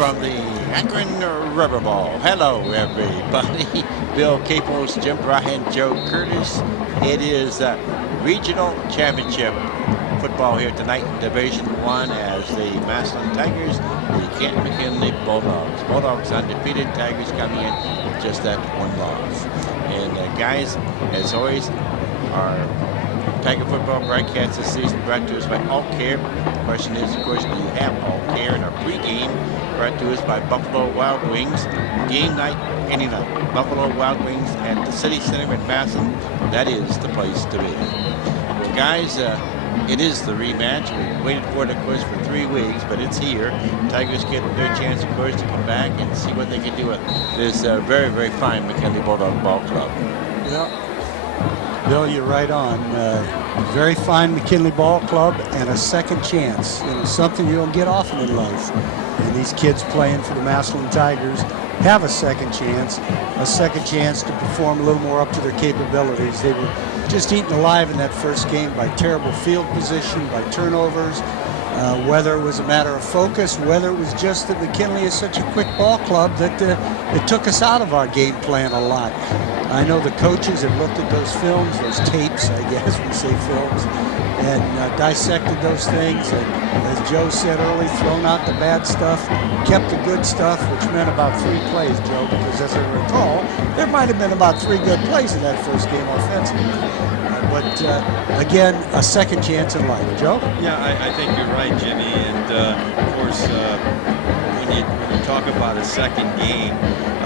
from the Akron Riverball. Hello, everybody. Bill Capos, Jim Bryan, Joe Curtis. It is regional championship football here tonight in Division I as the Massillon Tigers, the Canton Mckinley Bulldogs. Bulldogs undefeated, Tigers coming in with just that one loss. And guys, as always, our Tiger football broadcast this season brought to us by All Care. The question is, of course, do you have All Care? In our pregame brought to us by Buffalo Wild Wings. Game night, any night. Buffalo Wild Wings at the City Center in Massillon. That is the place to be. Well, guys, it is the rematch. We waited for it, of course, for 3 weeks, but it's here. Tigers get their chance, of course, to come back and see what they can do with this very, very fine McKinley Bulldog Ball Club. Yeah. Bill, you're right on. Very fine McKinley Ball Club and a second chance. You know, something you don't get often in life. And these kids playing for the Massillon Tigers have a second chance to perform a little more up to their capabilities. They were just eaten alive in that first game by terrible field position, by turnovers. Whether it was a matter of focus, whether it was just that McKinley is such a quick ball club that it took us out of our game plan a lot. I know the coaches have looked at those films, those tapes, I guess we say films, and dissected those things. And as Joe said early, thrown out the bad stuff, kept the good stuff, which meant about 3 plays, Joe, because as I recall, there might have been about 3 good plays in that first game offensively. But again, a second chance in life. Joe? Yeah, I think you're right, Jimmy. And of course, when you talk about a second game,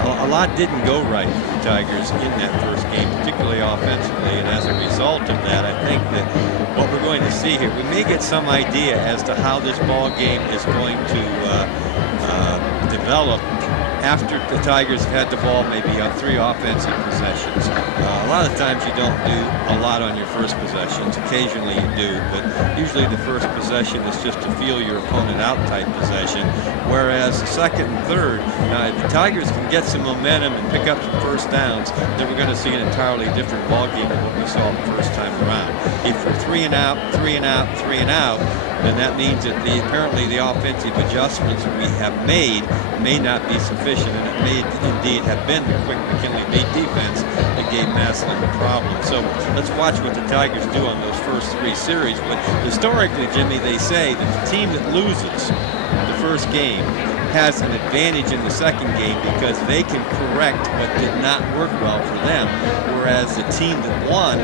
a lot didn't go right for the Tigers in that first game, particularly offensively. And as a result of that, I think that what we're going to see here, we may get some idea as to how this ball game is going to develop after the Tigers have had the ball maybe on 3 offensive possessions. A lot of times you don't do a lot on your first possessions. Occasionally you do, but usually the first possession is just to feel your opponent out type possession, whereas the second and third, if the Tigers can get some momentum and pick up some first downs, then we're going to see an entirely different ball game than what we saw the first time around. If we're 3 and out, 3 and out, 3 and out, then that means that apparently the offensive adjustments we have made may not be sufficient, and it may indeed have been the quick McKinley beat defense that gave Massillon the problem. So let's watch what the Tigers do on those first 3 series. But historically, Jimmy, they say that the team that loses the first game has an advantage in the second game because they can correct what did not work well for them, whereas the team that won,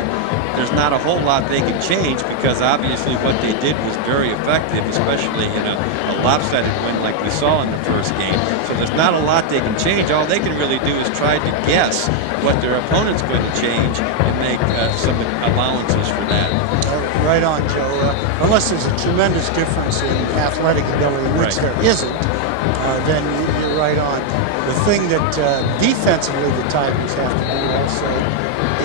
there's not a whole lot they can change because obviously what they did was very effective, especially in a lopsided win like we saw in the first game. So there's not a lot they can change. All they can really do is try to guess what their opponent's going to change and make some allowances for that. Right on, Joe. Unless there's a tremendous difference in athletic ability, which there isn't, then you're right on. The thing that defensively the Tigers have to do also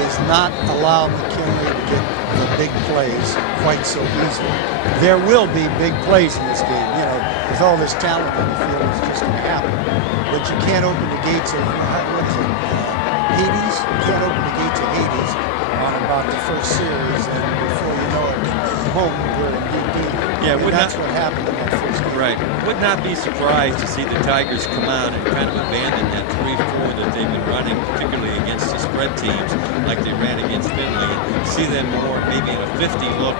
is not allow McKinley to get the big plays quite so easily. There will be big plays in this game. You know, with all this talent on the field, it's just going to happen. But you can't open the gates of, what is it, Hades? You can't open the gates of Hades on about the first series, and before you know it, home where you do. Yeah, that's what happened in that first game. Right. Would not be surprised to see the Tigers come out and kind of abandon that 3-4 that they've been running, particularly against the spread teams like they ran against Finley. See them more maybe in a 50 look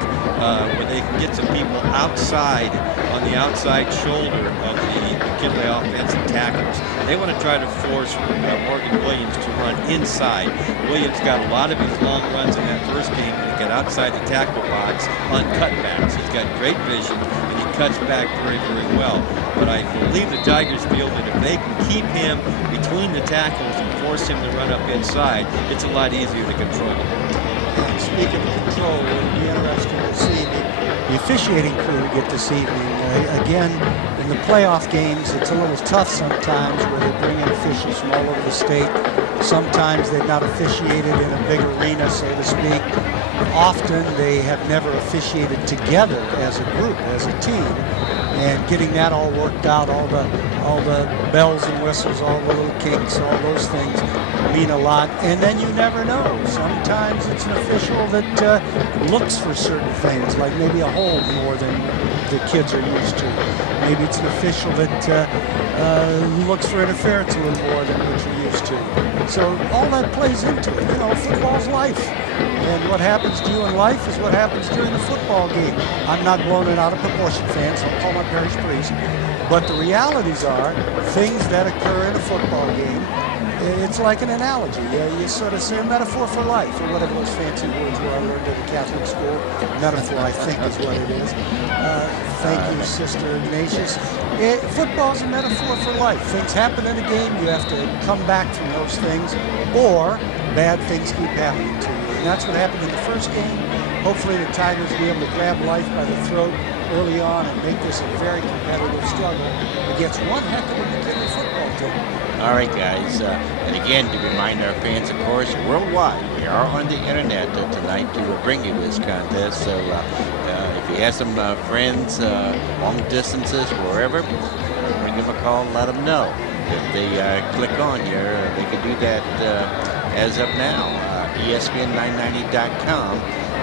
where they can get some people outside on the outside shoulder of the McKinley offensive tackles. They want to try to force Morgan Williams to run inside. Williams got a lot of his long runs in that first game and he got outside the tackle box on cutbacks. He's got great vision and he cuts back very, very well. But I believe the Tigers feel that if they can keep him between the tackles and force him to run up inside, it's a lot easier to control him. And speaking of control, it'll be interesting to see the officiating crew get this evening. Again, in the playoff games, it's a little tough sometimes where they bring in officials from all over the state. Sometimes they've not officiated in a big arena, so to speak. Often they have never officiated together as a group, as a team. And getting that all worked out, all the bells and whistles, all the little kinks, all those things mean a lot. And then you never know. Sometimes it's an official that looks for certain things, like maybe a hold more than the kids are used to. Maybe it's an official that looks for interference a little more than what you're used to. So all that plays into it. You know, football's life. And what happens to you in life is what happens during the football game. I'm not blowing it out of proportion, fans. I'll call my parish priest. But the realities are things that occur in a football game. It's like an analogy. You sort of say a metaphor for life, or whatever those fancy words were I learned at the Catholic school. Metaphor, I think, is what it is. Thank you, Sister Ignatius. Football's a metaphor for life. Things happen in a game. You have to come back from those things, or bad things keep happening to you. And that's what happened in the first game. Hopefully the Tigers will be able to grab life by the throat early on and make this a very competitive struggle against one heck of a McKinley football team. All right, guys. And again, to remind our fans, of course, worldwide, we are on the internet tonight to bring you this contest. So if you have some friends, long distances, wherever, bring them a call and let them know. If they click on here, they can do that as of now. ESPN990.com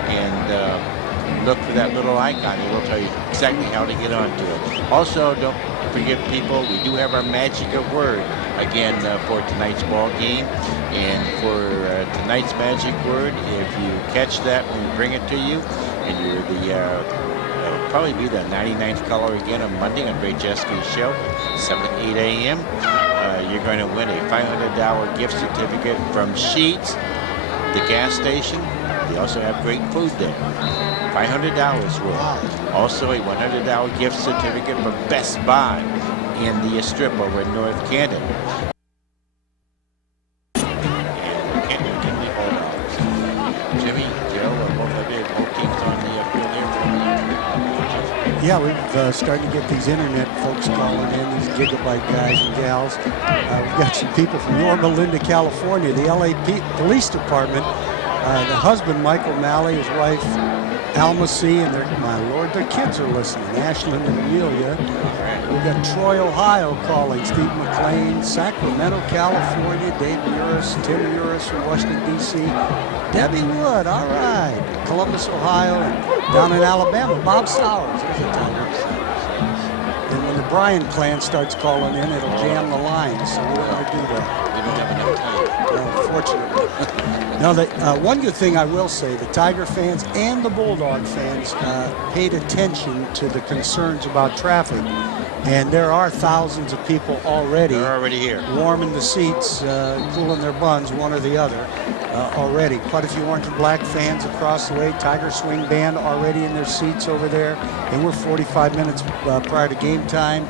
and look for that little icon. It will tell you exactly how to get onto it. Also, don't forget, people, we do have our magic of word again for tonight's ball game. And for tonight's magic word, if you catch that when we bring it to you, and you're the probably be the 99th caller again on Monday on Ray Jeske's show, 7 to 8 a.m. You're going to win a $500 gift certificate from Sheetz, the gas station. They also have great food there. $500 worth. Also a $100 gift certificate from Best Buy in the Strip over in North Canton. And Canton Mckinley Bulldogs. Jimmy, Joe, both teams on the field here. Yeah, we've started to get these internet folks calling in, these gigabyte guys and gals. We've got some people from Norma Linda, California, the LA Police Department. The husband, Michael Malley, his wife, Alma C., and my Lord, their kids are listening. Ashland and Amelia. We've got Troy, Ohio calling, Steve McLean, Sacramento, California, Dave Uris, Tim Uris from Washington, D.C., Debbie Wood, all right, Columbus, Ohio, and down in Alabama, Bob Sowers. There's a timer. And when the Bryan clan starts calling in, it'll jam the line, so we don't want to do that. We don't have enough time. Unfortunately. Now, one good thing I will say, the Tiger fans and the Bulldog fans paid attention to the concerns about traffic. And there are thousands of people already. They're already here. Warming the seats, cooling their buns, one or the other, already. Quite a few orange and black fans across the way. Tiger Swing Band already in their seats over there. And we're 45 minutes prior to game time.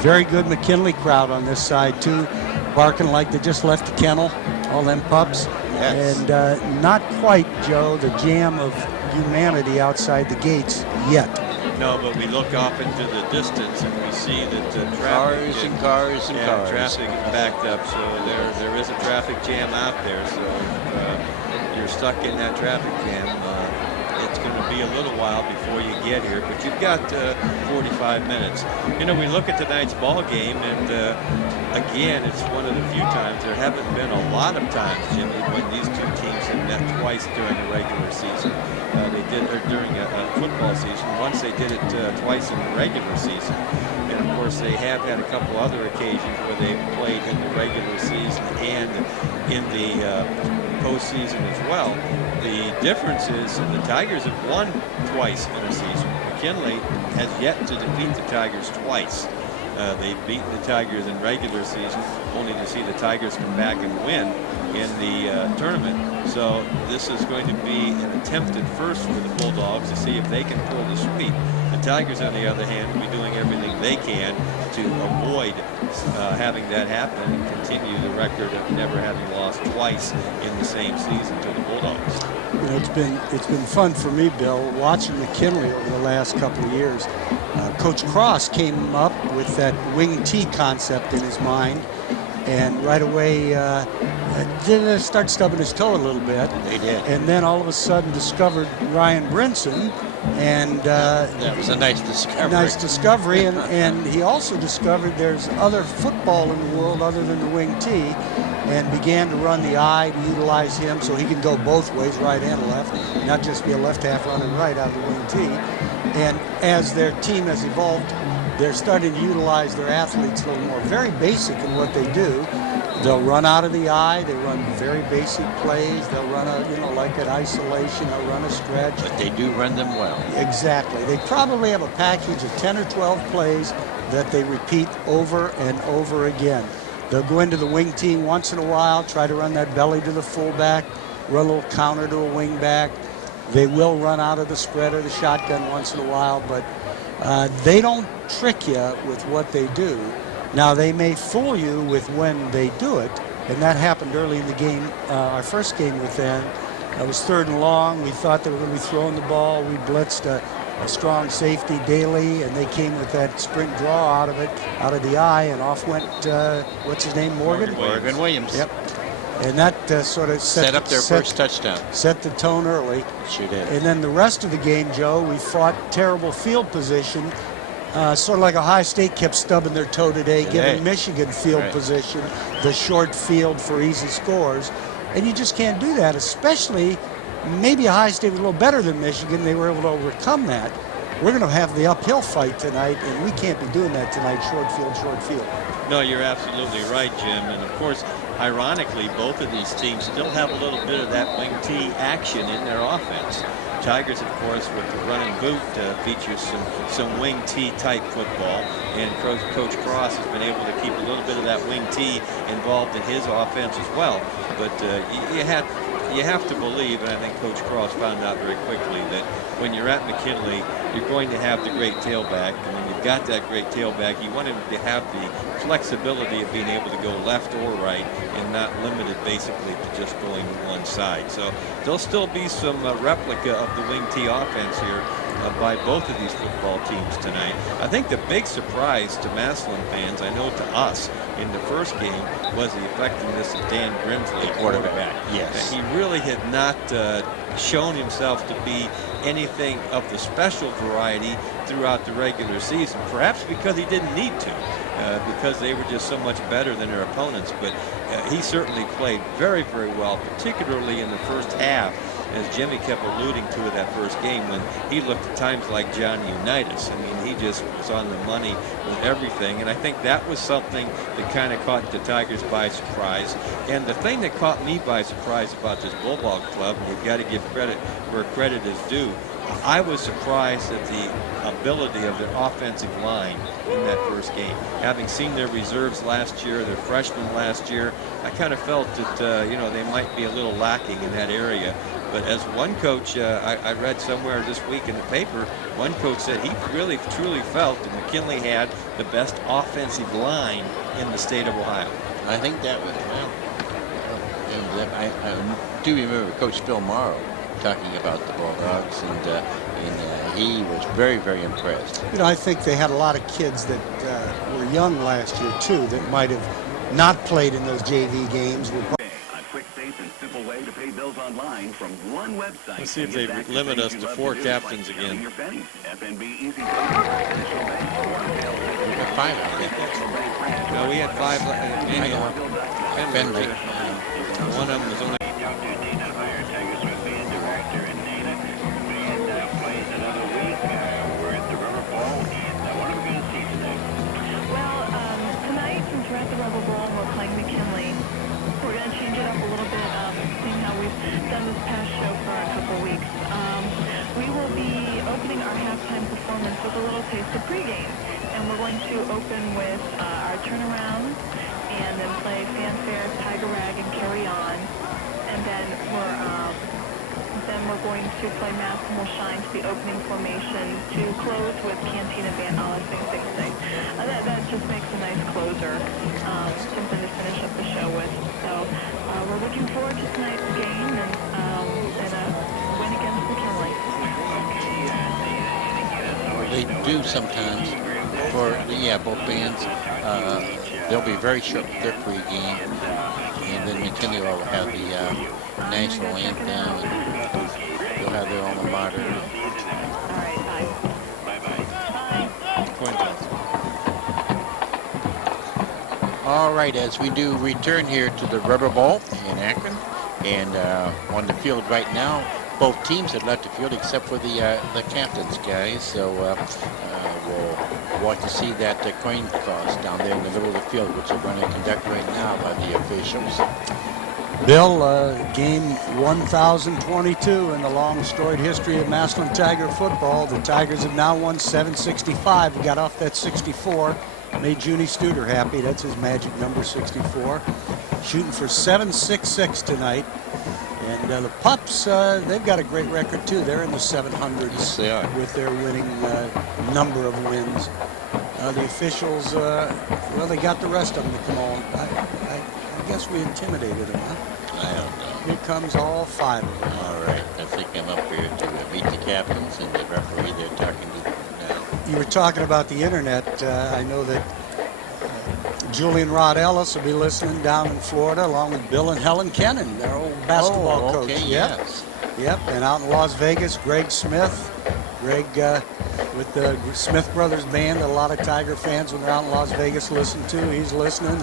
Very good McKinley crowd on this side, too. Barking like they just left the kennel, all them pups. Yes. And not quite, Joe, the jam of humanity outside the gates yet. No, but we look off into the distance and we see that traffic Cars and cars. Traffic is backed up, so there is a traffic jam out there. So you're stuck in that traffic jam. It's going to be a little while before you get here, but you've got 45 minutes. You know, we look at tonight's ball game, and again, it's one of the few times, there haven't been a lot of times, Jimmy, when these two teams have met twice during a regular season. They did during a football season. Once they did it twice in the regular season. And of course, they have had a couple other occasions where they've played in the regular season and in the postseason as well. The difference is the Tigers have won twice in a season. McKinley has yet to defeat the Tigers twice. They've beaten the Tigers in regular season, only to see the Tigers come back and win in the tournament. So this is going to be an attempted first for the Bulldogs to see if they can pull the sweep. The Tigers, on the other hand, will be doing everything they can to avoid having that happen and continue the record of never having lost twice in the same season to the Bulldogs. You know, it's been fun for me, Bill, watching McKinley over the last couple of years. Coach Cross came up with that wing T concept in his mind, and right away did start stubbing his toe a little bit. They did. And then all of a sudden discovered Ryan Brinson, and that was a nice discovery. And he also discovered there's other football in the world other than the wing T, and began to run the I to utilize him so he can go both ways, right and left, not just be a left half running right out of the wing T. And as their team has evolved, they're starting to utilize their athletes a little more. Very basic in what they do. They'll run out of the eye. They run very basic plays. They'll run like an isolation. They'll run a stretch. But they do run them well. Exactly. They probably have a package of 10 or 12 plays that they repeat over and over again. They'll go into the wing team once in a while, try to run that belly to the fullback, run a little counter to a wing back. They will run out of the spread or the shotgun once in a while, but they don't trick you with what they do. Now, they may fool you with when they do it, and that happened early in the game. Our first game with them, it was 3rd and long. We thought they were going to be throwing the ball. We blitzed a strong safety, Daly, and they came with that sprint draw out of the eye, and off went, what's his name, Morgan? Morgan Williams. Yep. And that sort of set up their first touchdown. Set the tone early. Sure did. And then the rest of the game, Joe, we fought terrible field position. Sort of like Ohio State kept stubbing their toe today, giving Michigan field position, the short field for easy scores. And you just can't do that, especially maybe Ohio State was a little better than Michigan. They were able to overcome that. We're going to have the uphill fight tonight, and we can't be doing that tonight, short field, short field. No, you're absolutely right, Jim. And, of course, ironically, both of these teams still have a little bit of that wing T action in their offense. Tigers, of course, with the run and boot features some wing T type football, and Coach Cross has been able to keep a little bit of that wing T involved in his offense as well. But you have to believe, and I think Coach Cross found out very quickly, that when you're at McKinley, you're going to have the great tailback, and when you've got that great tailback, you want him to have the flexibility of being able to go left or right and not limited basically to just going one side. So there'll still be some replica of the wing T offense here by both of these football teams tonight. I think the big surprise to Massillon fans, I know to us, in the first game was the effectiveness of Dan Grimsley, the quarterback. Yes. He really had not shown himself to be anything of the special variety throughout the regular season, perhaps because he didn't need to, because they were just so much better than their opponents. But he certainly played very, very well, particularly in the first half, as Jimmy kept alluding to in that first game, when he looked at times like Johnny Unitas. I mean, he just was on the money with everything, and I think that was something that kind of caught the Tigers by surprise. And the thing that caught me by surprise about this Bulldog club, and you've got to give credit where credit is due, I was surprised at the ability of their offensive line in that first game. Having seen their reserves last year, their freshmen last year, I kind of felt that they might be a little lacking in that area. But as one coach, I read somewhere this week in the paper, one coach said he really truly felt that McKinley had the best offensive line in the state of Ohio. I think that was, I do remember Coach Phil Morrow talking about the Bulldogs, and he was very, very impressed. You know, I think they had a lot of kids that were young last year, too, that might have not played in those JV games. Quick, safe, and simple way to pay bills online from one website. Let's see if they limit us to 4 captains again. FNB Easy. Five, I think. No, we had 5. Finley. One of them was only. Tonight, since we're at the Rebel Bowl and we're playing McKinley, we're going to change it up a little bit, seeing how we've done this past show for a couple weeks. We will be opening our halftime performance with a little taste of pregame, and we're going to open with our turnaround, and then play Fanfare, Tiger Rag, and Carry On, and then we're going to play Massillon Will Shine to the opening formation to close with Cantina Van Alla Sing Sing Sing. That just makes a nice closer, something to finish up the show with. So we're looking forward to tonight's game and a win against McKinley. They do sometimes for both bands. They'll be very short with their pregame, and then McKinley will have the national anthem, and they'll have their alma mater. All right, bye. All right, as we do return here to the Rubber Bowl in Akron, and on the field right now, both teams had left the field except for the captain's guys. So we'll watch to see that coin toss down there in the middle of the field, which they're going to conduct right now by the officials. Bill, game 1022 in the long storied history of Massillon Tiger football. The Tigers have now won 765. We got off that 64. Made Junie Studer happy. That's his magic number, 64. Shooting for 766 tonight. And the Pups, they've got a great record too. They're in the 700s. Yes, they are. With their winning number of wins. The officials, well, they got the rest of them to come on. I guess we intimidated them, huh? I don't know. Here comes all 5 of them. All right, I think I'm up here to meet the captains and the referee. They're talking to them now. You were talking about the internet. I know that Julian Rod Ellis will be listening down in Florida, along with Bill and Helen Kennan, their old basketball coach. Okay, Yep. yes. Yep, and out in Las Vegas, Greg Smith. Greg with the Smith Brothers Band that a lot of Tiger fans when they're out in Las Vegas listen to. He's listening.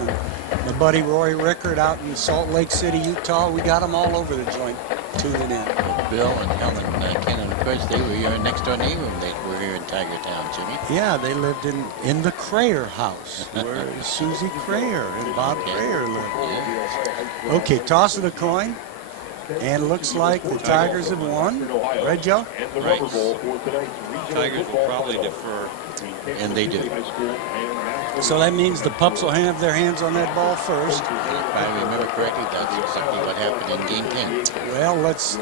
And my buddy Roy Rickard out in Salt Lake City, Utah. We got them all over the joint tuning in. Well, Bill and Helen Kennan, of course, they were your next door neighbor when they were here in Tiger Town, Jimmy. Yeah, they lived in the Crayer house where Susie Crayer and Bob Crayer lived. Yeah. Okay, toss of the coin. And looks like the Tigers have won. Right, Joe? Right. Tigers will probably defer. And they do. So that means the Pups will have their hands on that ball first. If I remember correctly, that's exactly what happened in game 10. Well, let's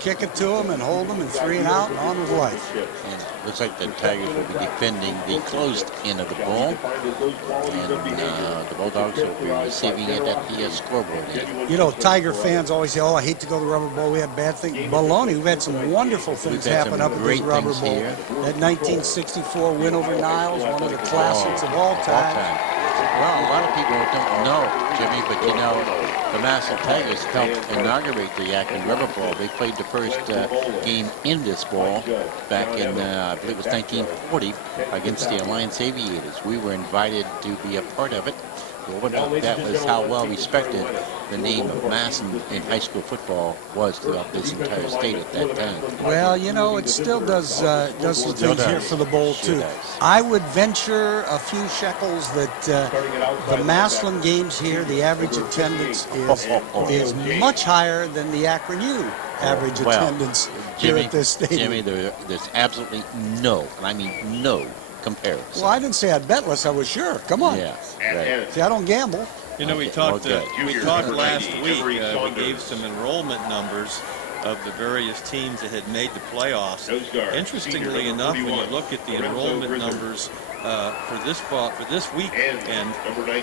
kick it to them and hold them and 3 and out and on with life. And it looks like the Tigers will be defending the closed end of the ball. And the Bulldogs will be receiving it at the scoreboard end. You know, Tiger fans always say, oh, I hate to go to the Rubber Bowl. We have bad things. Baloney, we've had some wonderful things happen up at the Rubber Bowl. Here. That 1964 win over Niles, one of the classics of all time. Well, a lot of people don't know, Jimmy, but you know, the Massillon Tigers helped inaugurate the Akron River Bowl. They played the first game in this bowl back in, I believe it was 1940, against the Alliance Aviators. We were invited to be a part of it. That was how well respected the name of Massillon in high school football was throughout this entire state at that time. Well, you know, it still does some things here for the bowl, Sure too. does. I would venture a few shekels that the Massillon games here, the average attendance is much higher than the Akron U average attendance here at this stadium. Jimmy, there's absolutely no, and I mean no, comparison. Well, I didn't say I'd bet unless I was sure. Come on. Yes, right. See, I don't gamble. You know, we talked last week. We gave some enrollment numbers of the various teams that had made the playoffs. Interestingly enough, when you look at the enrollment numbers for this weekend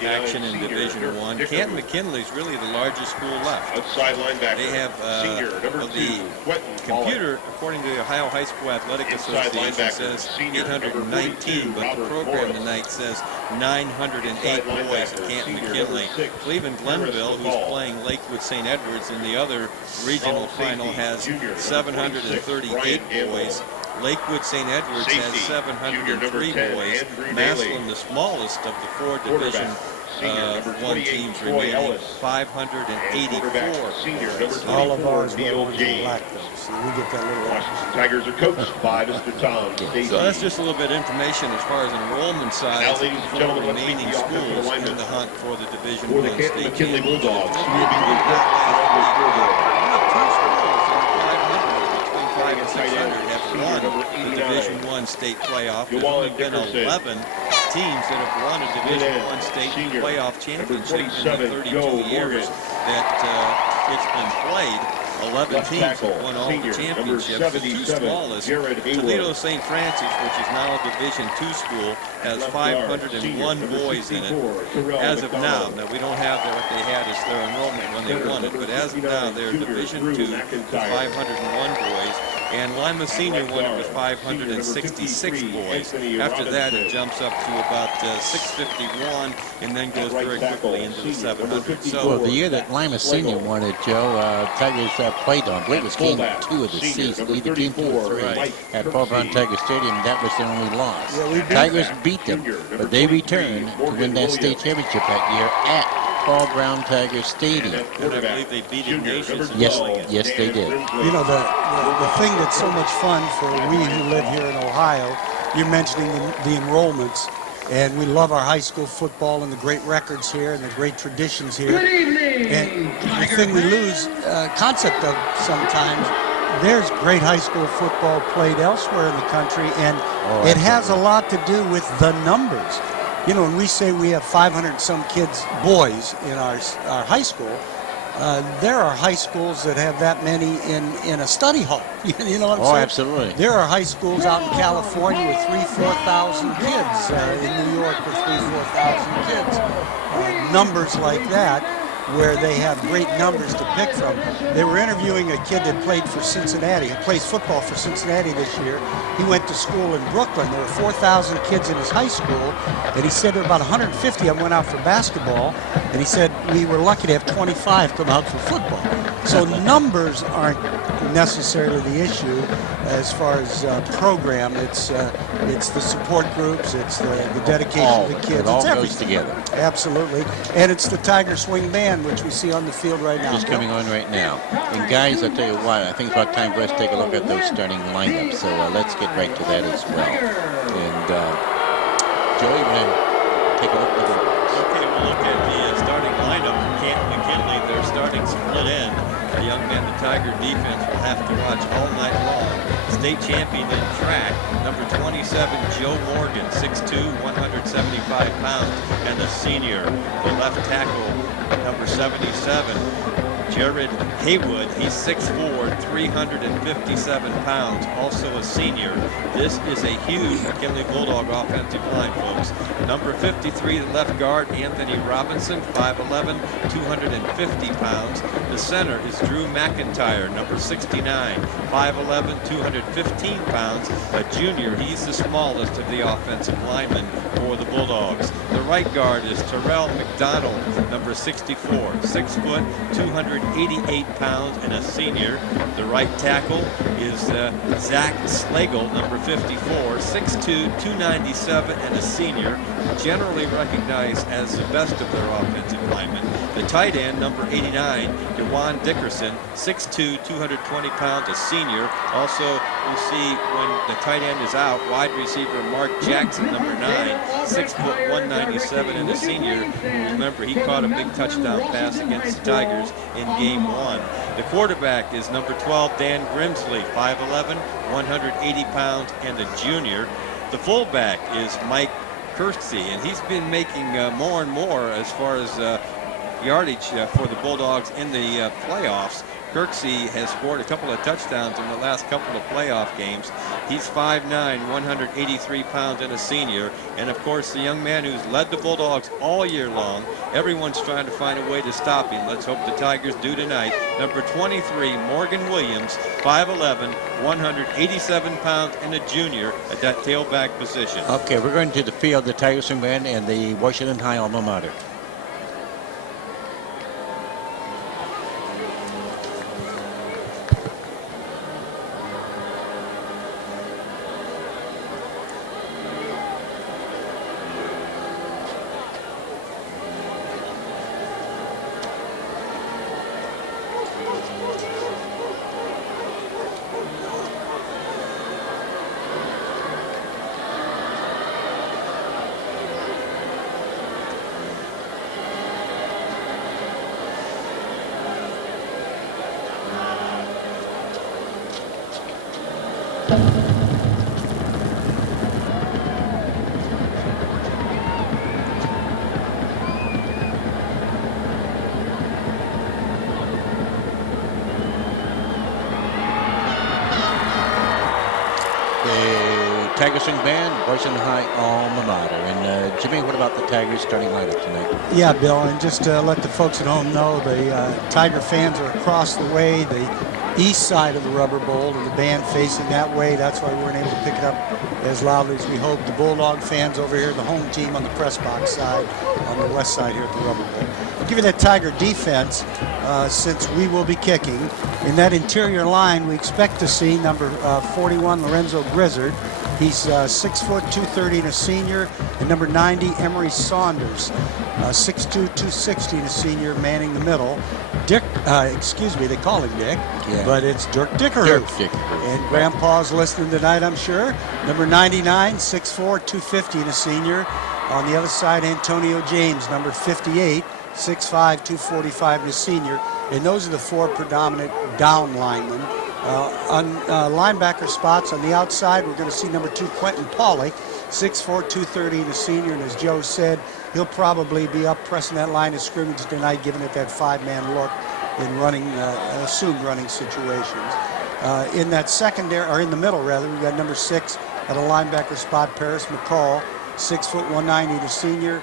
action in Division I, Canton Mckinley is really the largest school left. They have the computer, according to the Ohio High School Athletic Association, says 819, but the program tonight says 908 boys at Canton McKinley. Cleveland Glenville, who's playing Lakewood St. Edwards in the other regional final, has 738 boys. Lakewood St. Edwards has 703 boys. Massillon, the smallest of the 4 Division I teams, remaining 584. All of ours were orange and black, though. So we get that little Tigers are coached by Mr. Tom. So that's just a little bit of information as far as enrollment size Now, of ladies the and 4 gentlemen, let's meet remaining the offensive schools in alignment the hunt for the Division for the I Canton state McKinley championship. Bulldogs. Who will be the scoreboard. Between 500 and 600 have won the Division I state playoff. There's only been 11 teams that have won a Division I state playoff championship in the 32 years that it's been played. 11 teams have won all the championships. The 2 smallest, Toledo St. Francis, which is now a Division II school, has 501 boys in it as of now. Now, we don't have what they had as their enrollment when they won it, but as of now, they're Division II with 501 boys. And Lima Senior won it with 566 boys. After that, it jumps up to about 651 and then goes very quickly into the 700. So, Well, the year that Lima Senior won it, Joe, Tigers played on, I believe it was game 2 of the season, either game 2 or 3 at Paul Brown Tiger Stadium. That was their only loss. Tigers beat them, but they returned to win that state championship that year at football, Brown Tiger Stadium. And I believe they beat Ignatius in Yes, bowling. yes, they did. You know, the thing that's so much fun for we who live here in Ohio, you're mentioning the enrollments, and we love our high school football and the great records here and the great traditions here. Good evening, and the thing we lose concept of sometimes, there's great high school football played elsewhere in the country, and it has a lot to do with the numbers. You know, when we say we have 500 some kids, boys, in our high school, there are high schools that have that many in a study hall. You know what I'm saying? Oh, absolutely. There are high schools out in California with 3,000-4,000 kids. In New York with 3,000-4,000 kids. Numbers like that, where they have great numbers to pick from. They were interviewing a kid that played for Cincinnati, who plays football for Cincinnati this year. He went to school in Brooklyn. There were 4,000 kids in his high school, and he said there were about 150 of them went out for basketball, and he said we were lucky to have 25 come out for football. So numbers aren't necessarily the issue as far as program. It's the support groups, it's the dedication of the kids. It all it's goes everything. together. Absolutely. And it's the Tiger Swing Band, which we see on the field right now. Just coming on right now. And guys, I'll tell you what, I think it's about time for us to take a look at those starting lineups. So let's get right to that as well. And Joey, we're going to take a look at the... Okay, we'll look at the starting lineup for Canton Mckinley. They're starting split end. A young man the Tiger defense will have to watch all night long. State champion in track, number 27, Joe Morgan, 6'2", 175 pounds, and a senior. The left tackle, number 77, Jared Haywood. He's 6'4", 357 pounds, also a senior. This is a huge McKinley Bulldog offensive line, folks. Number 53, the left guard, Anthony Robinson, 5'11", 250 pounds. The center is Drew McIntyre, number 69, 5'11", 215 pounds. A junior, he's the smallest of the offensive linemen for the Bulldogs. The right guard is Terrell McDonald, number 64, 6 foot, 288 pounds, and a senior. The right tackle is Zach Slagle, number 54, 6'2", 297, and a senior. Generally recognized as the best of their offensive linemen. The tight end, number 89, DeJuan Dickerson, 6'2", 220 pounds, a senior. Also, you see when the tight end is out, wide receiver Mark Jackson, number 9, 6 foot, 197, and a senior. Remember, he caught a big touchdown pass against the Tigers in game 1. The quarterback is number 12, Dan Grimsley, 5'11", 180 pounds, and a junior. The fullback is Mike Kirksey, and he's been making more and more as far as yardage for the Bulldogs in the playoffs. Kirksey has scored a couple of touchdowns in the last couple of playoff games. He's 5'9", 183 pounds, and a senior. And of course, the young man who's led the Bulldogs all year long. Everyone's trying to find a way to stop him. Let's hope the Tigers do tonight. Number 23, Morgan Williams, 5'11", 187 pounds, and a junior at that tailback position. Okay, we're going to the field, the Tiger Swing Band and the Washington High alma mater. Tiger Swing Band, Washington High alma mater. And Jimmy, what about the Tigers starting lineup tonight? Yeah, Bill, and just to let the folks at home know, the Tiger fans are across the way, the east side of the Rubber Bowl, and the band facing that way. That's why we weren't able to pick it up as loudly as we hoped. The Bulldog fans over here, the home team on the press box side, on the west side here at the Rubber Bowl. I'll give you that Tiger defense, since we will be kicking. In that interior line, we expect to see number 41, Lorenzo Grizzard. He's 6 foot, 230, and a senior. And number 90, Emery Saunders, 6'2", 260, and a senior, manning the middle. Dick, they call him Dick, but it's Dirk Dickerhoof. And Grandpa's listening tonight, I'm sure. Number 99, 6'4", 250, and a senior. On the other side, Antonio James, number 58, 6'5", 245, and a senior. And those are the 4 predominant down linemen. On linebacker spots on the outside, we're going to see number 2, Quentin Pauly, 6'4", 230, and a senior. And as Joe said, he'll probably be up pressing that line of scrimmage tonight, giving it that 5-man look in running, assumed running situations. In that secondary, or in the middle rather, we've got number 6 at a linebacker spot, Paris McCall, 6', 190, and a senior.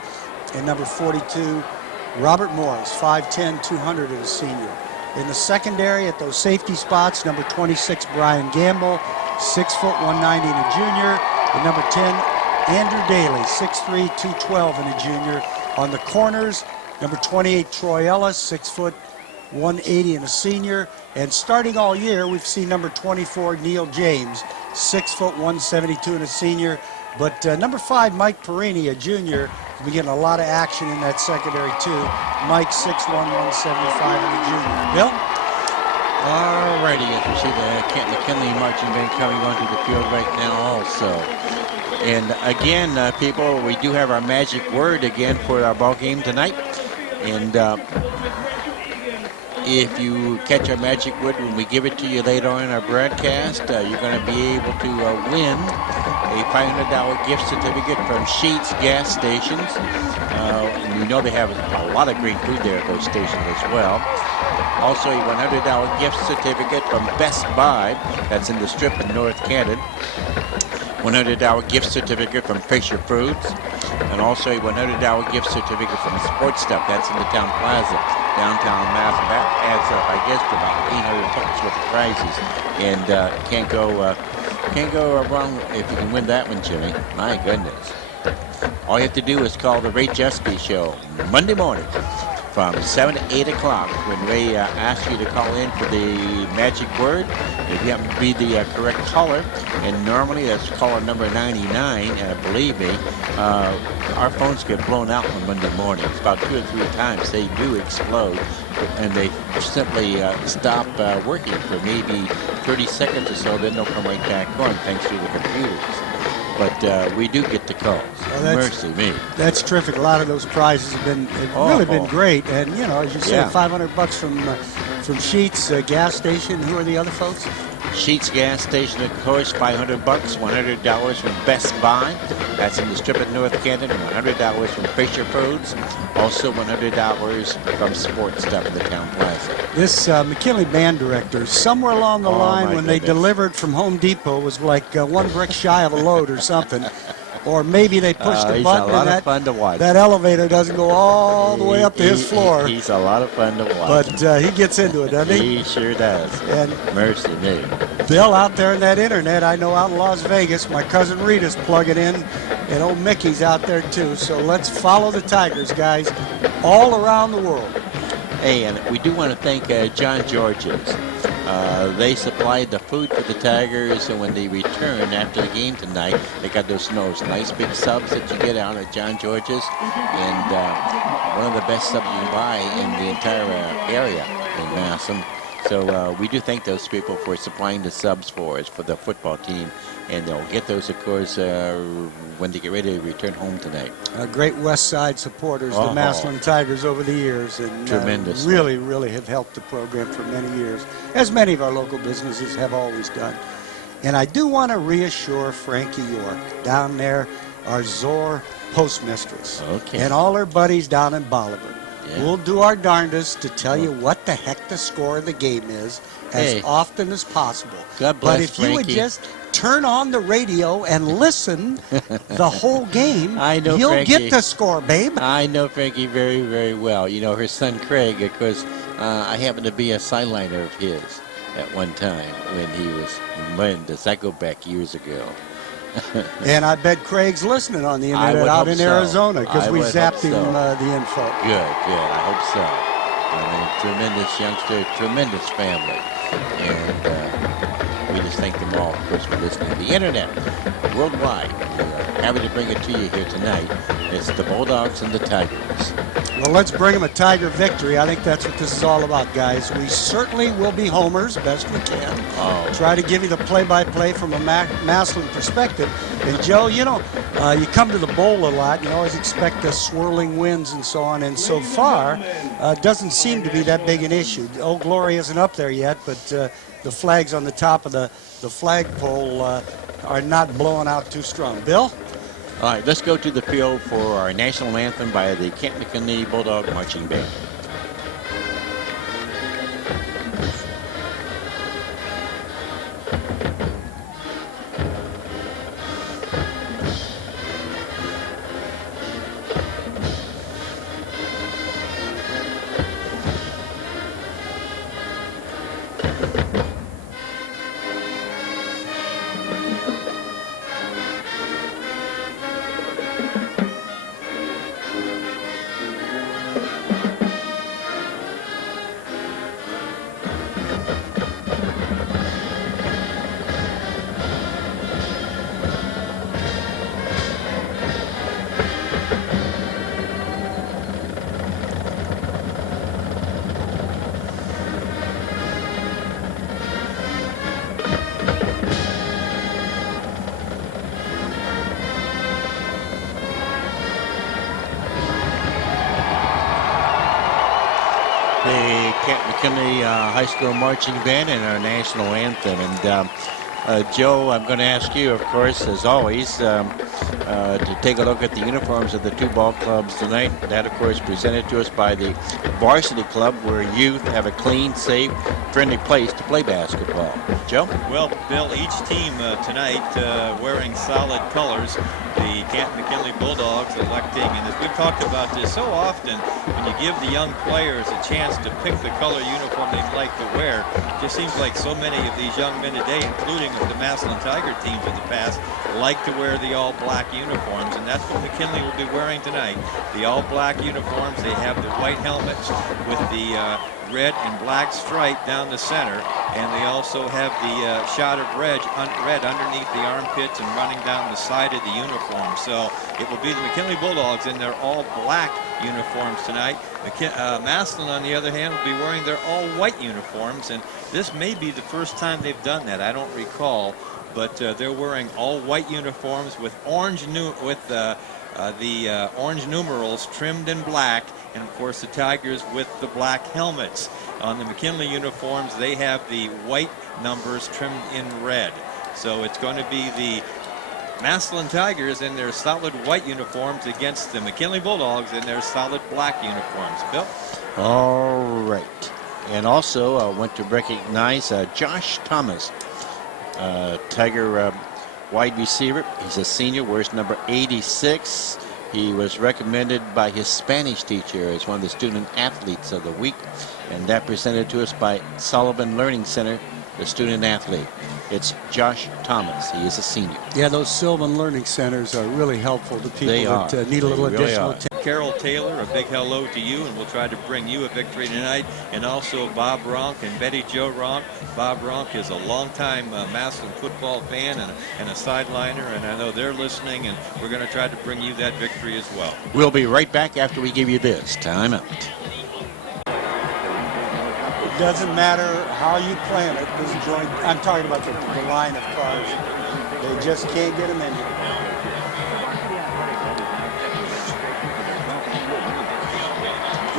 And number 42, Robert Morris, 5'10", 200, and a senior. In the secondary at those safety spots, number 26, Brian Gamble, 6', 190, and a junior. And number 10, Andrew Daly, 6'3", 212, and a junior. On the corners, number 28, Troy Ellis, 6', 180, and a senior. And starting all year, we've seen number 24, Neil James, 6', 172, and a senior. But number 5, Mike Perini, a junior, has been getting a lot of action in that secondary too. Mike, 6'1", 175, and a junior. Bill? Alrighty, as we see the Canton Mckinley marching band coming onto the field right now also. And again, people, we do have our magic word again for our ball game tonight. And if you catch our magic word when we give it to you later on in our broadcast, you're going to be able to win a $500 gift certificate from Sheetz gas stations. And you know they have a lot of great food there at those stations as well. Also a $100 gift certificate from Best Buy, that's in the Strip in North Canton. $100 gift certificate from Fisher Foods, and also a $100 gift certificate from Sports Stuff. That's in the Town Plaza, downtown Massillon. That adds up, I guess, to about $800 worth of prizes, and can't go wrong if you can win that one, Jimmy. My goodness! All you have to do is call the Ray Jesky Show Monday morning from 7 to 8 o'clock when Ray asks you to call in for the magic word. If you happen to be the correct caller, and normally that's caller number 99, believe me, our phones get blown out on Monday mornings. About 2 or 3 times they do explode, and they simply stop working for maybe 30 seconds or so, then they'll come right back on thanks to the computers. But we do get the calls. Well, mercy me. That's terrific. A lot of those prizes have really been great. And, you know, as you said, $500 from Sheetz gas station. Who are the other folks? Sheetz gas station, of course, $500, $100 from Best Buy. That's in the Strip at North Canton, and $100 from Fisher Foods. Also $100 from Sports Stuff in the Town Plaza. This McKinley band director, somewhere along the line when they delivered from Home Depot, was like 1 brick shy of a load or something. Or maybe they pushed a button and that elevator doesn't go all the way up to his floor. He's a lot of fun to watch. But he gets into it, doesn't he? He sure does. And mercy me. Bill, out there in that internet, I know out in Las Vegas, my cousin Rita's plugging in, and old Mickey's out there too. So let's follow the Tigers, guys, all around the world. Hey, and we do want to thank John George's. They supplied the food for the Tigers, and when they return after the game tonight, they got those nice big subs that you get out at John George's, and one of the best subs you can buy in the entire area in Massillon. So we do thank those people for supplying the subs for us for the football team, and they'll get those, of course, when they get ready to return home tonight. Great West Side supporters, the Massillon Tigers over the years, and tremendous. Really have helped the program for many years, as many of our local businesses have always done. And I do want to reassure Frankie York down there, our Zor postmistress, and all her buddies down in Bolivar. Yeah. We'll do our darndest to tell you what the heck the score of the game is as often as possible. God bless But if Frankie. you would just turn on the radio and listen the whole game, you'll Frankie. get the score, babe. I know Frankie very, very well. You know, her son Craig, of course, I happened to be a sideliner of his at one time does that go back years ago? And I bet Craig's listening on the internet out in Arizona because we zapped him the info. Good. I hope so. I mean, tremendous youngster, tremendous family. And we just thank them all, of course, for listening to the internet worldwide. Happy to bring it to you here tonight. It's the Bulldogs and the Tigers. Well, let's bring them a Tiger victory. I think that's what this is all about, guys. We certainly will be homers best we can. Try to give you the play-by-play from a Massillon perspective. And, Joe, you know, you come to the bowl a lot. You always expect the swirling winds and so on. And so far, it doesn't seem to be that big an issue. Old Glory isn't up there yet, but the flags on the top of the flagpole are not blowing out too strong. Bill? All right, let's go to the field for our national anthem by the Canton Mckinley Bulldog Marching Band. The Canton Mckinley High School Marching Band and our national anthem. And Joe, I'm going to ask you, of course, as always, to take a look at the uniforms of the two ball clubs tonight. That, of course, presented to us by the varsity club, where youth have a clean, safe, friendly place to play basketball. Joe? Well, Bill, each team tonight wearing solid colors. The Canton McKinley Bulldogs electing, and as we've talked about this so often, when you give the young players a chance to pick the color uniform they'd like to wear, it just seems like so many of these young men today, including the Massillon Tiger teams in the past, like to wear the all-black uniforms, and that's what McKinley will be wearing tonight. The all-black uniforms. They have the white helmets with the red and black stripe down the center, and they also have the shot of red underneath the armpits and running down the side of the uniform. So it will be the McKinley Bulldogs in their all-black uniforms tonight. Massillon, on the other hand, will be wearing their all-white uniforms, and this may be the first time they've done that. I don't recall, but they're wearing all-white uniforms with orange orange numerals trimmed in black, and of course the Tigers with the black helmets. On the McKinley uniforms, they have the white numbers trimmed in red. So it's going to be the Massillon Tigers in their solid white uniforms against the McKinley Bulldogs in their solid black uniforms. Bill? All right. And also, I want to recognize Josh Thomas, Tiger wide receiver. He's a senior, wears number 86. He was recommended by his Spanish teacher as one of the student athletes of the week, and that presented to us by Sullivan Learning Center, the student athlete. It's Josh Thomas. He is a senior. Yeah, those Sylvan Learning Centers are really helpful to people They that need a little really additional are. attention. Carol Taylor, a big hello to you, and we'll try to bring you a victory tonight. And also Bob Ronk and Betty Jo Ronk. Bob Ronk is a longtime Massillon football fan and a sideliner, and I know they're listening, and we're going to try to bring you that victory as well. We'll be right back after we give you this timeout. It doesn't matter how you plan it. This joint, I'm talking about the line of cars. They just can't get them in here.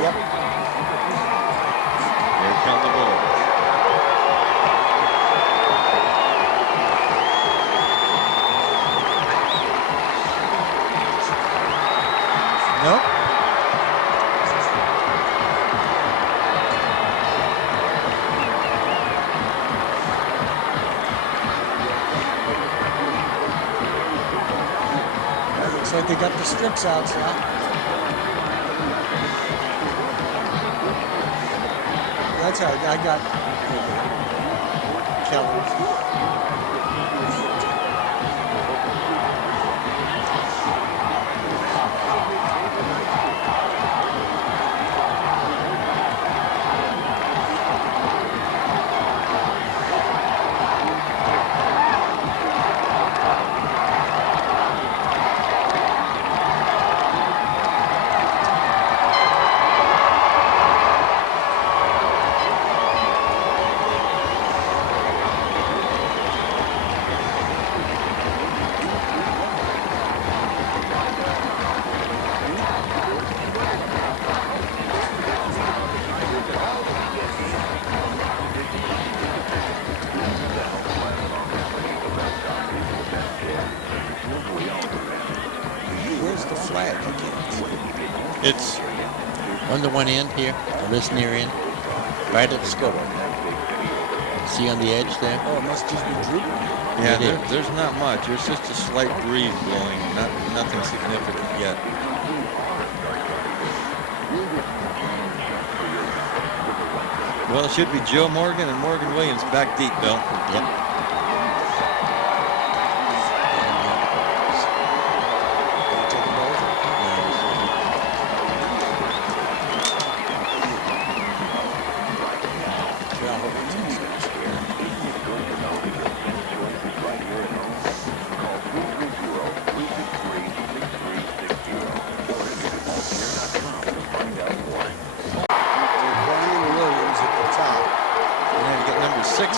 Yep. Here come the Bulldogs. Nope. Looks like they got the strips out, Sal. That's how I got Keller. flag against? It's On the one end here, on this near end, right at the scoreboard. See on the edge there? Oh, it must just be drooping. yeah. It is. There's not much. There's just a slight breeze blowing. Nothing significant yet. Well, it should be Joe Morgan and Morgan Williams back deep, Bill. Yep.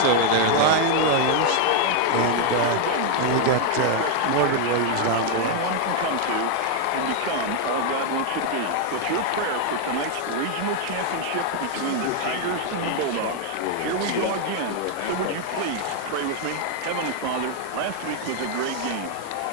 Over there, Brian Williams, and we got Morgan Williams down there. Anyone can come to and become all God wants you to be. What's your prayer for tonight's regional championship between the Tigers and the Bulldogs? Here we go again. So would you please pray with me? Heavenly Father, last week was a great game,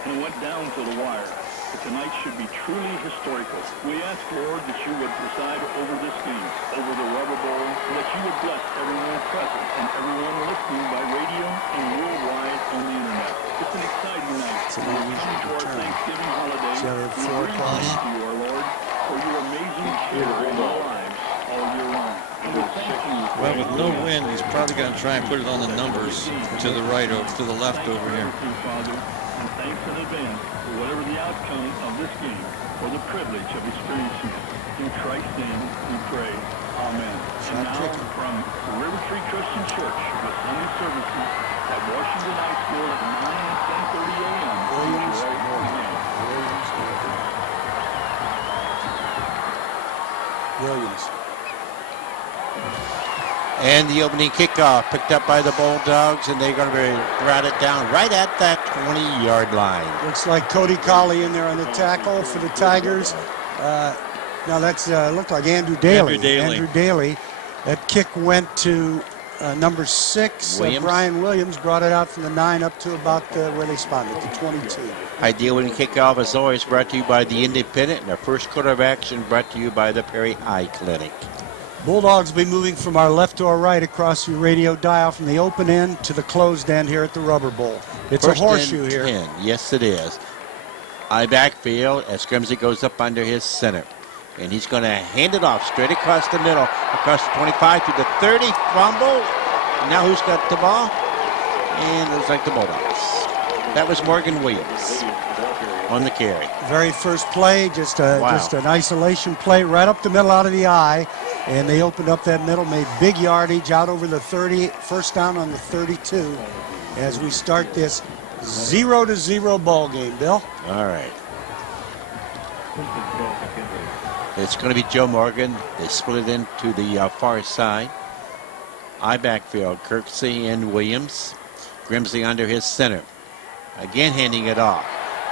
and it went down to the wire. But tonight should be truly historical. We ask, Lord, that you would preside over this game, over the Rubber Bowl, and that you would bless everyone present and everyone listening by radio and worldwide on the internet. It's an exciting night. It's an We're unusual coming to our return. Thanksgiving holiday. See how they have We 4 praise o'clock? you, our Lord, for your amazing care in our lives all year long. And we thank you. Well, with no wind, he's probably going to try and put it on the numbers to the right, over to the left over here. Father, and thanks in advance for whatever the outcome of this game or the privilege of experiencing it. In Christ's name we pray. Amen. And now from River Tree Christian Church with Sunday services at Washington High School at 9 and 10:30 a.m. Williams, Right Morgan. Williams. And the opening kickoff picked up by the Bulldogs, and they're going to route it down right at that 20-yard line. Looks like Cody Colley in there on the tackle for the Tigers. Now that's looked like Andrew Daly. Andrew Daly. That kick went to number 6. Williams. Brian Williams brought it out from the 9 up to about where they spotted it, the 22. Ideal winning kickoff is always brought to you by the Independent, and our first quarter of action brought to you by the Perry Eye Clinic. Bulldogs will be moving from our left to our right across your radio dial from the open end to the closed end here at the Rubber Bowl. It's First a horseshoe and here. 10. Yes, it is. Eye backfield as Grimsley goes up under his center. And he's going to hand it off straight across the middle, across the 25 to the 30, fumble. Now who's got the ball? And it looks like the Bulldogs. That was Morgan Williams on the carry. Very first play, just an isolation play right up the middle out of the eye. And they opened up that middle, made big yardage out over the 30, first down on the 32 as we start this 0-0 ball game, Bill. All right. It's going to be Joe Morgan. They split it into the far side. I backfield, Kirksey and Williams. Grimsley under his center. Again handing it off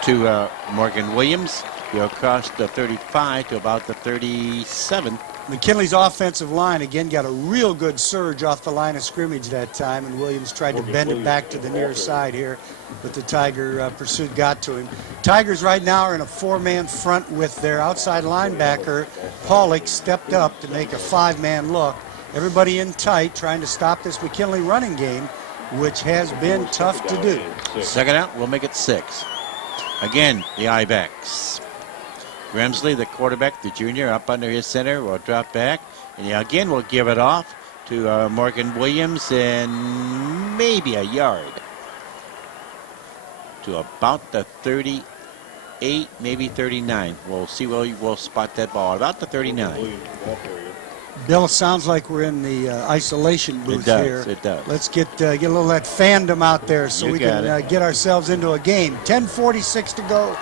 to Morgan Williams. He'll cross the 35 to about the 37. McKinley's offensive line again got a real good surge off the line of scrimmage that time, and Williams tried to bend it back to the near side here, but the Tiger pursuit got to him. Tigers right now are in a 4-man front with their outside linebacker. Pollock stepped up to make a 5-man look. Everybody in tight trying to stop this McKinley running game, which has been tough to do. Second out, we'll make it 6. Again, the I-backs. Grimsley, the quarterback, the junior, up under his center, will drop back. And again, we'll give it off to Morgan Williams and maybe a yard to about the 38, maybe 39. We'll see where we'll spot that ball. About the 39. Bill, sounds like we're in the isolation booth here. It does. Let's get a little of that fandom out there so we can get ourselves into a game. 10:46 to go.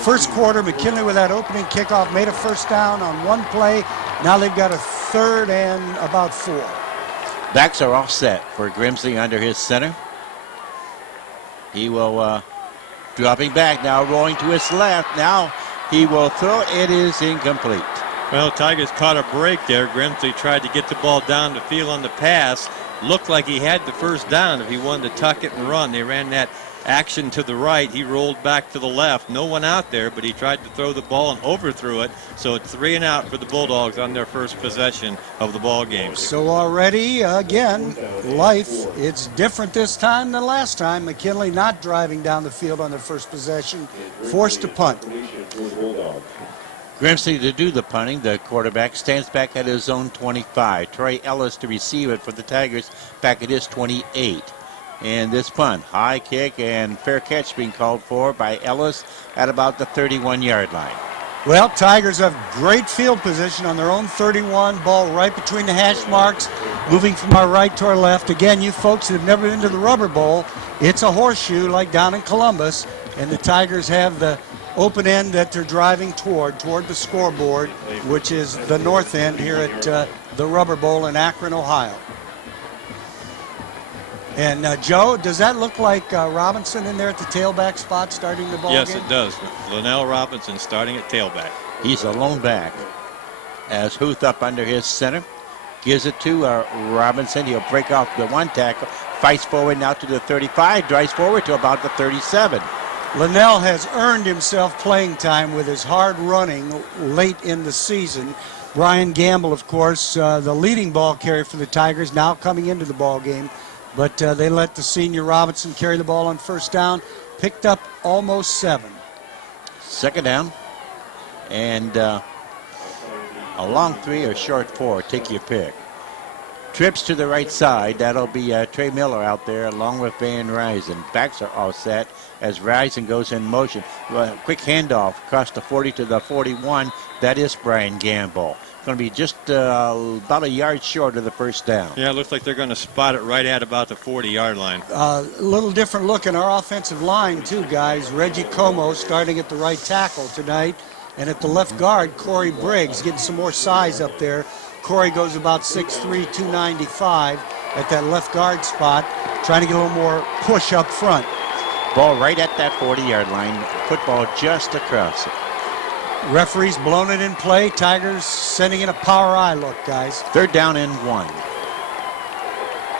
First quarter, McKinley with that opening kickoff made a first down on one play. Now they've got a third and about 4. Backs are all set for Grimsley under his center. He will dropping back now, rolling to his left. Now he will throw. It is incomplete. Well, Tigers caught a break there. Grimsley tried to get the ball down the field on the pass. Looked like he had the first down if he wanted to tuck it and run. They ran that action to the right. He rolled back to the left. No one out there, but he tried to throw the ball and overthrew it. So it's 3 and out for the Bulldogs on their first possession of the ball game. So already, again, it's different this time than last time. McKinley not driving down the field on their first possession, forced to punt. Grimsley to do the punting. The quarterback stands back at his own 25. Troy Ellis to receive it for the Tigers back at his 28. And this punt, high kick and fair catch being called for by Ellis at about the 31-yard line. Well, Tigers have great field position on their own 31, ball right between the hash marks, moving from our right to our left. Again, you folks that have never been to the Rubber Bowl, it's a horseshoe like down in Columbus, and the Tigers have the open end that they're driving toward the scoreboard, which is the north end here at the Rubber Bowl in Akron, Ohio. And Joe, does that look like Robinson in there at the tailback spot starting the ball game? Yes, it does. Linnell Robinson starting at tailback. He's a lone back. As Huth up under his center, gives it to Robinson. He'll break off the one tackle, fights forward now to the 35, drives forward to about the 37. Linnell has earned himself playing time with his hard running late in the season. Brian Gamble, of course, the leading ball carrier for the Tigers, now coming into the ball game. But they let the senior Robinson carry the ball on first down, picked up almost 7. Second down, and a long 3 or short 4, take your pick. Trips to the right side, that'll be Trey Miller out there along with Van Ryzen. Backs are all set as Ryzen goes in motion. Quick handoff across the 40 to the 41, that is Brian Gamble. Going to be just about a yard short of the first down. Yeah, it looks like they're going to spot it right at about the 40-yard line. A little different look in our offensive line, too, guys. Reggie Como starting at the right tackle tonight. And at the left guard, Corey Briggs getting some more size up there. Corey goes about 6'3", 295 at that left guard spot, trying to get a little more push up front. Ball right at that 40-yard line. Football just across it. Referee's blown it in play. Tigers sending in a power eye look, guys. Third down and 1.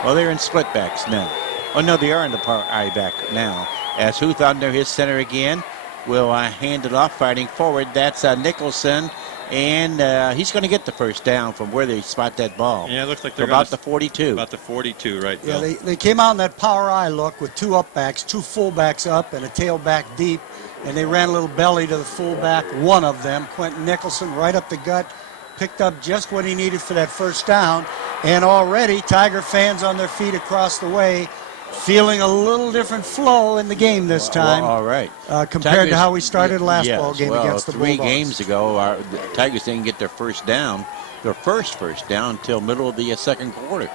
Well, they're in split backs now. Oh, no, they are in the power eye back now. As Huth under his center again will hand it off, fighting forward. That's Nicholson, and he's going to get the first down from where they spot that ball. Yeah, it looks like they're about the 42. About the 42, right, Bill? Yeah, they came out in that power eye look with 2 upbacks, 2 fullbacks up, and a tailback deep. And they ran a little belly to the fullback, one of them, Quentin Nicholson, right up the gut, picked up just what he needed for that first down. And already Tiger fans on their feet across the way, feeling a little different flow in the game this time. Well, all right. Compared Tigers, to how we started last yes, ball game well, against the 3 Bulldogs. games ago, the Tigers didn't get their first down, their first down, until middle of the second quarter.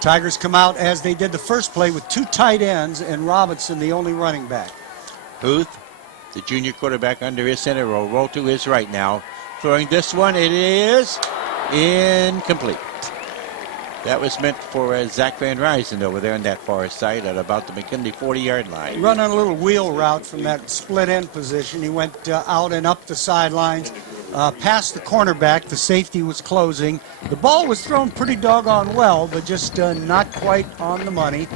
Tigers come out as they did the first play with 2 tight ends and Robinson, the only running back. Huth, the junior quarterback under his center, will roll to his right now. Throwing this one, it is incomplete. That was meant for Zach Van Ryzen over there on that far side at about the McKinley 40-yard line. Running a little wheel route from that split end position. He went out and up the sidelines, past the cornerback. The safety was closing. The ball was thrown pretty doggone well, but just not quite on the money.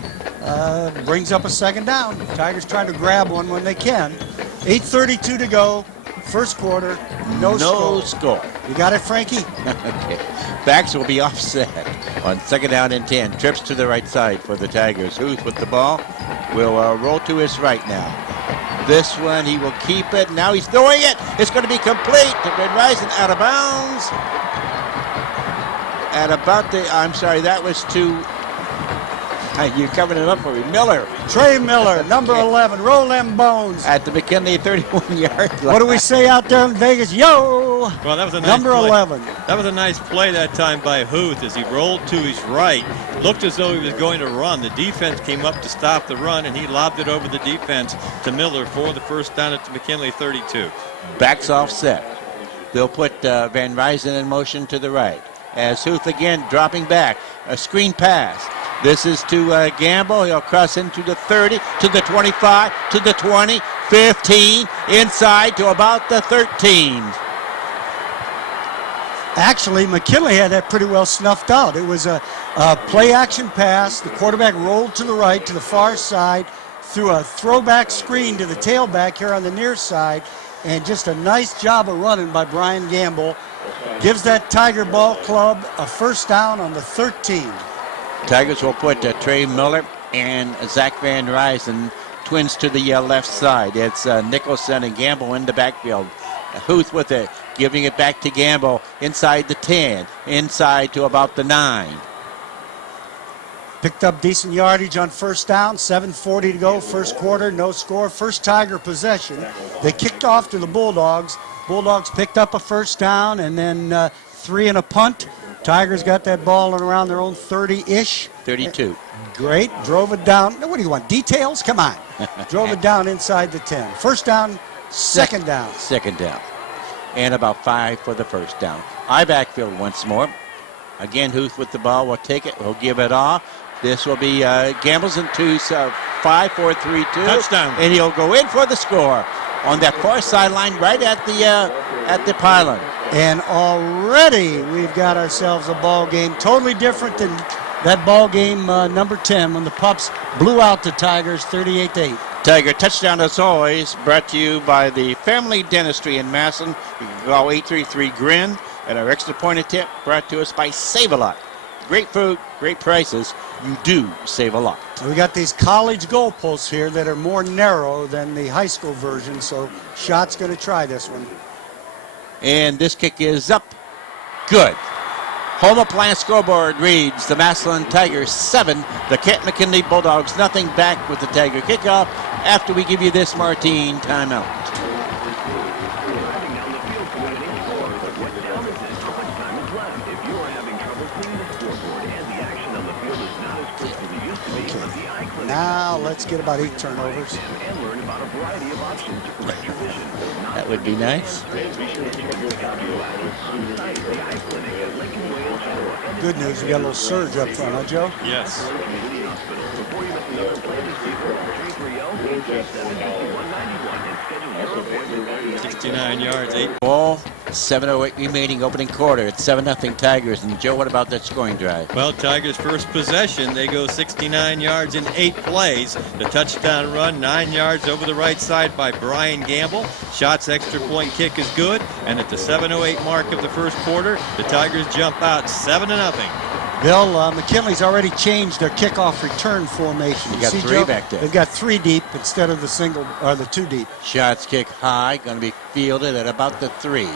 Brings up a second down. Tigers trying to grab one when they can. 8:32 to go. First quarter, no score. You got it, Frankie? Okay. Backs will be offset on second down and 10. Trips to the right side for the Tigers. Huth with the ball will roll to his right now. This one, he will keep it. Now he's throwing it. It's going to be complete. Van Ryzen out of bounds. At about the, I'm sorry, that was to, you're covering it up for me, Miller. Trey Miller, number 11. Roll them bones. At the McKinley 31-yard line. What do we say out there in Vegas? Yo! Well, that was a nice number play. 11. That was a nice play that time by Huth as he rolled to his right. Looked as though he was going to run. The defense came up to stop the run, and he lobbed it over the defense to Miller for the first down at the McKinley 32. Backs offset. They'll put Van Ryzen in motion to the right. As Huth again dropping back. A screen pass. This is to Gamble. He'll cross into the 30, to the 25, to the 20, 15, inside to about the 13. Actually, McKinley had that pretty well snuffed out. It was a play-action pass. The quarterback rolled to the right, to the far side, threw a throwback screen to the tailback here on the near side, and just a nice job of running by Brian Gamble. Gives that Tiger ball club a first down on the 13. Tigers will put Trey Miller and Zach Van Ryzen, twins, to the left side. It's Nicholson and Gamble in the backfield. Huth with it, giving it back to Gamble inside the 10, inside to about the 9. Picked up decent yardage on first down, 7:40 to go, first quarter, no score. First Tiger possession. They kicked off to the Bulldogs. Bulldogs picked up a first down and then 3 and a punt. Tigers got that ball at around their own 30-ish. 32. Great, drove it down. What do you want, details? Come on. Drove it down inside the 10. First down, second down. Second down. And about 5 for the first down. I backfield once more. Again, Huth with the ball will take it. We'll give it off. This will be Gamble's in 2, 5, 4, 3, 2. Touchdown. And he'll go in for the score on that far sideline right at the pylon. And already we've got ourselves a ball game totally different than that ball game number 10 when the Pups blew out the Tigers 38-8. Tiger touchdown as always, brought to you by the Family Dentistry in Massillon. You can call 833-GRIN. And our extra point attempt brought to us by Save-A-Lot. Great food, great prices. You do save a lot. We got these college goalposts here that are more narrow than the high school version, so Schott's going to try this one. And this kick is up. Good. Home appliance scoreboard reads the Massillon Tigers 7, the Canton McKinley Bulldogs nothing. Back with the Tiger kickoff after we give you this Martine timeout. Now let's get about 8 turnovers. That would be nice. Good news, we got a little surge up front, huh, Joe? Yes. 69 yards, 8. Ball, 7:08 remaining, opening quarter. It's 7-0 Tigers. And Joe, what about that scoring drive? Well, Tigers' first possession, they go 69 yards in 8 plays. The touchdown run, 9 yards over the right side by Brian Gamble. Schott's extra point kick is good. And at the 7:08 mark of the first quarter, the Tigers jump out 7-0. Bill, McKinley's already changed their kickoff return formation. You got see, 3 Joe? back there. They've got 3 deep instead of the single or the 2 deep. Shots kick high, going to be fielded at about the 3.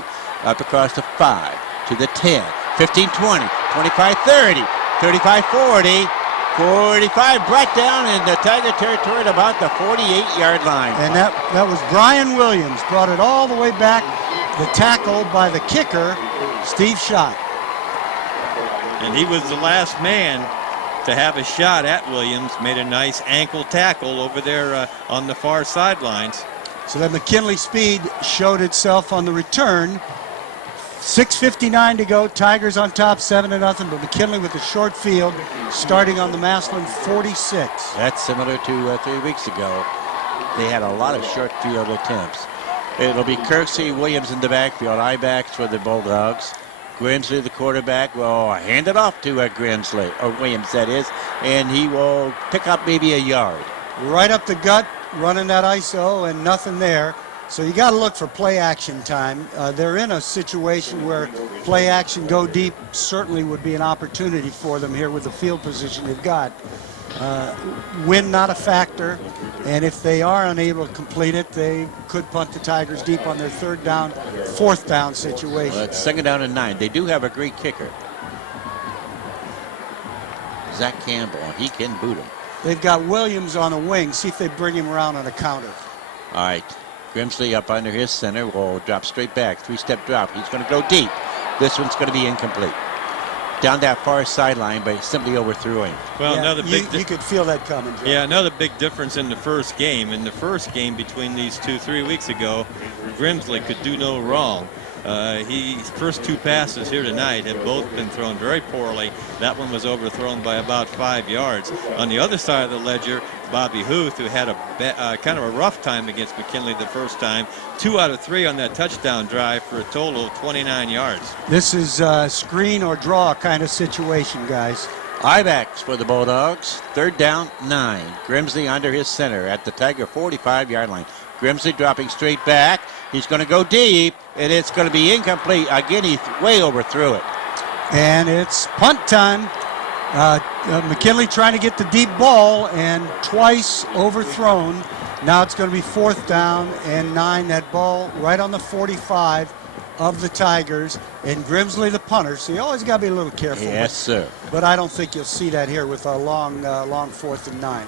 Up across the 5, to the 10, 15, 20, 25, 30, 35, 40, 45, brought down in the Tiger territory at about the 48-yard line. And that was Brian Williams, brought it all the way back. The tackle by the kicker, Steve Schott. And he was the last man to have a shot at Williams. Made a nice ankle tackle over there on the far sidelines. So that McKinley speed showed itself on the return. 6:59 to go. Tigers on top, 7-0. But McKinley with a short field, starting on the Massillon 46. That's similar to 3 weeks ago. They had a lot of short field attempts. It'll be Kirksey, Williams in the backfield. I-backs for the Bulldogs. Grimsley, the quarterback, will hand it off to Grimsley, or Williams, that is, and he will pick up maybe a yard. Right up the gut, running that ISO, and nothing there. So you got to look for play action time. They're in a situation where play action, go deep, certainly would be an opportunity for them here with the field position they've got. Win not a factor, and if they are unable to complete it, they could punt the Tigers deep on their 3rd down, 4th down situation. Well, it's 2nd down and 9. They do have a great kicker, Zach Campbell. He can boot him. They've got Williams on a wing. See if they bring him around on a counter. All right, Grimsley up under his center will drop straight back. 3-step drop. He's going to go deep. This one's going to be incomplete. Down that far sideline, but simply overthrew him. Well, yeah, another big. You could feel that coming, Joe. Yeah, another big difference in the first game. In the first game between these 3 weeks ago, Grimsley could do no wrong. His first 2 passes here tonight have both been thrown very poorly. That one was overthrown by about 5 yards. On the other side of the ledger, Bobby Huth, who had a kind of a rough time against McKinley the first time, 2 out of 3 on that touchdown drive for a total of 29 yards. This is screen or draw kind of situation, guys. I-backs for the Bulldogs. 3rd down, 9. Grimsley under his center at the Tiger 45-yard line. Grimsley dropping straight back. He's going to go deep, and it's going to be incomplete. Again, he way overthrew it. And it's punt time. McKinley trying to get the deep ball and twice overthrown. Now it's going to be 4th down and 9. That ball right on the 45 of the Tigers, and Grimsley the punter. So you always got to be a little careful. Yes, sir. But I don't think you'll see that here with a long 4th and 9.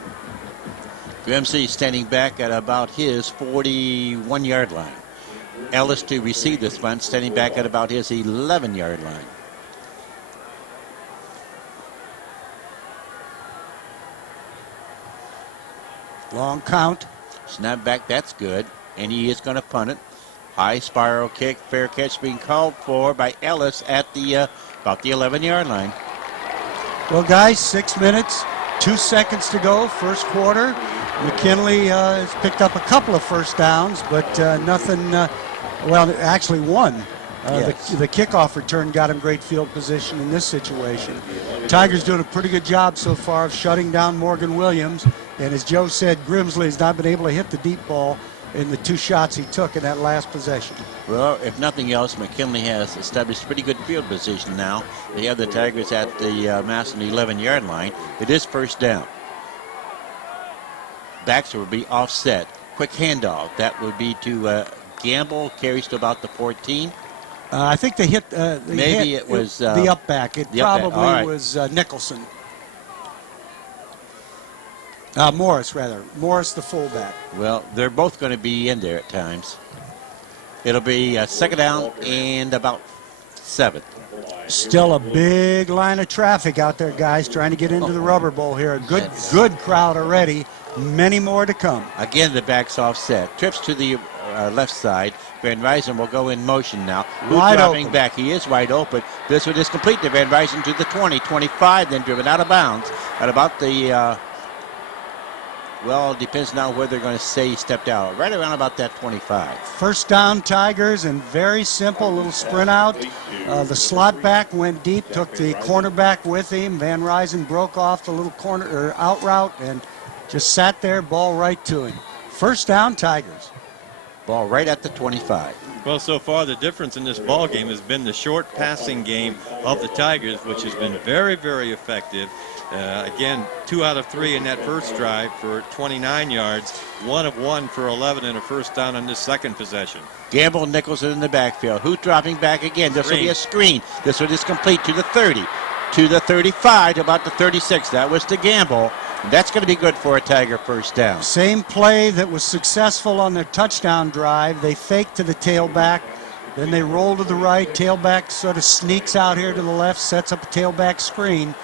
Grimsley standing back at about his 41-yard line. Ellis to receive this punt, standing back at about his 11-yard line. Long count. Snap back, that's good. And he is going to punt it. High spiral kick, fair catch being called for by Ellis at the about the 11-yard line. Well, guys, 6 minutes, 2 seconds to go, first quarter. McKinley has picked up a couple of first downs, but nothing, well, actually one. Yes. The kickoff return got him great field position in this situation. Tigers doing a pretty good job so far of shutting down Morgan Williams. And as Joe said, Grimsley has not been able to hit the deep ball in the 2 shots he took in that last possession. Well, if nothing else, McKinley has established pretty good field position now. They have the Tigers at the Massillon 11-yard line. It is 1st down. Baxter will be offset. Quick handoff. That would be to Gamble. Carries to about the 14. I think they hit. Maybe it was the up back. It probably right. was Nicholson. Morris, rather. Morris, the fullback. Well, they're both going to be in there at times. It'll be 2nd down and about 7. Still a big line of traffic out there, guys, trying to get into the Rubber Bowl here. A good crowd already. Many more to come. Again, the back's offset. Trips to the left side. Van Ryzen will go in motion now. Wide dropping open. back. He is wide open. This one is complete to Van Ryzen to the 20, 25, then driven out of bounds at about the, well, it depends now where they're going to say he stepped out. Right around about that 25. 1st down, Tigers, and very simple, little sprint out. The slot back went deep, took the cornerback with him. Van Ryzen broke off the little corner or out route and just sat there, ball right to him. 1st down, Tigers. Ball right at the 25. Well, so far the difference in this ball game has been the short passing game of the Tigers, which has been very, very effective. Again, 2 out of 3 in that first drive for 29 yards, 1 of 1 for 11 and a 1st down on this second possession. Gamble, Nicholson in the backfield. Hoot dropping back again. This will be a screen. This one is complete to the 30, to the 35, to about the 36. That was to Gamble. That's going to be good for a Tiger 1st down. Same play that was successful on their touchdown drive. They fake to the tailback, then they roll to the right. Tailback sort of sneaks out here to the left, sets up a tailback screen.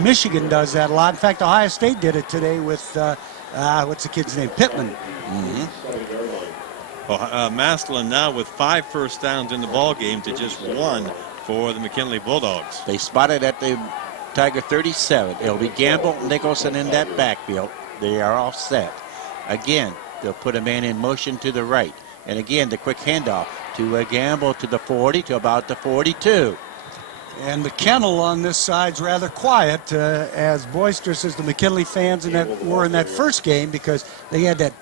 Michigan does that a lot. In fact, Ohio State did it today with, what's the kid's name? Pittman. Well, Massillon now with 5 first downs in the ball game to just 1 for the McKinley Bulldogs. They spotted at the Tiger 37. It'll be Gamble, Nicholson in that backfield. They are all set. Again, they'll put a man in motion to the right. And again, the quick handoff to Gamble to the 40, to about the 42. And the kennel on this side's rather quiet, as boisterous as the McKinley fans were in that first game, because they had that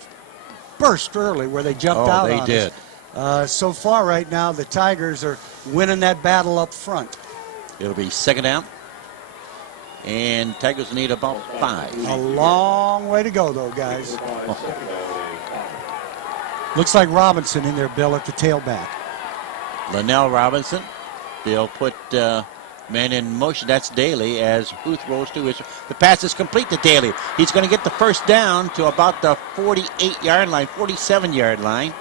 burst early where they jumped out on us. They did. So far right now, the Tigers are winning that battle up front. It'll be 2nd down. And Tigers need about 5. A long way to go, though, guys. Looks like Robinson in there, Bill, at the tailback. Linnell Robinson. They'll put man in motion. That's Daly as Huth rolls to his. The pass is complete to Daly. He's going to get the 1st down to about the 48-yard line, 47-yard line.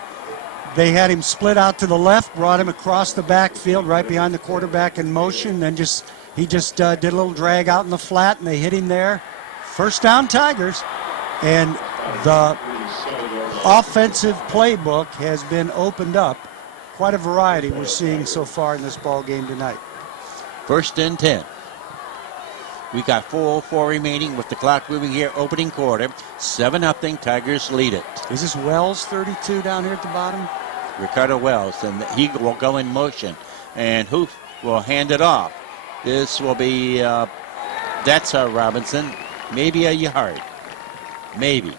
They had him split out to the left, brought him across the backfield right behind the quarterback in motion, then he just did a little drag out in the flat, and they hit him there. 1st down, Tigers. And the offensive playbook has been opened up. Quite a variety we're seeing so far in this ball game tonight. 1st and 10. We got 4:04 remaining with the clock moving here. Opening quarter, 7-0. Tigers lead it. Is this Wells 32 down here at the bottom? Ricardo Wells, and he will go in motion, and Hoof will hand it off. This will be That's Robinson. Maybe a yard. Maybe.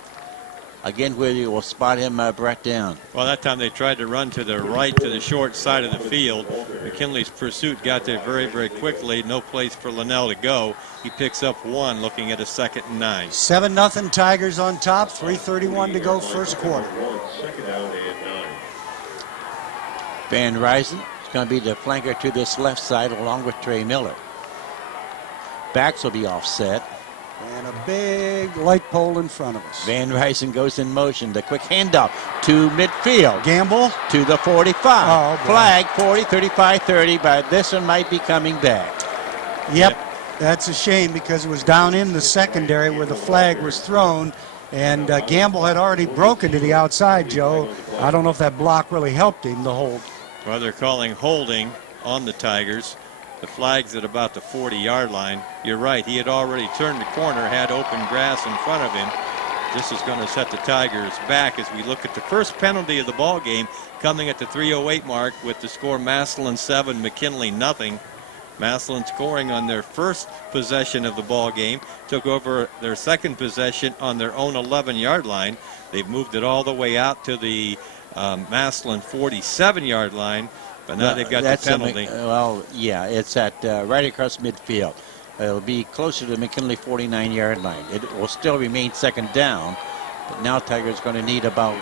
Again, where you will spot him brought down. Well, that time they tried to run to the right to the short side of the field. McKinley's pursuit got there very, very quickly. No place for Linnell to go. He picks up 1, looking at a 2nd and 9. 7-0 Tigers on top. 3:31 to go first quarter. Second down and 9. Van Ryzen is going to be the flanker to this left side along with Trey Miller. Backs will be offset. And a big light pole in front of us. Van Ryzen goes in motion. The quick handoff to midfield. Gamble. To the 45. Oh, boy. Flag 40, 35, 30, but this one might be coming back. Yep. That's a shame because it was down in the secondary where the flag was thrown. And Gamble had already broken to the outside, Joe. I don't know if that block really helped him, the hold. Well, they're calling holding on the Tigers. The flag's at about the 40-yard line. You're right. He had already turned the corner, had open grass in front of him. This is going to set the Tigers back as we look at the first penalty of the ball game coming at the 3:08 mark with the score Massillon 7, McKinley nothing. Massillon scoring on their first possession of the ball game, took over their second possession on their own 11-yard line. They've moved it all the way out to the Massillon 47-yard line. But now they've got the penalty. Well, yeah, it's at right across midfield. It'll be closer to the McKinley 49-yard line. It will still remain second down, but now Tigers going to need about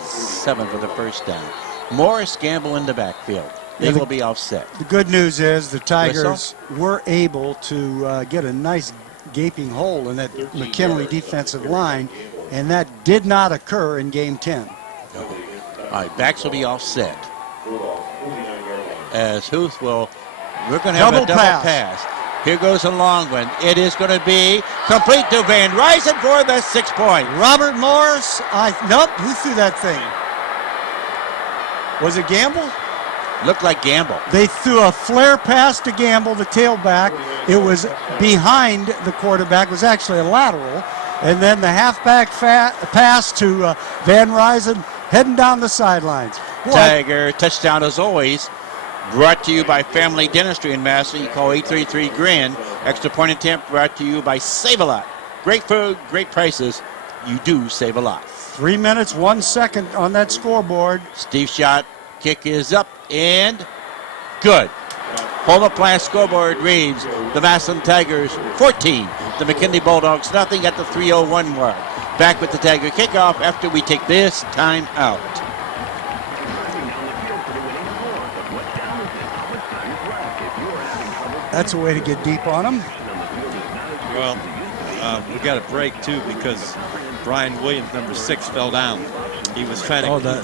7 for the first down. Morris, Gamble in the backfield. They will be offset. The good news is the Tigers were able to get a nice gaping hole in that McKinley defensive line, and that did not occur in game 10. All right, backs will be offset. As Huth will, we're going to have a double pass. Here goes a long one. It is going to be complete to Van Ryzen for the 6 point. Robert Morris, nope, who threw that thing? Was it Gamble? Looked like Gamble. They threw a flare pass to Gamble, the tailback. It was behind the quarterback. It was actually a lateral. And then the halfback pass to Van Ryzen heading down the sidelines. Tiger touchdown as always. Brought to you by Family Dentistry in Massillon. You call 833-GRIN. Extra point attempt brought to you by Save A Lot. Great food, great prices. You do save a lot. 3 minutes, 1 second on that scoreboard. Steve Schott, kick is up and good. Home Plant scoreboard reads the Massillon Tigers 14, the McKinley Bulldogs nothing at the 3:01 mark. Back with the Tiger kickoff after we take this time out. That's a way to get deep on them. Well, we got a break too because Brian Williams, number 6, fell down. He was trying to, the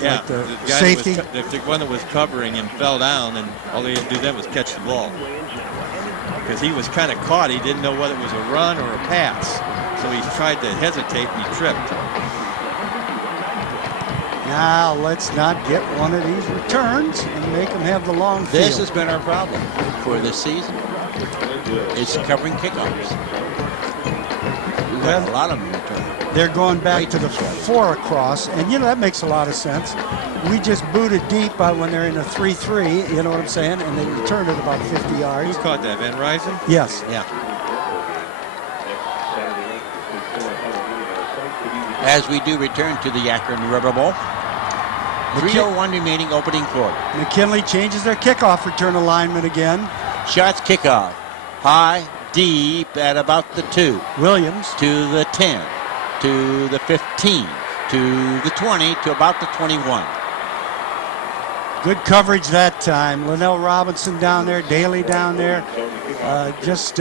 guy safety. The one that was covering him fell down, and all he had to do then was catch the ball because he was kind of caught. He didn't know whether it was a run or a pass, so he tried to hesitate and he tripped. Now let's not get one of these returns and make them have the long field. This has been our problem for this season. It's covering kickoffs. We've got a lot of them return. They're going back to the 4 across, and that makes a lot of sense. We just booted deep when they're in a 3-3, you know what I'm saying, and they returned it about 50 yards. Who caught that, Van Ryzen? Yes. Yeah. As we do return to the Akron River Bowl. 3:01 remaining opening quarter. McKinley changes their kickoff return alignment again. Shots kickoff. High, deep at about the 2. Williams. To the 10. To the 15. To the 20. To about the 21. Good coverage that time. Linnell Robinson down there. Daly down there. Just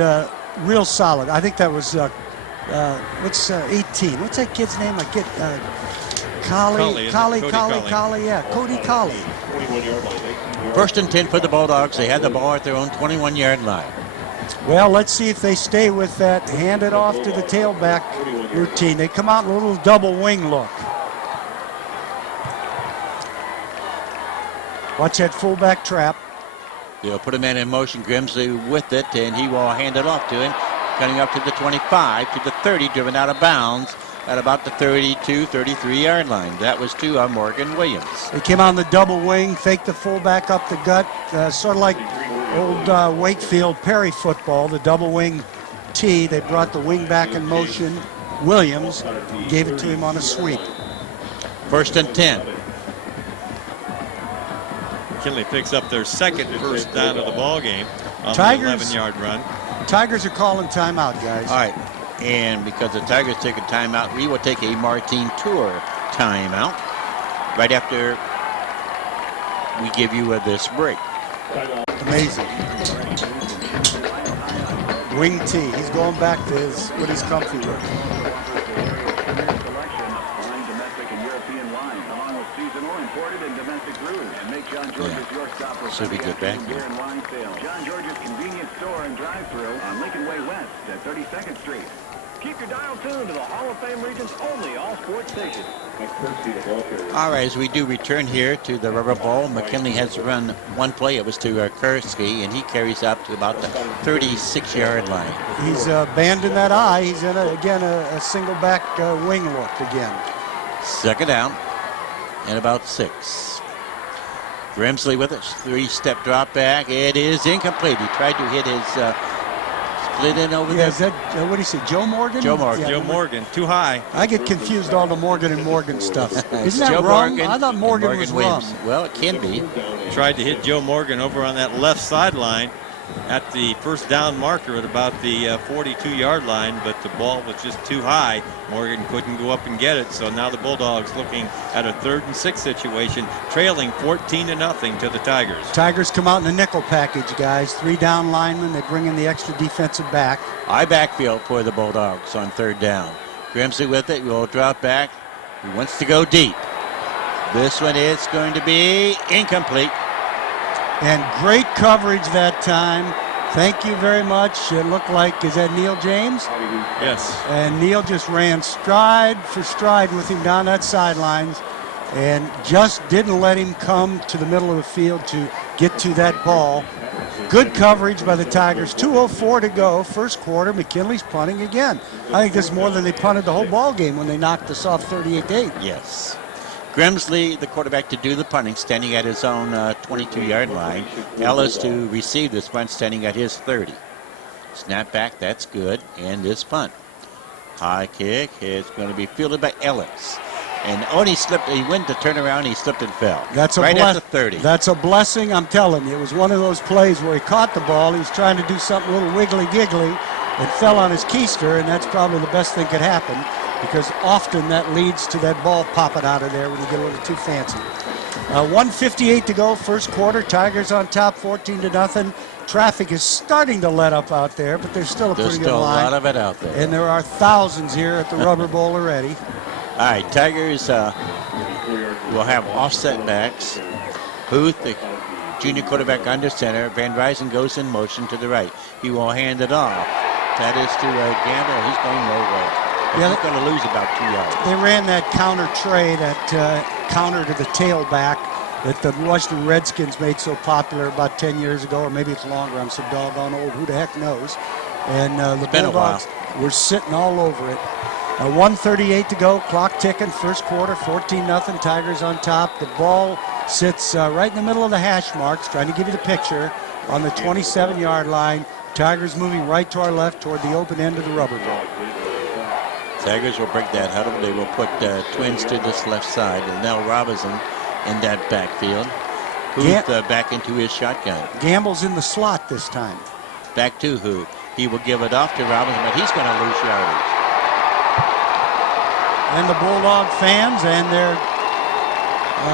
real solid. I think that was, 18? What's that kid's name? I get... Collie, yeah, Cody Collie. First and 10 for the Bulldogs. They had the ball at their own 21-yard line. Well, let's see if they stay with that hand it off to the tailback routine. They come out in a little double wing look. Watch that fullback trap. They'll put a man in motion, Grimsley with it, and he will hand it off to him. Cutting up to the 25, to the 30, driven out of bounds at about the 32, 33-yard line. That was to Morgan Williams. They came on the double wing, faked the fullback up the gut, sort of like old Wakefield Perry football, the double wing T. They brought the wing back in motion. Williams gave it to him on a sweep. 1st and 10. McKinley picks up their second first down of the ball game on Tigers, the 11-yard run. Tigers are calling timeout, guys. All right. And because the Tigers take a timeout, we will take a Martin Tour timeout right after we give you this break. Amazing. Wing T. He's going back to what he's comfy with. Should be good back. John George's convenience store and drive-thru on Lincoln Way West at 32nd Street. Keep your dial tuned to the Hall of Fame region's only all-sports station. All right, as we do return here to the Rubber Bowl, McKinley has run one play. It was to Kursky, and he carries up to about the 36-yard line. He's abandoned that eye. He's in, again, a single back wing look again. 2nd down and about 6. Grimsley with it, 3-step drop back. It is incomplete. He tried to hit his split in over there. Is that, what do you say, Joe Morgan? Joe Morgan. Yeah, Joe Morgan, too high. I get confused all the Morgan and Morgan stuff. Isn't that Joe rum? Morgan I thought Morgan was Williams. rum. Well, it can be. Tried to hit Joe Morgan over on that left sideline at the first down marker at about the 42-yard line, but the ball was just too high. Morgan couldn't go up and get it, so now the Bulldogs looking at a 3rd and 6 situation, trailing 14-0 to the Tigers. Tigers come out in the nickel package, guys. 3 down linemen. They bring in the extra defensive back. High backfield for the Bulldogs on 3rd down. Grimsley with it. Will drop back. He wants to go deep. This one is going to be incomplete. And great coverage that time. Thank you very much. It looked like, is that Neil James? Yes. And Neil just ran stride for stride with him down that sidelines and just didn't let him come to the middle of the field to get to that ball. Good coverage by the Tigers. 2:04 to go, first quarter. McKinley's punting again. I think this is more than they punted the whole ball game when they knocked us off 38-8. Yes. Grimsley, the quarterback, to do the punting, standing at his own 22-yard line. Ellis to receive this punt, standing at his 30. Snap back, that's good. And this punt. High kick is going to be fielded by Ellis. And he slipped. He went to turn around, he slipped and fell. That's right at the 30. That's a blessing, I'm telling you. It was one of those plays where he caught the ball. He was trying to do something a little wiggly-giggly and fell on his keister, and that's probably the best thing could happen, because often that leads to that ball popping out of there when you get a little too fancy. 1:58 to go, first quarter. Tigers on top, 14-0. Traffic is starting to let up out there, but there's still a pretty good line. There's still a lot of it out there. And there are thousands here at the Rubber Bowl already. All right, Tigers will have offset backs. Huth, the junior quarterback under center. Van Ryzen goes in motion to the right. He will hand it off. That is to Gamble. He's going nowhere. Yeah, he's going to lose about 2 yards. They ran that counter trade, that counter to the tailback that the Washington Redskins made so popular about 10 years ago, or maybe it's longer. I'm so doggone old. Who the heck knows? And the Bulldogs were sitting all over it. 1:38 to go. Clock ticking. First quarter, 14-0. Tigers on top. The ball sits right in the middle of the hash marks, trying to give you the picture, on the 27-yard line. Tigers moving right to our left toward the open end of the Rubber Bowl. Tigers will break that huddle. They will put twins to this left side. And now Robinson in that backfield. Huth back into his shotgun. Gamble's in the slot this time. Back to Huth. He will give it off to Robinson, but he's going to lose yardage. And the Bulldog fans and their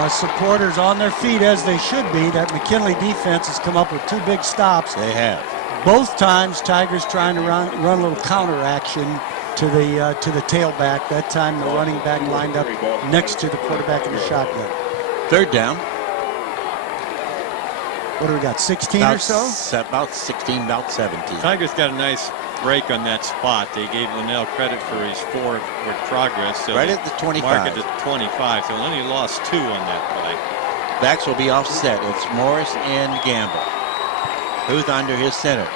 supporters on their feet, as they should be. That McKinley defense has come up with 2 big stops. They have. Both times, Tigers trying to run a little counter action to the tailback. That time, the running back lined up next to the quarterback in the shotgun. 3rd down. What do we got, 16 or so? About 16, about 17. Tigers got a nice break on that spot. They gave Linnell credit for his forward progress. So right at the 25. Mark it at 25, so only lost 2 on that play. Backs will be offset. It's Morris and Gamble. Huth under his center.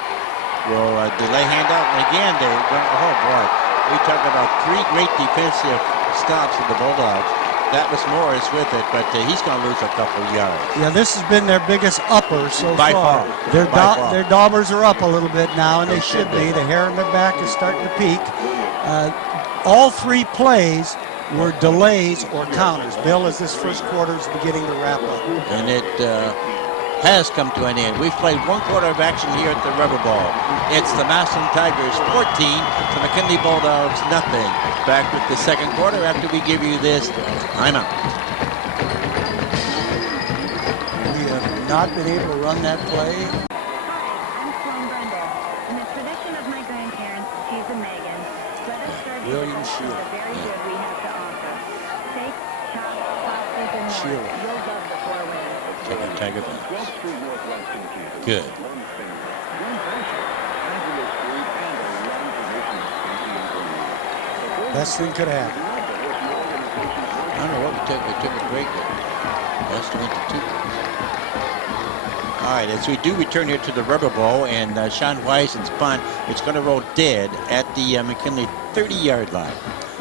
Will delay handout. And again, oh boy. We talk about 3 great defensive stops of the Bulldogs. That was Morris with it, but he's going to lose a couple yards. Yeah, this has been their biggest upper so By far. far. Their, By far. their daubers are up a little bit now, and they should be. The hair on their back is starting to peak. All three plays were delays or counters. Bill, as this first quarter is beginning to wrap up. And it has come to an end. We've played one quarter of action here at the Rubber Ball. It's the Massillon Tigers 14, the McKinley Bulldogs nothing. Back with the second quarter after we give you this timeout. We have not been able to run that play. In the tradition of my grandparents, cheese and Megan, let us serve you William the Sheila. very good we have to offer. Steak, chops, sausages, and more. Sheila. You'll love the Four Winds. Check out Tiger Buns. 12th Street Northwest in Canton. Good. One thing. One friendship. Fabulous food and a long tradition of safety and cleanliness. Best thing could have happened. I don't know what we took. We took a break, but that's 22. All right, as we do return here to the Rubber Bowl, and Sean Wisen's punt, it's going to roll dead at the McKinley 30-yard line.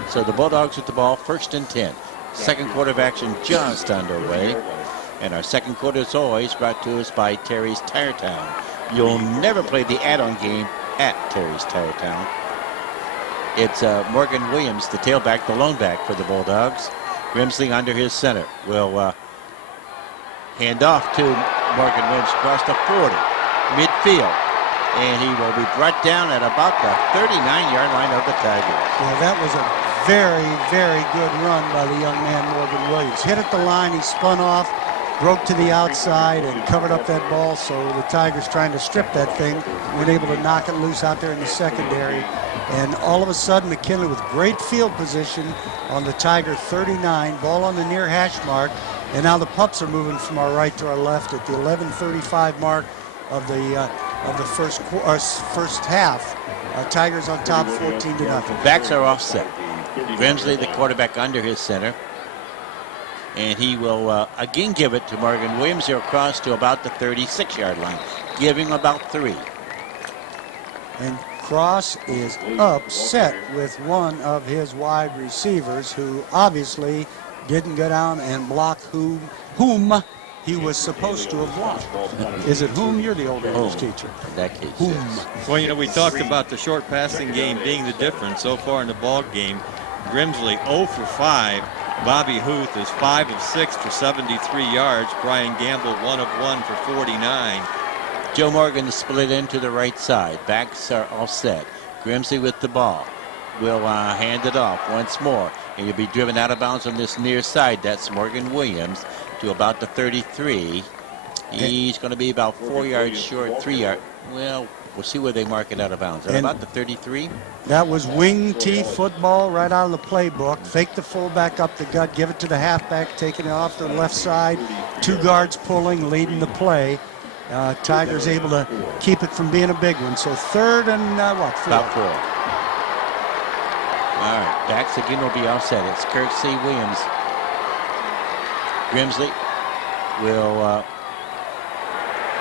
So the Bulldogs with the ball, 1st and 10. Second quarter of action just underway. And our second quarter, as always, brought to us by Terry's Tire Town. You'll never play the add-on game at Terry's Tire Town. It's Morgan Williams, the tailback, the lone back for the Bulldogs. Grimsley under his center will hand off to Morgan Williams across the 40, midfield. And he will be brought down at about the 39-yard line of the Tigers. Well, that was a very, very good run by the young man, Morgan Williams. Hit at the line, he spun off, broke to the outside, and covered up that ball. So the Tigers, trying to strip that thing, weren't able to knock it loose out there in the secondary. And all of a sudden, McKinley with great field position on the Tiger 39, ball on the near hash mark. And now the pups are moving from our right to our left at the 11:35 mark of the first half. Tigers on top, 14-0. Backs are offset. Grimsley, the quarterback, under his center. And he will again give it to Morgan Williams. He'll cross to about the 36-yard line, giving about 3. And Cross is upset with one of his wide receivers, who obviously didn't go down and block whom he was supposed to have blocked. Is it whom? You're the old English teacher. In that case, Whom? yes. Well, you know, we talked about the short passing game being the difference so far in the ball game. Grimsley 0 for 5. Bobby Huth is 5 of 6 for 73 yards. Brian Gamble 1 of 1 for 49. Joe Morgan split into the right side. Backs are all set. Grimsley with the ball. Will hand it off once more. And he'll be driven out of bounds on this near side. That's Morgan Williams to about the 33. He's going to be about 4 yards short, 3 yards. Well, we'll see where they mark it out of bounds. At about the 33. That was wing T football right out of the playbook. Fake the fullback up the gut, give it to the halfback, taking it off the left side. 2 guards pulling, leading the play. Tigers able to keep it from being a big one. So 3rd and 4? About 4. All right, backs again will be offset. It's Kirk C. Williams. Grimsley will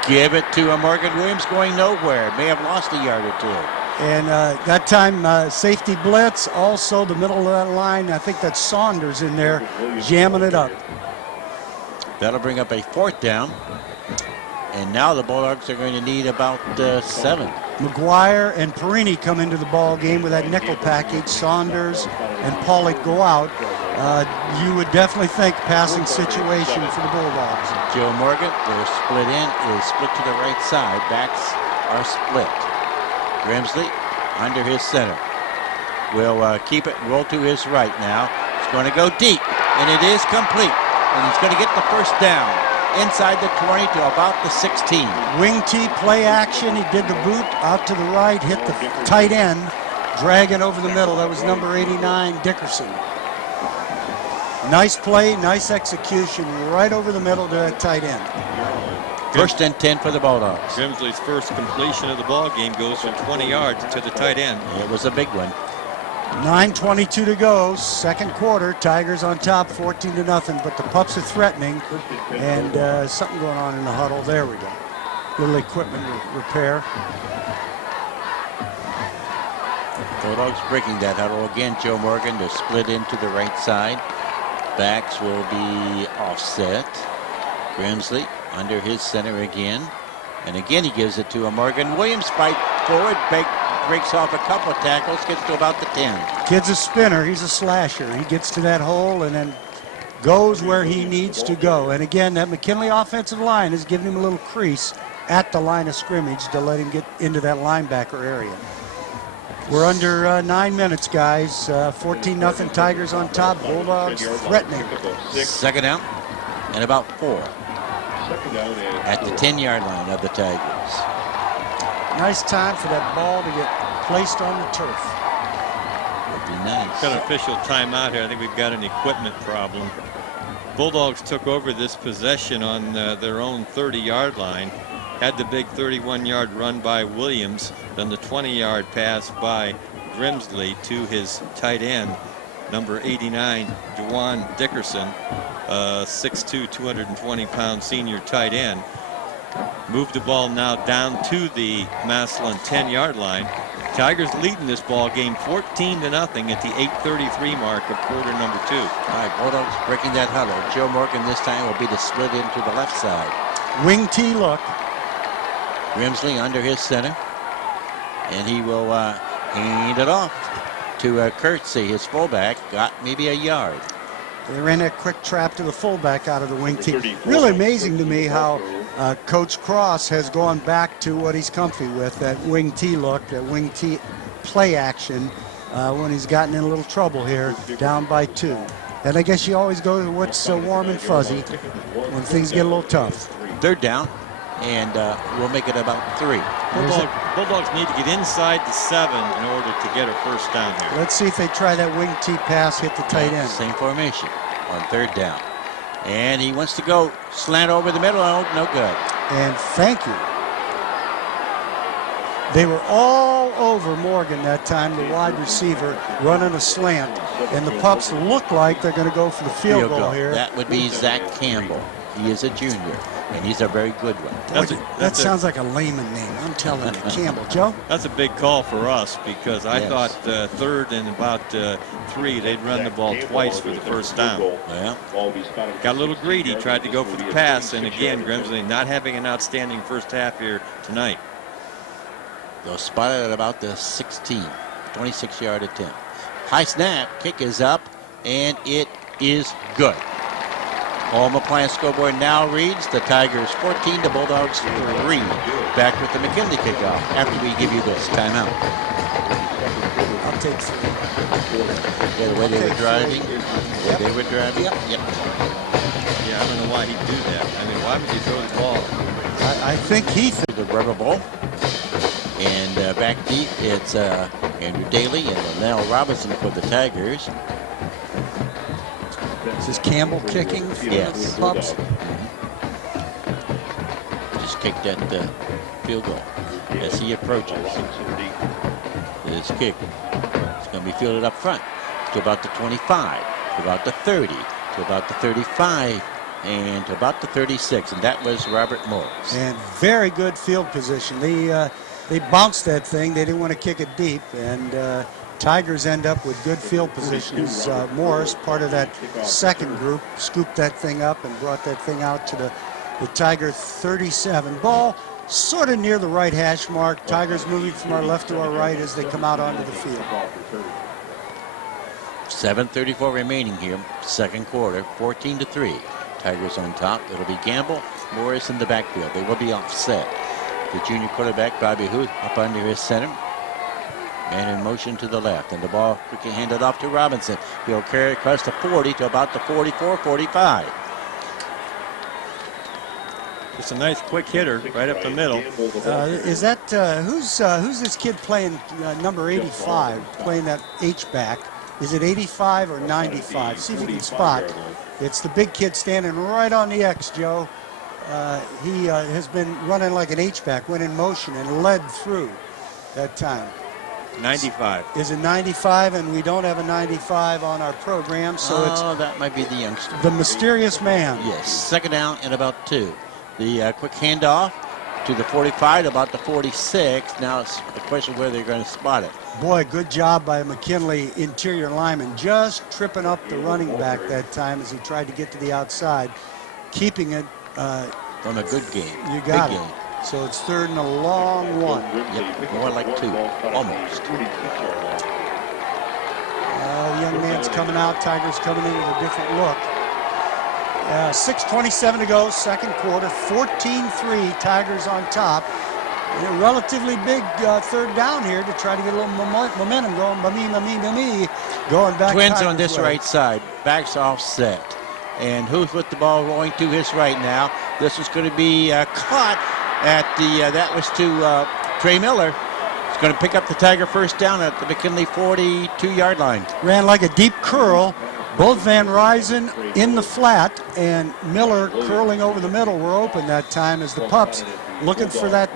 give it to Morgan Williams, going nowhere. May have lost a yard or 2. And that time, safety blitz, also the middle of that line. I think that's Saunders in there jamming it up. That'll bring up a 4th down. And now the Bulldogs are going to need about 7. McGuire and Perini come into the ball game with that nickel package. Saunders and Pollock go out. You would definitely think passing situation for the Bulldogs. Joe Morgan, they're split in, is split to the right side. Backs are split. Grimsley under his center. Will keep it, roll to his right now. It's going to go deep, and it is complete. And he's going to get the 1st down. Inside the 20 to about the 16. Wing T play action. He did the boot out to the right, hit the tight end, dragging over the middle. That was number 89, Dickerson. Nice play, nice execution, right over the middle to that tight end. 1st and 10 for the Bulldogs. Grimsley's first completion of the ball game goes from 20 yards to the tight end. It was a big one. 9:22 to go, second quarter. Tigers on top, 14-0. But the Pups are threatening, and something going on in the huddle. There we go. Little equipment repair. Bulldogs breaking that huddle again. Joe Morgan to split into the right side. Backs will be offset. Grimsley under his center again. And again, he gives it to a Morgan Williams. Fight forward, breaks off a couple of tackles, gets to about the 10. Kid's a spinner. He's a slasher. He gets to that hole and then goes where he needs to go. And again, that McKinley offensive line is giving him a little crease at the line of scrimmage to let him get into that linebacker area. We're under 9 minutes, guys. 14-0 Tigers on top. Bulldogs threatening. Second down and about 4 at the 10-yard line of the Tigers. Nice time for that ball to get placed on the turf. Would be nice. Got an official timeout here. I think we've got an equipment problem. Bulldogs took over this possession on their own 30-yard line. Had the big 31-yard run by Williams, then the 20-yard pass by Grimsley to his tight end, number 89, Dewan Dickerson, 6'2", 220-pound senior tight end. Moved the ball now down to the Massillon 10-yard line. Tigers leading this ball game 14-0 at the 8:33 mark of quarter number 2. All right, Bulldogs breaking that huddle. Joe Morgan this time will be the split into the left side. Wing T look. Grimsley under his center, and he will hand it off to Kurtzy, his fullback. Got maybe a yard. They ran that quick trap to the fullback out of the wing T. Really amazing to me how Coach Cross has gone back to what he's comfy with, that wing T look, that wing T play action when he's gotten in a little trouble here, down by 2. And I guess you always go to what's warm and fuzzy when things get a little tough. Third down, and we'll make it about 3. Bulldogs need to get inside the 7 in order to get a first down here. Let's see if they try that wing T pass, hit the tight end. Same formation on third down. And he wants to go slant over the middle. Oh, no good. And thank you. They were all over Morgan that time, the wide receiver, running a slant. And the Pups look like they're going to go for the field goal here. That would be Zach Campbell. He is a junior, and he's a very good one. That sounds like a layman name. I'm telling you, Campbell. Joe? That's a big call for us because I thought third and about 3, they'd run the ball twice for the first down. Yeah. Got a little greedy, tried to go for the pass, and again, Grimsley not having an outstanding first half here tonight. They'll spot it at about the 16, 26-yard attempt. High snap, kick is up, and it is good. Home appliance scoreboard now reads the Tigers 14, the Bulldogs 3. Back with the McKinley kickoff after we give you this timeout. I'll take 3. Yeah, the way they were driving. Yep. They were driving. Yep. Yeah, I don't know why he'd do that. I mean, why would you throw the ball? I think he The rubber ball. And back deep, it's Andrew Daly and Linnell Robinson for the Tigers. This is Campbell kicking for Yes. the Pups. Just kicked at the field goal as he approaches. This kick is going to be fielded up front to about the 25, to about the 30, to about the 35, and to about the 36. And that was Robert Morris. And very good field position. They bounced that thing. They didn't want to kick it deep. And Tigers end up with good field positions. Morris, part of that second group, scooped that thing up and brought that thing out to the Tiger 37. Ball sort of near the right hash mark. Tigers moving from our left to our right as they come out onto the field. 7:34 remaining here, second quarter, 14-3. Tigers on top. It'll be Gamble, Morris in the backfield. They will be offset. The junior quarterback, Bobby Huth, up under his center. Man in motion to the left, and the ball quickly handed off to Robinson. He'll carry across the 40 to about the 44, 45. Just a nice quick hitter right up the middle. Is that who's this kid playing number 85, playing that H-back? Is it 85 or 95? See if you can spot. It's the big kid standing right on the X, Joe. He has been running like an H-back, went in motion and led through that time. 95. Is it 95? And we don't have a 95 on our program, so it's that might be the youngster. the mysterious man. Yes, second down and about 2. The quick handoff to the 45, about the 46. Now it's a question of where they're going to spot it. Boy, good job by McKinley, interior lineman, just tripping up the running back that time as he tried to get to the outside, keeping it. From a good game. You got Big it. game. So it's 3rd and a long one. Yep, more like 2, almost. Young man's coming out. Tigers coming in with a different look. 6:27 to go, second quarter. 14-3, Tigers on top. And a relatively big 3rd down here to try to get a little momentum going. Going back. Twins Tigers on this way. right side. Backs offset. And who's with the ball rolling to his right now? This is going to be caught at the, that was to Trey Miller. He's going to pick up the Tiger first down at the McKinley 42-yard line. Ran like a deep curl. Both Van Ryzen in the flat and Miller curling over the middle were open that time as the Pups looking for that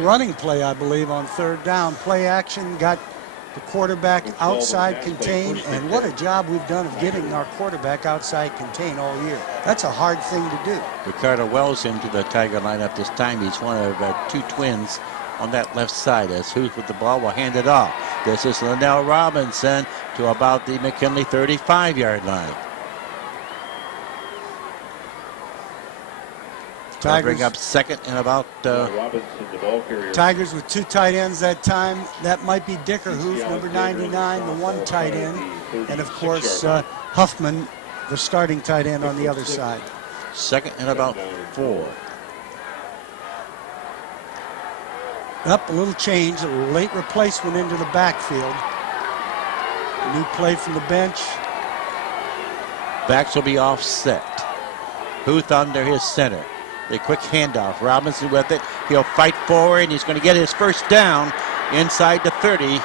running play, I believe, on 3rd down. Play action, got the quarterback outside contained, and what a job we've done of getting our quarterback outside contained all year. That's a hard thing to do. Ricardo Wells into the Tiger lineup this time. He's one of 2 twins on that left side. As who's with the ball will hand it off. This is Linnell Robinson to about the McKinley 35-yard line. Tigers bring up 2nd and about. Tigers with 2 tight ends that time. That might be Dickerhoof, number 99, the 1 tight end, and of course Huffman, the starting tight end on the other side. 2nd and about 4. Up a little change, a late replacement into the backfield. New play from the bench. Backs will be offset. Huth under his center. The quick handoff. Robinson with it. He'll fight forward, and he's going to get his first down inside the 30.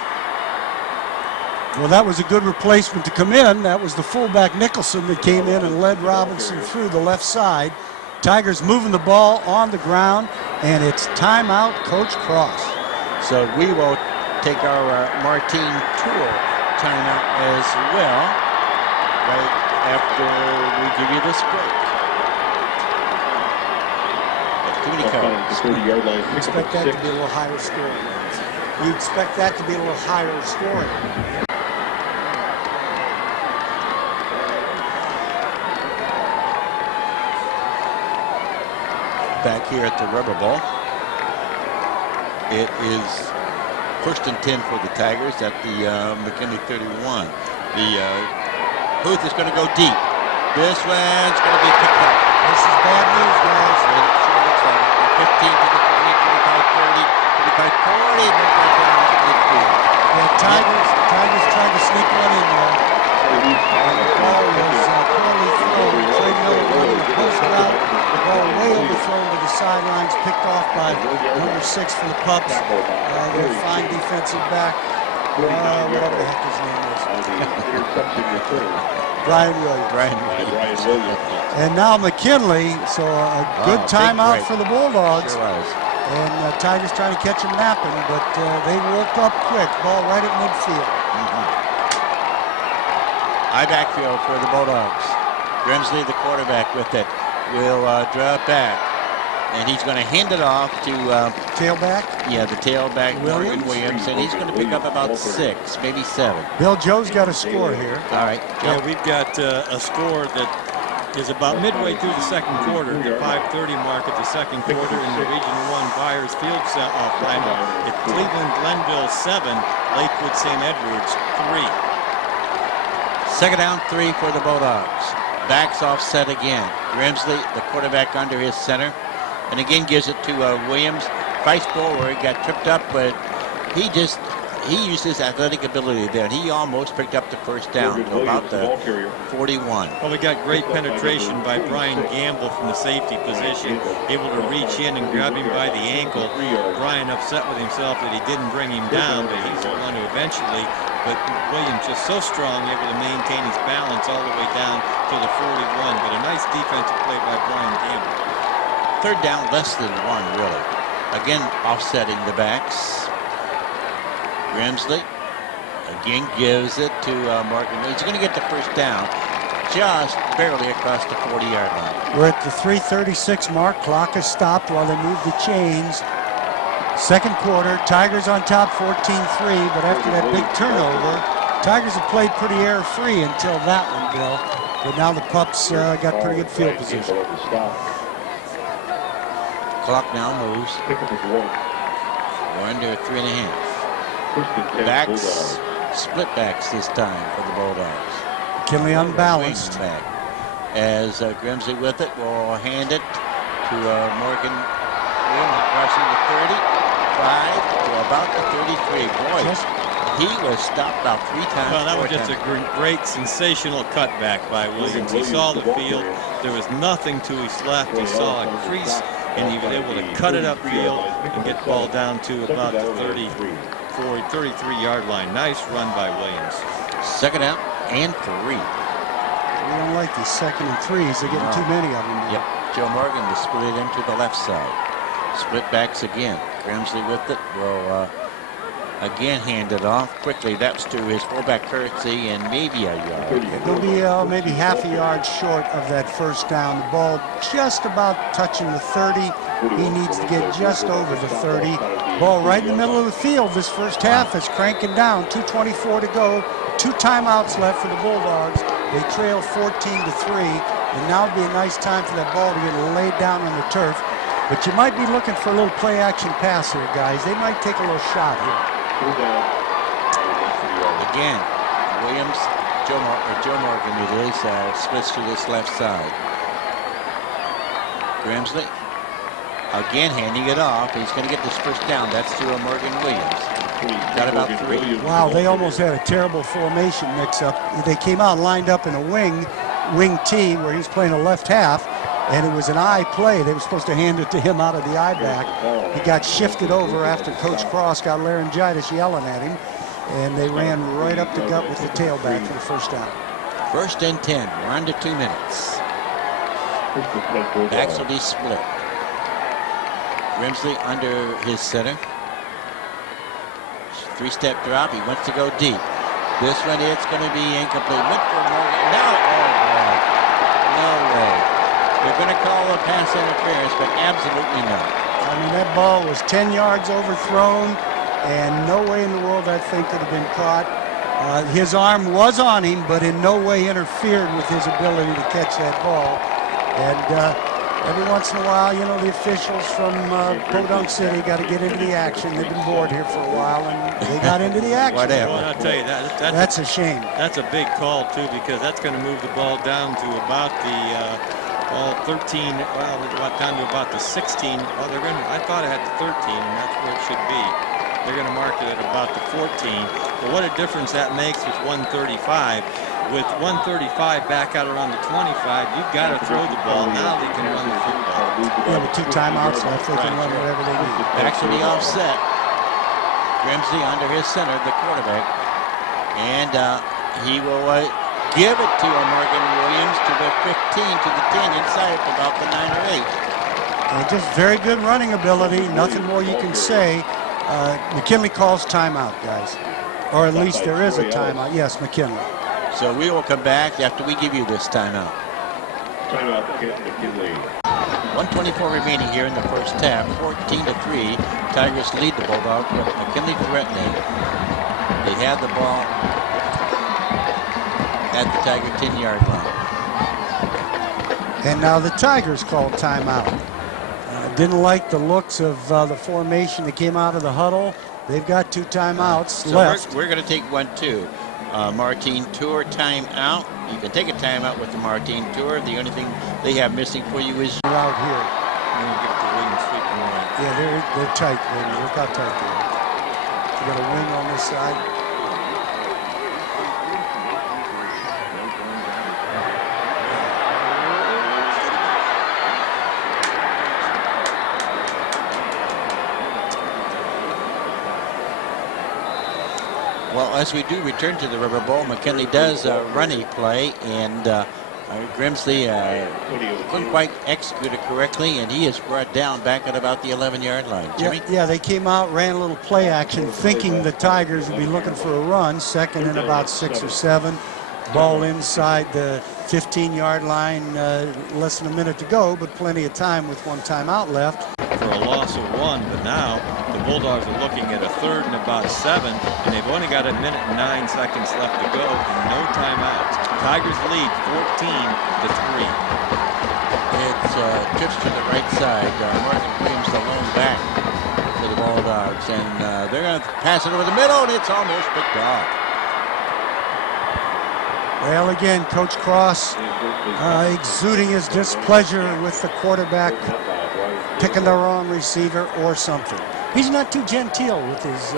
Well, that was a good replacement to come in. That was the fullback Nicholson that came in and led Robinson through the left side. Tigers moving the ball on the ground, and it's timeout, Coach Cross. So we will take our Martine Tour timeout as well, right after we give you this break. Too many cards. You expect that to be a little higher scoring. You expect that to be a little higher scoring. Back here at the Rubber Bowl. It is 1st and 10 for the Tigers at the McKinley 31. The Huth is going to go deep. This one's going to be picked up. This is bad news, guys. 15 to the 20, 25, 30, 25, 40, and then right down to midfield. Yeah, Tigers tried to sneak one in there. The ball was poorly thrown. Trey Miller running a post route. The ball way overthrown to the sidelines, picked off by number 6 for the Pups. Their fine defensive back. Whatever the heck his name is. Brian Williams. And now McKinley, so a good timeout for the Bulldogs. Sure was. And Tigers trying to catch him napping, but they woke up quick. Ball right at midfield. High backfield for the Bulldogs. Grimsley, the quarterback, with it, will drop back. And he's going to hand it off to... tailback? Yeah, the tailback, Williams. Morgan Williams. And he's going to pick up about 6, maybe 7. Bill Joe's got a score here. All right. Yeah, we've got a score that is about midway through the second quarter, the 5:30 mark of the second quarter in the Region 1 Byers Field final. It's Cleveland Glenville 7, Lakewood St. Edwards 3. 2nd down, 3 for the Bulldogs. Backs offset again. Grimsley, the quarterback under his center. And again gives it to Williams. Fights forward, got tripped up, but he used his athletic ability there, and he almost picked up the first down to about the 41. Well, we got great penetration by Brian Gamble from the safety position, able to reach in and grab him by the ankle. Brian upset with himself that he didn't bring him down, but he's the one who eventually, but Williams just so strong, able to maintain his balance all the way down to the 41. But a nice defensive play by Brian Gamble. 3rd down, less than 1, really. Again, offsetting the backs. Grimsley again gives it to Morgan. He's going to get the first down. just barely across the 40-yard line. We're at the 3:36 mark. Clock is stopped while they move the chains. Second quarter, Tigers on top 14-3, but after that big turnover, Tigers have played pretty error-free until that one, Bill. But now the Pups got pretty good field position. Clock now moves. We're under 3.5. Backs, split backs this time for the Bulldogs. McKinley unbalanced. Wing back. As Grimsley with it will hand it to Morgan crossing the 35 to about the 33. Boy, he was stopped about 3 times. Well, that was just a great, sensational cutback by Williams. He saw the field. There was nothing to his left. He saw a crease, and he was able to cut it upfield and get the ball down to about the 33-yard line. Nice run by Williams. Second out and 3. We don't like these 2nd and 3s. They're getting too many of them. Yep. Joe Morgan to split it into the left side. Split backs again. Grimsley with it will again hand it off quickly. That's to his fullback Curtsy and maybe a yard. They'll be maybe half a yard short of that first down. The ball just about touching the 30. He needs to get just over the 30. Ball right in the middle of the field. This first half is cranking down. 2:24 to go. 2 timeouts left for the Bulldogs. They trail 14-3. And now would be a nice time for that ball to get laid down on the turf. But you might be looking for a little play action pass here, guys. They might take a little shot here. Again, Williams, Joe Morgan it is, splits to this left side. Grimsley again handing it off. He's going to get this first down. That's to Morgan Williams. Got about 3. Wow, they almost had a terrible formation mix-up. They came out lined up in a wing T where he's playing a left half, and it was an I play. They were supposed to hand it to him out of the I back. He got shifted over after Coach Cross got laryngitis yelling at him, and they ran right up the gut with the tailback for the first down. 1st and 10. We're under 2 minutes. Backs will be split. Grimsley under his center. 3-step drop. He wants to go deep. This one, it's going to be incomplete. Went for Morgan. No, oh boy. No way. They're going to call a pass interference, but absolutely not. I mean, that ball was 10 yards overthrown, and no way in the world that thing could have been caught. His arm was on him, but in no way interfered with his ability to catch that ball. And every once in a while, you know, the officials from Podunk City got to get into the action. They've been bored here for a while, and they got into the action. Whatever. Well, I'll tell you, that's a shame. That's a big call, too, because that's going to move the ball down to about the 13, down to about the 16. Oh, they're going to, I thought it had the 13, and that's where it should be. They're going to mark it at about the 14. But what a difference that makes with 135. With 135 back out around the 25, you've got to throw the ball. Now they can run the football. Yeah, with 2 timeouts left, they can run whatever they need. Back to the offset. Grimsley under his center, the quarterback. And he will give it to Morgan Williams to the 15, to the 10, inside of about the 9 or 8. And just very good running ability. Nothing more you can say. McKinley calls timeout, guys. Or at least there is a timeout. Yes, McKinley. So we will come back after we give you this timeout. Timeout, Canton Mckinley. 1:24 remaining here in the first half. 14-3. Tigers lead the Bulldogs with McKinley threatening. They have the ball at the Tiger 10-yard line. And now the Tigers called timeout. Didn't like the looks of the formation that came out of the huddle. They've got 2 timeouts left. We're going to take one, too. Martine Tour timeout. You can take a timeout with the Martine Tour. The only thing they have missing for you is out here. Yeah, they're tight, baby. Look how tight they are. You got a wing on this side. Well, as we do return to the River Bowl, McKinley does run a play, and Grimsley couldn't quite execute it correctly, and he is brought down back at about the 11-yard line. Jimmy? Yeah, they came out, ran a little play action, thinking the Tigers would be looking for a run, second and about 6 or 7. Ball inside the 15-yard line, less than a minute to go, but plenty of time with one timeout left. For a loss of 1, but now the Bulldogs are looking at a 3rd and about 7, and they've only got a minute and 9 seconds left to go and no timeouts. Tigers lead 14-3. It's trips to the right side. Martin Williams, the lone back for the Bulldogs, and they're going to pass it over the middle, and it's almost picked off. Well, again, Coach Cross exuding his displeasure with the quarterback picking the wrong receiver or something. He's not too genteel with his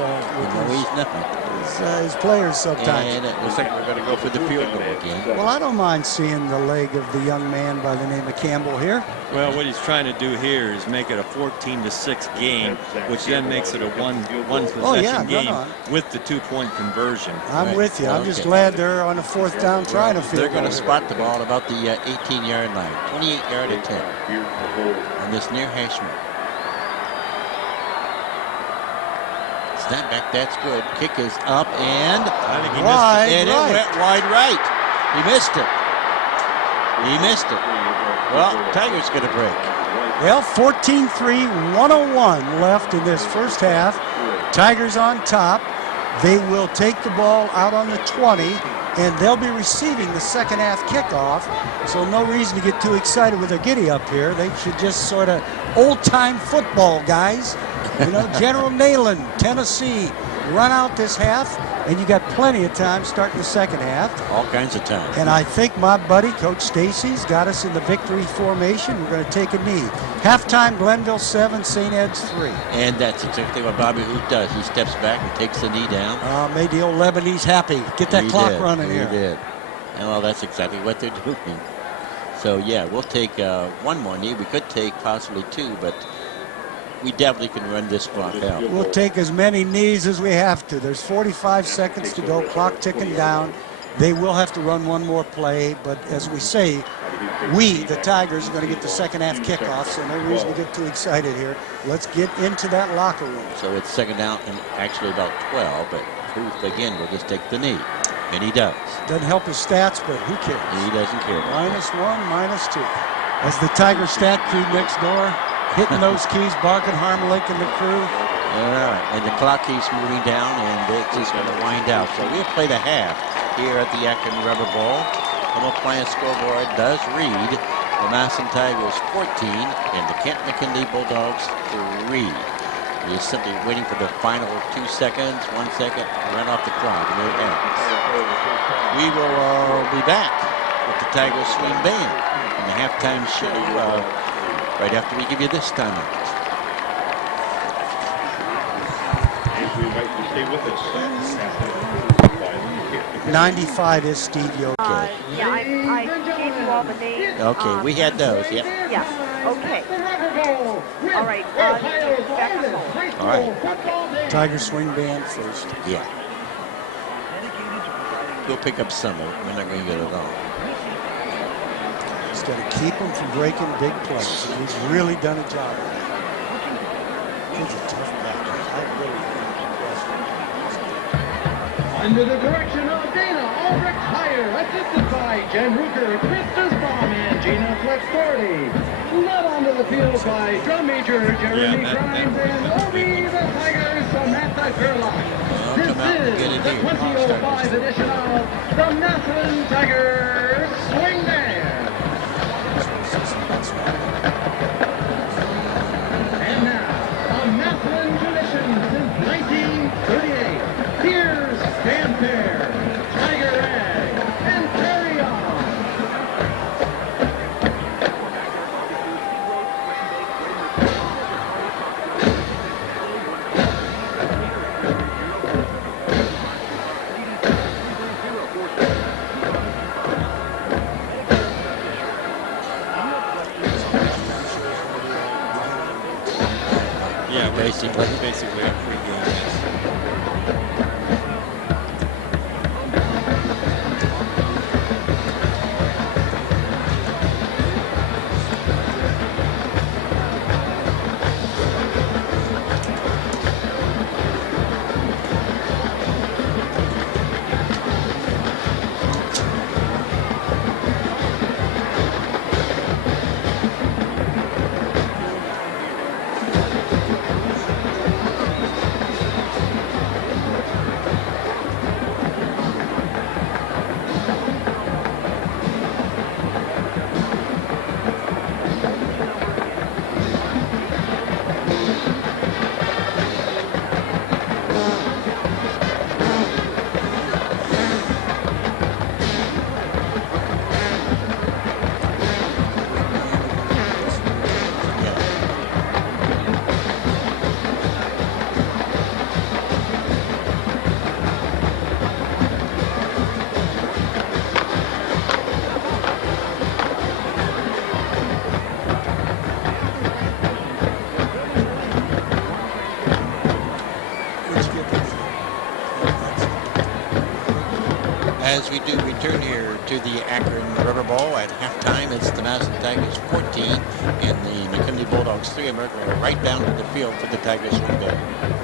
players sometimes. And it looks like we're going to go for the field goal again. Well, I don't mind seeing the leg of the young man by the name of Campbell here. Well, what he's trying to do here is make it a 14-6 game, which then makes it a one possession game with the 2-point conversion. I'm with you. I'm just glad they're on the 4th down trying to field goal. They're going to spot the ball about the 18-yard line, 28-yard attempt on this near hash mark. Snap back, that's good. Kick is up and I think he wide, and it went wide right. He missed it. He missed it. Well, Tigers going to break. Well, 14-3, 101 left in this first half. Tigers on top. They will take the ball out on the 20, and they'll be receiving the second half kickoff. So no reason to get too excited with their giddy up here. They should just sort of old-time football, guys. You know, General Neyland, Tennessee, run out this half, and you got plenty of time starting the second half. All kinds of time. And I think my buddy, Coach Stacy's got us in the victory formation. We're going to take a knee. Halftime, Glenville 7, St. Ed's 3. And that's exactly what Bobby Hoot does. He steps back and takes the knee down. Made the old Lebanese happy. Get that clock running here. He did. And well, that's exactly what they're doing. So, yeah, we'll take one more knee. We could take possibly 2, but we definitely can run this clock out. We'll take as many knees as we have to. There's 45 seconds to go, clock ticking down. They will have to run one more play, but as we say, we, the Tigers, are going to get the second half kickoff, so no reason to get too excited here. Let's get into that locker room. So it's second down and actually about 12, but Booth, again, will just take the knee, and he does. Doesn't help his stats, but who cares? He doesn't care. -1, -2. As the Tiger stat crew next door, hitting those keys, barking Harmelick and the crew. All right, and the clock keeps moving down, and it's just going to wind out. So we'll play the half here at the Akron Rubber Bowl. Home appliance scoreboard does read the Massillon Tigers 14 and the Canton Mckinley Bulldogs 3. You're simply waiting for the final 2 seconds, 1 second, run off the clock, and there it ends. We will be back with the Tigers Swing Band in the halftime show right after we give you this timeout. If we invite you to stay with us. 95 is Steve Yoke. Yeah, I gave you all the names. Okay, we had those, yep. Yeah, okay. All right, back to home. All right. Tiger Swing Band first. Yeah. We'll pick up some of it. We're not going to get it all. Just got to keep him from breaking big plays. And he's really done a job. He's a tough backer. I really am impressed. Under the direction of Dana Ulrich Heyer, assisted by Jen Rucker, Christus Baum, and Gina Flexporty. Led onto the field by drum major Jeremy Grimes and Obi the Tigers, Samantha Gerlach. This is the 2005 edition of the Massillon Tigers Swing Band. And now, a Massillon tradition since 1938. Here's Fanfare, Tiger Rag, and Carry On. Yeah, basically a pregame. as we do return here to the Akron River Bowl at halftime. It's the Massillon Tigers 14 and the McKinley Bulldogs 3. America right down to the field for the Tigers swing band.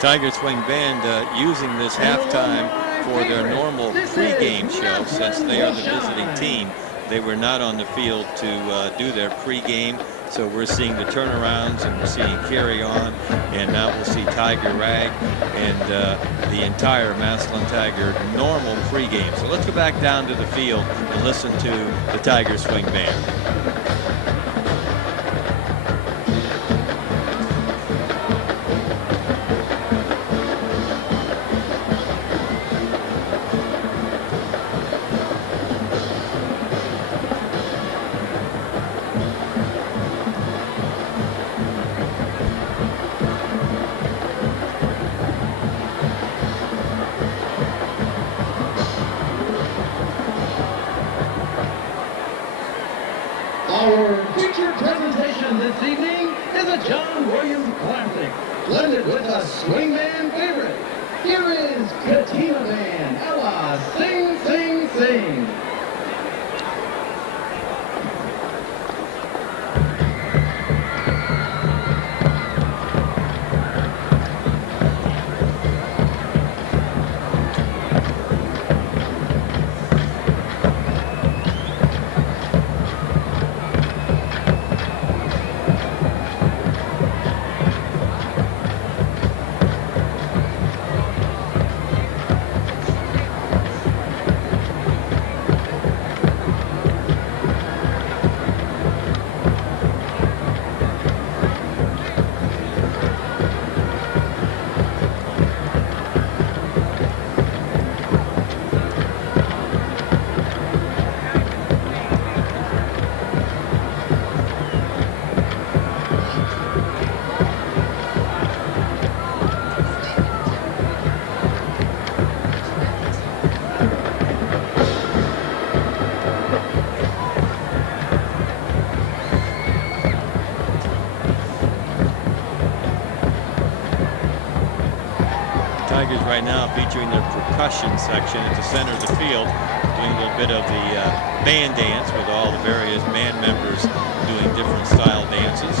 Tiger Swing Band using this halftime for their normal pregame show. Since they are the visiting team, they were not on the field to do their pregame. So we're seeing the turnarounds and we're seeing Carry On, and now we'll see Tiger Rag and the entire Massillon Tiger normal pregame. So let's go back down to the field and listen to the Tiger Swing Band. Our featured presentation this evening is a John Williams classic, blended with a swing band favorite. Here is Katina Band, Ella, Sing, Sing, Sing. Tigers right now featuring their percussion section at the center of the field, doing a little bit of the band dance with all the various band members doing different style dances.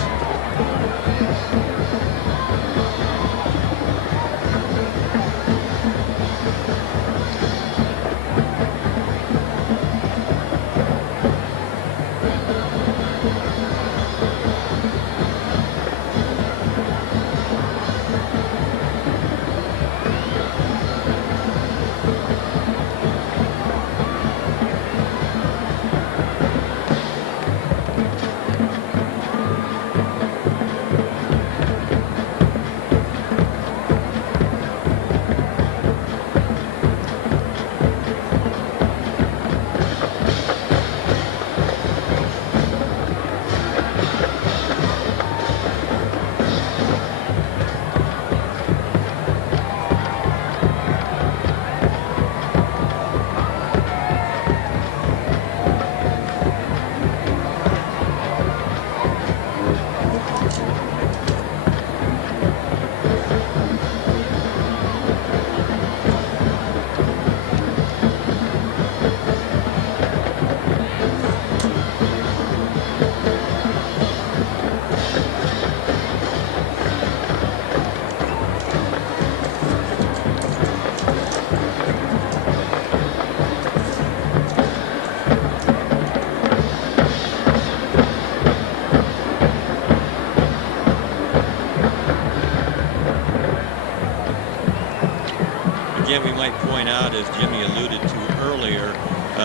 Again, we might point out, as Jimmy alluded to earlier,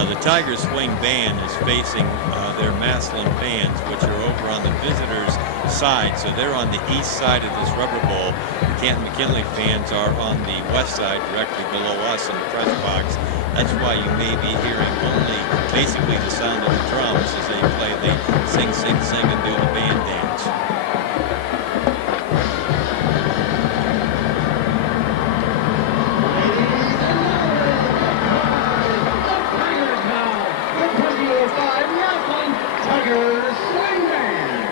the Tiger Swing Band is facing their Massillon fans, which are over on the visitors' side. So they're on the east side of this rubber bowl. The Canton Mckinley fans are on the west side, directly below us in the press box. That's why you may be hearing only basically the sound of the drums as they play. They sing, sing, sing, and do the band dance. Tigers Swing Band.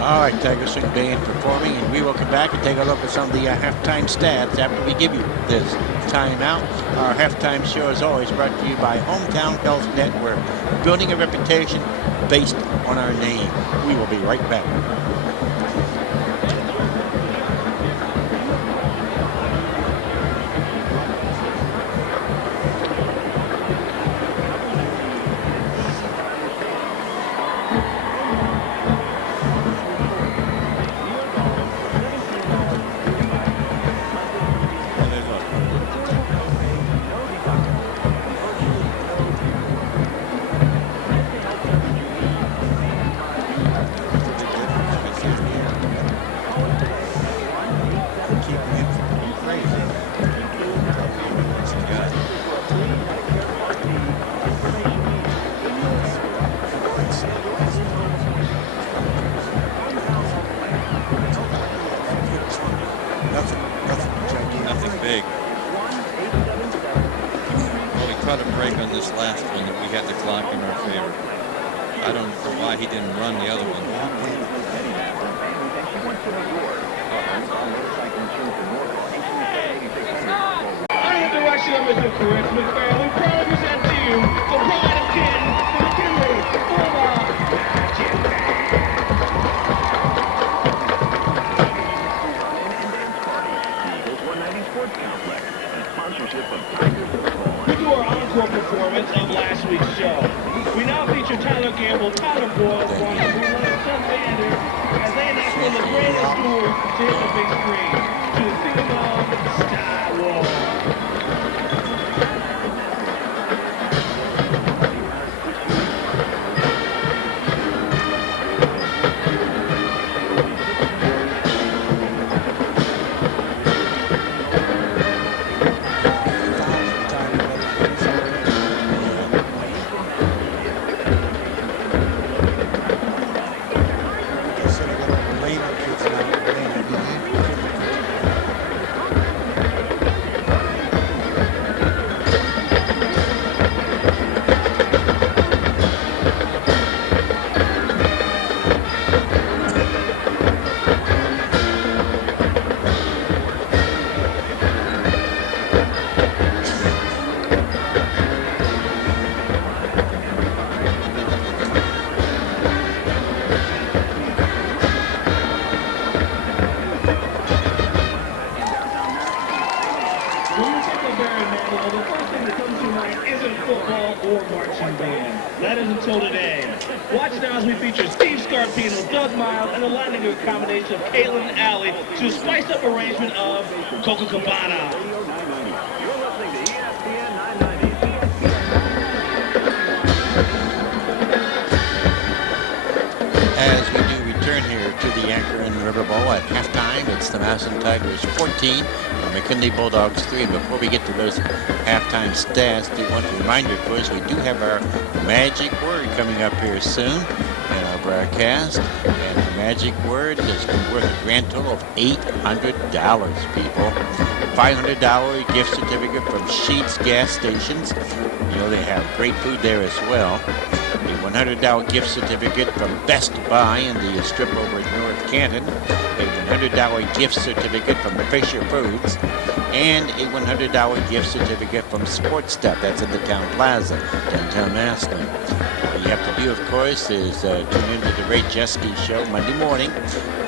All right, Tiger Swing Band performing, and we will come back and take a look at some of the halftime stats after we give you this timeout. Our halftime show, as always, brought to you by Hometown Health Network, building a reputation based on our name. We will be right back. Nothing big. Well, we caught a break on this last one that we had the clock in our favor. I don't know why he didn't run the other one. Under the direction of Mr. Chris McFarley, we proudly present to you the pride of Canton, the McKinley Bulldog Magic Band. We do our encore performance of last week's show. We now feature Tyler Gamble, Tyler Boyle, Ron Moon, and Son Vander as they announce one of the greatest duels to hit the big screen to the theme of Star Wars. And a lightning combination of Caitlin and Alley to a spiced up arrangement of Coca Cabana. You're listening to ESPN 990. As we do return here to the Anchor and River Bowl at halftime, it's the Massillon Tigers 14, the McKinley Bulldogs 3. And before we get to those halftime stats, we want to remind you, of course, we do have our magic word coming up here soon in our broadcast. And the magic word is worth a grand total of $800, people. $500 gift certificate from Sheetz gas stations. You know, they have great food there as well. A $100 gift certificate from Best Buy in the strip over at North Canton. A $100 gift certificate from Fisher Foods. And a $100 gift certificate from Sports Stuff. That's in the Town Plaza, downtown Massillon. All you have to do, of course, is tune into the Ray Jeske Show Monday morning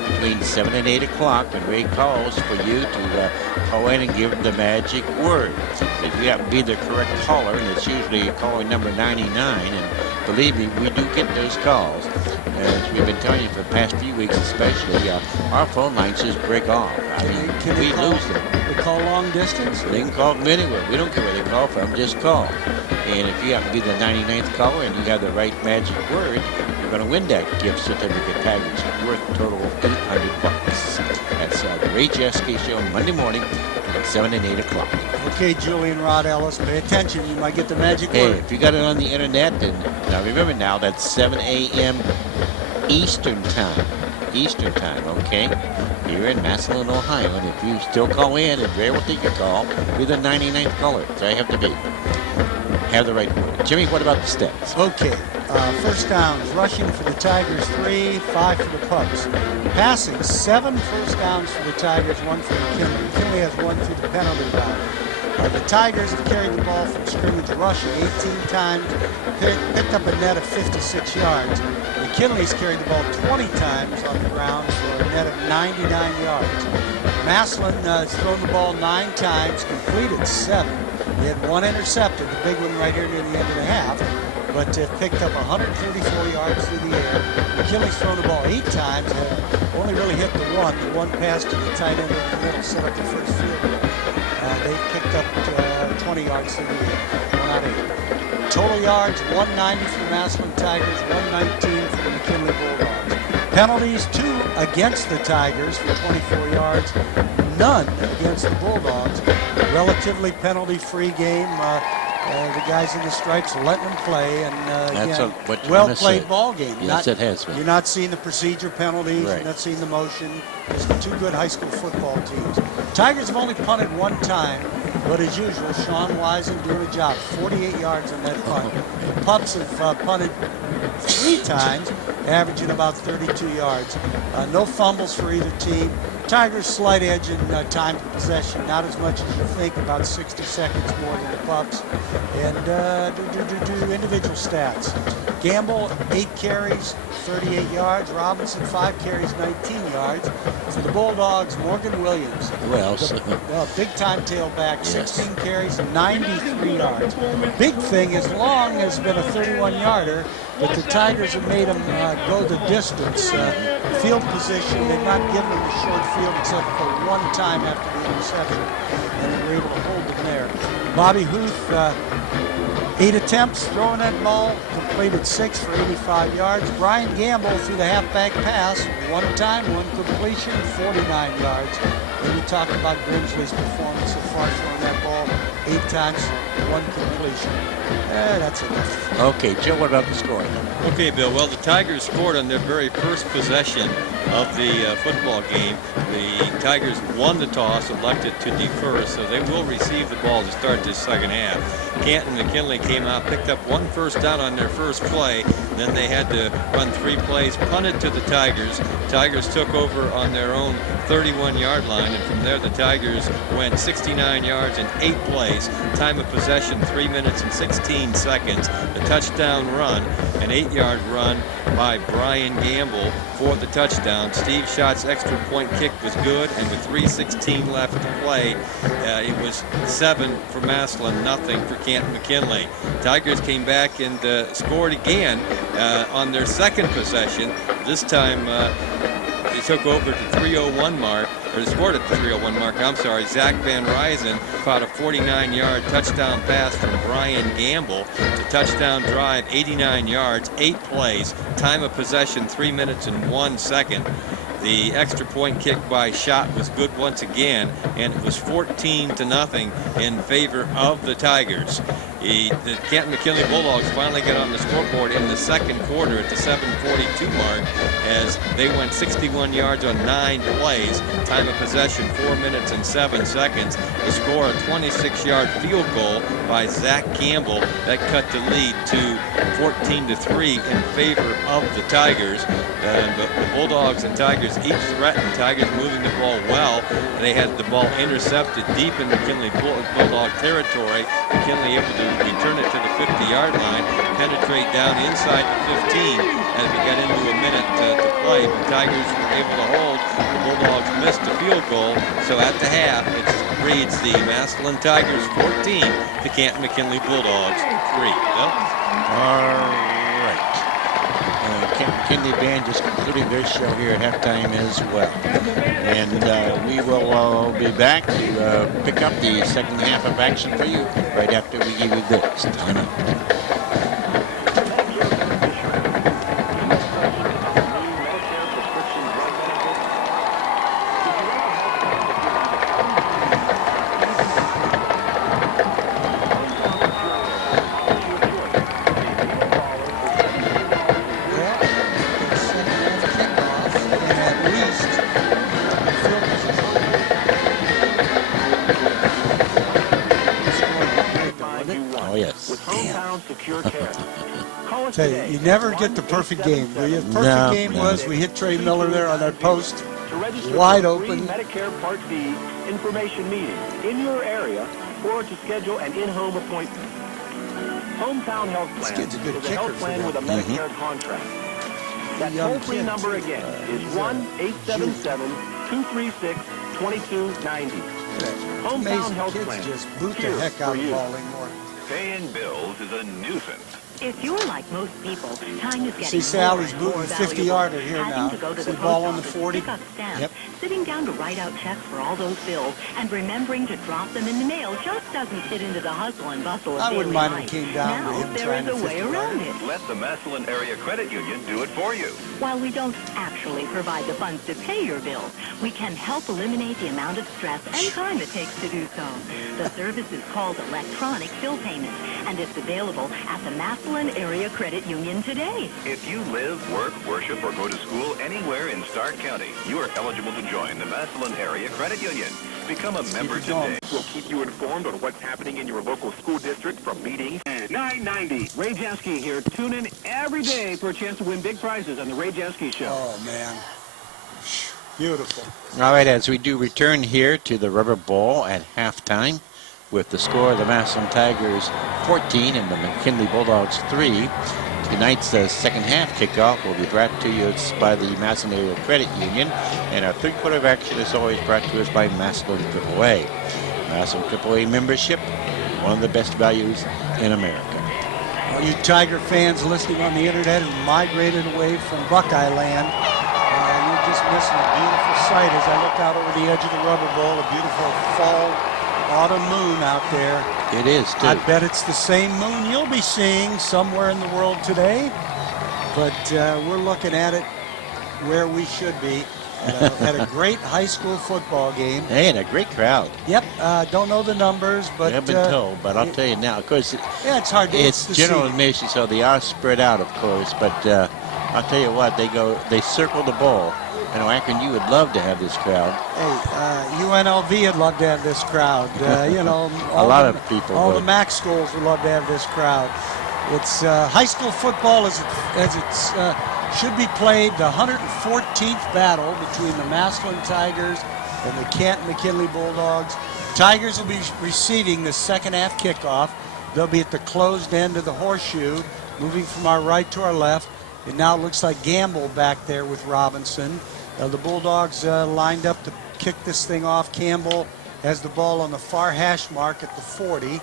between 7 and 8 o'clock, and Ray calls for you to call in and give the magic word. If you happen to be the correct caller, and it's usually caller number 99, and believe me, we do get those calls. As we've been telling telling you, for the past few weeks especially, our phone lines just break off. I mean, we lose them. They call long distance? They can call from anywhere. We don't care where they call from, just call. And if you happen to be the 99th caller and you have the right magic word, you're going to win that gift certificate package worth a total of $800. That's the Ray Jeske Show Monday morning at 7 and 8 o'clock. Okay, Julian Rod Ellis, pay attention. You might get the magic Hey, word. if you got it on the internet, then now remember now, that's 7 a.m. Eastern time. Eastern time, okay? Here in Massillon, Ohio. And if you still call in, and Ray will take your call, be the 99th caller. So I have to be. Have the right word. Jimmy, what about the stats? Okay, first downs, rushing for the Tigers 3, 5 for the Pups. Passing, 7 first downs for the Tigers, 1 for McKinley. McKinley has 1 through the penalty box. The Tigers have carried the ball from scrimmage rushing 18 times, picked up a net of 56 yards. McKinley's carried the ball 20 times on the ground for a net of 99 yards. Massillon has thrown the ball 9 times, completed 7. They had 1 intercepted, the big one right here near the end of the half, but picked up 134 yards through the air. McKinley's thrown the ball 8 times, only really hit the one pass to the tight end in the middle, set up the first field goal. They picked up 20 yards through the air, 1 out of 8. Total yards, 190 for the Massillon Tigers, 119 for the McKinley Bulldogs. Penalties, 2 against the Tigers for 24 yards, none against the Bulldogs. Relatively penalty-free game. The guys in the stripes letting them play, and again, well-played ball game. Yes, it has been. You're not seeing the procedure penalties. Right. You're not seeing the motion. It's 2 good high school football teams. Tigers have only punted 1 time, but as usual, Sean Wisen doing a job. 48 yards on that punt. The Pups have punted 3 times, averaging about 32 yards. No fumbles for either team. Tigers slight edge in time of possession, not as much as you think, about 60 seconds more than the Pups. And individual stats. Gamble, 8 carries, 38 yards. Robinson, 5 carries, 19 yards. For the Bulldogs, Morgan Williams, big-time tailback, 16 carries, 93 yards. Big thing is Long has been a 31-yarder, but the Tigers have made him go the distance. Field position, they've not given him the short field except for 1 time after the interception, and they were able to hold him there. Bobby Huth, 8 attempts throwing that ball, completed 6 for 85 yards. Brian Gamble threw the halfback pass, 1 time, 1 completion, 49 yards. And we talked about Grimsley's performance so far, throwing that ball 8 times, 1 completion. That's enough. Okay, Joe, what about the scoring? Okay, Bill. Well, the Tigers scored on their very first possession of the football game. The Tigers won the toss, elected to defer, so they will receive the ball to start this second half. Canton Mckinley came out, picked up 1 first down on their first play. Then they had to run 3 plays, punted to the Tigers. Tigers took over on their own 31-yard line, and from there the Tigers went 69 yards in 8 plays. Time of possession, 3 minutes and 16 seconds. The touchdown run, an 8-yard run by Brian Gamble for the touchdown. Steve Schott's extra point kick was good, and with 3:16 left to play, it was 7 for Massillon, nothing for Canton Mckinley. Tigers came back and scored again on their second possession. This time they took over at the 3:01 mark, or they scored at the 3:01 mark, I'm sorry. Zach Van Ryzen caught a 49-yard touchdown pass from Brian Gamble. The touchdown drive, 89 yards, 8 plays. Time of possession, 3 minutes and 1 second. The extra point kick by Schott was good once again, and it was 14-0 in favor of the Tigers. The Canton McKinley Bulldogs finally got on the scoreboard in the second quarter at the 7:42 mark as they went 61 yards on 9 plays. Time of possession, 4 minutes and 7 seconds. The score, a 26-yard field goal by Zach Campbell. That cut the lead to 14-3 in favor of the Tigers. The Bulldogs and Tigers each threatened. Tigers moving the ball well. They had the ball intercepted deep in McKinley Bulldog territory. McKinley able to return it to the 50-yard line, penetrate down inside the 15 as we got into a minute to play. The Tigers were able to hold. The Bulldogs missed the field goal. So at the half, it reads the Massillon Tigers 14, the Canton McKinley Bulldogs 3. Bill? All right. Canton Mckinley band just concluding their show here at halftime as well. And we will be back to pick up the second half of action for you right after we give you this. Time out. Tell you, you never get the perfect game. The perfect game was we hit Trey Miller there on that post, wide open. Medicare Part D information meeting in your area or to schedule an in-home appointment. Hometown Health Plan is a health plan with a Medicare contract. That toll-free number again is 1-877-236-2290. Hometown Health Plan. Just boot the heck out of ball anymore. Paying bills is a nuisance. If you're like most people, time is getting See Sally's moving 50-yarder here now. See the ball on the 40. Yep. Sitting down to write out checks for all those bills and remembering to drop them in the mail just doesn't fit into the hustle and bustle of I wouldn't mind if life. it came down to him Now, there trying is to a way around it. Let the Massillon Area Credit Union do it for you. While we don't actually provide the funds to pay your bills, we can help eliminate the amount of stress and time it takes to do so. The service is called electronic bill payment, and it's available at the Massillon Area Credit Union today. If you live, work, worship, or go to school anywhere in Stark County, you are eligible to join the Massillon Area Credit Union. Become a member today. We'll keep you informed on what's happening in your local school district from meetings. 990. Ray Jansky here. Tune in every day for a chance to win big prizes on the Ray Jansky Show. Oh, man. Beautiful. All right, as we do return here to the Rubber Bowl at halftime with the score of the Massillon Tigers 14 and the McKinley Bulldogs 3. Tonight's second half kickoff will be brought to you by the Massillon Area Credit Union, and our third quarter of action is always brought to us by Massillon AAA. Massillon AAA membership, one of the best values in America. All you Tiger fans listening on the internet who migrated away from Buckeye Land, you're just missing a beautiful sight as I look out over the edge of the Rubber Bowl, a beautiful fall autumn moon out there. It is, too. I bet it's the same moon you'll be seeing somewhere in the world today, but we're looking at it where we should be at a great high school football game. Hey, and a great crowd. Yep, don't know the numbers, but I haven't been told, but I'll tell you now. Of course, yeah, it's hard to. It's general admission, so they are spread out, of course. But I'll tell you what, they circle the bowl. I know, Akron, you would love to have this crowd. Hey, UNLV would love to have this crowd. You know, a lot of people. All the MAC schools would love to have this crowd. It's high school football as it's should be played. The 114th battle between the Massillon Tigers and the Canton Mckinley Bulldogs. Tigers will be receiving the second half kickoff. They'll be at the closed end of the horseshoe, moving from our right to our left. It now looks like Gamble back there with Robinson. The Bulldogs lined up to kick this thing off. Campbell has the ball on the far hash mark at the 40.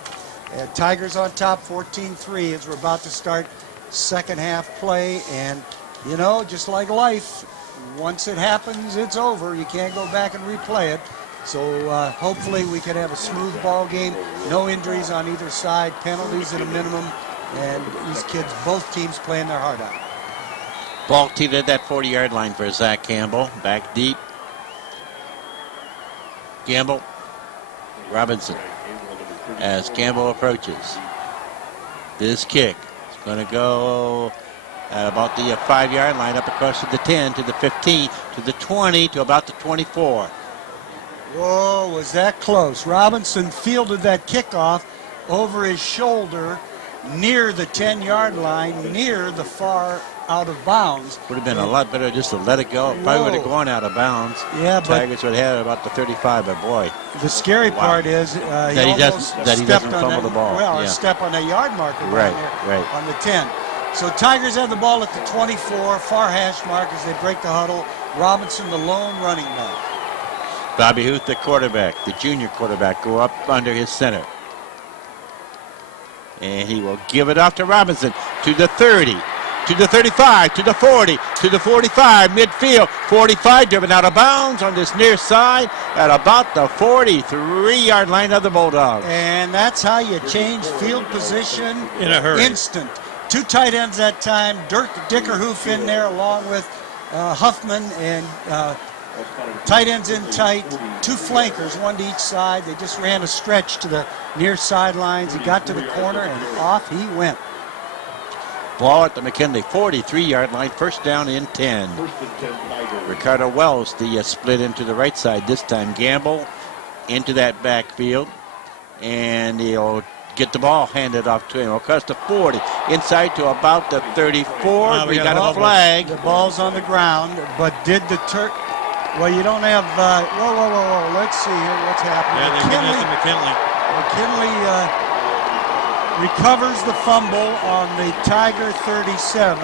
Tigers on top, 14-3 as we're about to start second half play. And, you know, just like life, once it happens, it's over. You can't go back and replay it. So hopefully we can have a smooth ball game. No injuries on either side, penalties at a minimum, and these kids, both teams playing their heart out. Ball teed at that 40-yard line for Zach Campbell. Back deep. Campbell. Robinson. As Campbell approaches. This kick is going to go at about the 5-yard line, up across to the 10, to the 15, to the 20, to about the 24. Whoa, was that close. Robinson fielded that kickoff over his shoulder near the 10-yard line, near the far out of bounds. Would have been a lot better just to let it go. Probably would have gone out of bounds. Yeah, but Tigers would have had about the 35, but boy. The scary part is he doesn't fumble the ball. Well, step on that yard marker right on the 10. So Tigers have the ball at the 24, far hash mark as they break the huddle. Robinson, the lone running back. Bobby Huth, the quarterback, the junior quarterback, go up under his center. And he will give it off to Robinson to the 30, to the 35, to the 40, to the 45, midfield, 45, driven out of bounds on this near side at about the 43-yard line of the Bulldogs. And that's how you change field position in a hurry. Instant. 2 tight ends that time. Dickerhoof in there along with Huffman, and tight ends in tight. 2 flankers, 1 to each side. They just ran a stretch to the near sidelines. He got to the corner, and off he went. Ball at the McKinley 43-yard line, first down in 10. Ricardo Wells, the split into the right side this time. Gamble into that backfield, and he'll get the ball handed off to him. Across the 40, inside to about the 34. We got a flag. The ball's on the ground, but did the well, you don't have, whoa. Let's see here what's happening. Yeah, they're getting it to McKinley. McKinley recovers the fumble on the Tiger 37.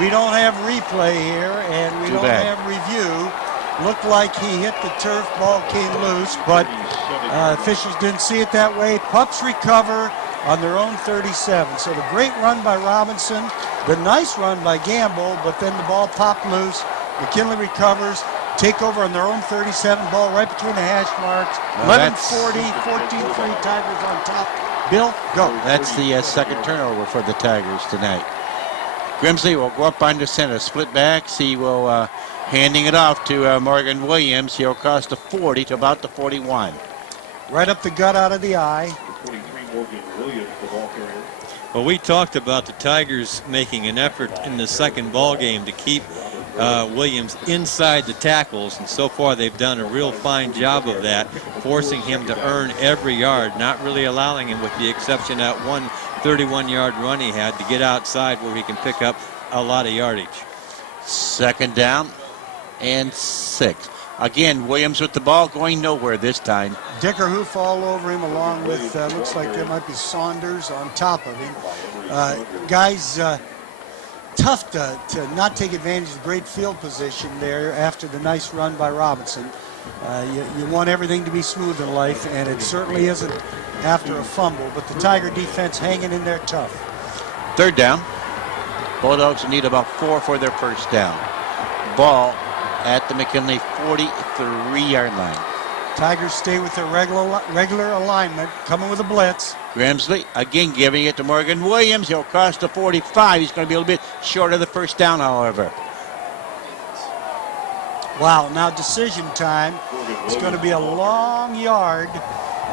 We don't have replay here, and we don't have review. Looked like he hit the turf, ball came loose, but officials didn't see it that way. Pups recover on their own 37. So the great run by Robinson, the nice run by Gamble, but then the ball popped loose. McKinley recovers, take over on their own 37, ball right between the hash marks. 11-40, 14-3, Tigers on top. Bill, go. That's the second turnover for the Tigers tonight. Grimsley will go up under center, split backs. He will handing it off to Morgan Williams. He'll cross the 40 to about the 41. Right up the gut out of the eye. Well, we talked about the Tigers making an effort in the second ball game to keep Williams inside the tackles, and so far they've done a real fine job of that, forcing him to earn every yard, not really allowing him, with the exception of that one 31-yard run he had, to get outside where he can pick up a lot of yardage. Second down and 6. Again, Williams with the ball, going nowhere this time. Dickerhoof all over him, along with, looks like there might be Saunders on top of him. Guys, tough to not take advantage of the great field position there after the nice run by Robinson. You want everything to be smooth in life, and it certainly isn't after a fumble, but the Tiger defense hanging in there tough. Third down. Bulldogs need about 4 for their first down. Ball at the McKinley 43-yard line. Tigers stay with their regular alignment, coming with a blitz. Grimsley again giving it to Morgan Williams. He'll cross the 45. He's going to be a little bit short of the first down, however. Wow, now decision time. It's going to be a long yard,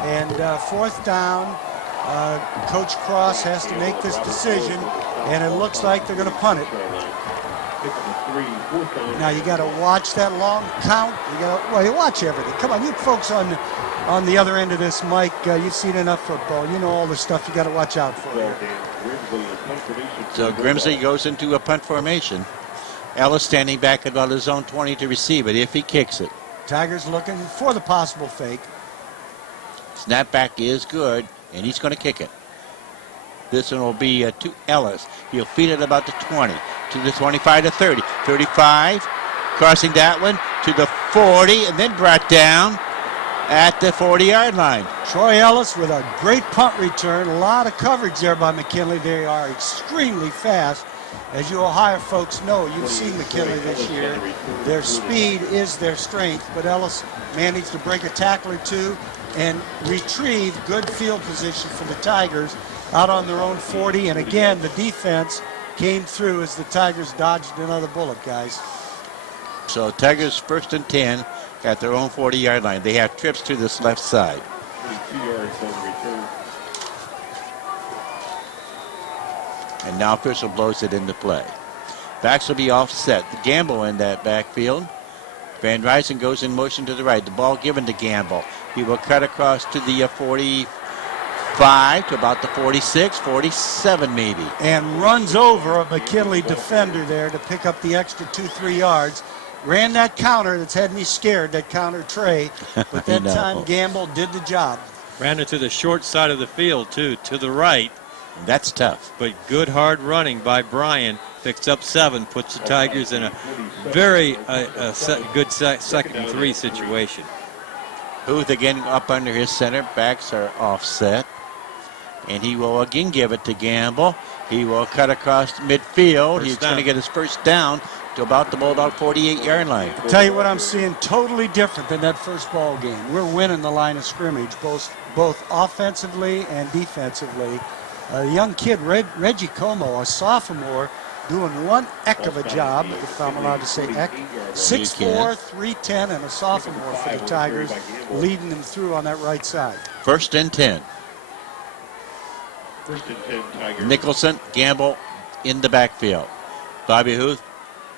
and fourth down. Coach Cross has to make this decision, and it looks like they're going to punt it. Now you got to watch that long count. You watch everything. Come on, you folks on the other end of this mic, you've seen enough football. You know all the stuff you got to watch out for here. So Grimsley goes into a punt formation. Ellis standing back at about his own 20 to receive it if he kicks it. Tigers looking for the possible fake. Snapback is good, and he's going to kick it. This one will be to Ellis. He'll feed it about the 20, to the 25 to 30. 35, crossing that one to the 40, and then brought down at the 40-yard line. Troy Ellis with a great punt return. A lot of coverage there by McKinley. They are extremely fast. As you Ohio folks know, you've seen McKinley this year. Their speed is their strength, but Ellis managed to break a tackle or two and retrieve good field position for the Tigers out on their own 40. And again, the defense came through as the Tigers dodged another bullet, guys. So Tigers first and 10 at their own 40-yard line. They have trips to this left side. 2 yards on the return. And now official blows it into play. Backs will be offset. The Gamble in that backfield. Van Ryzen goes in motion to the right. The ball given to Gamble. He will cut across to the 45 to about the 46, 47 maybe. And runs over a McKinley defender there to pick up the extra 2-3 yards. Ran that counter that's had me scared, that counter tray. But that time Gamble did the job. Ran it to the short side of the field, too, to the right. That's tough. But good hard running by Bryan. Picks up 7, puts the Tigers in a very good second and 3 situation. Booth again up under his center. Backs are offset. And he will again give it to Gamble. He will cut across midfield. He's going to get his first down to about the Bulldog 48-yard line. Tell you what I'm seeing totally different than that first ball game. We're winning the line of scrimmage, both offensively and defensively. The young kid, Reggie Como, a sophomore, doing one heck of a job, if I'm allowed to say heck. 6'4", 310, and a sophomore for the Tigers, leading them through on that right side. First and 10. First and 10, Tigers. Nicholson, Gamble in the backfield. Bobby Huth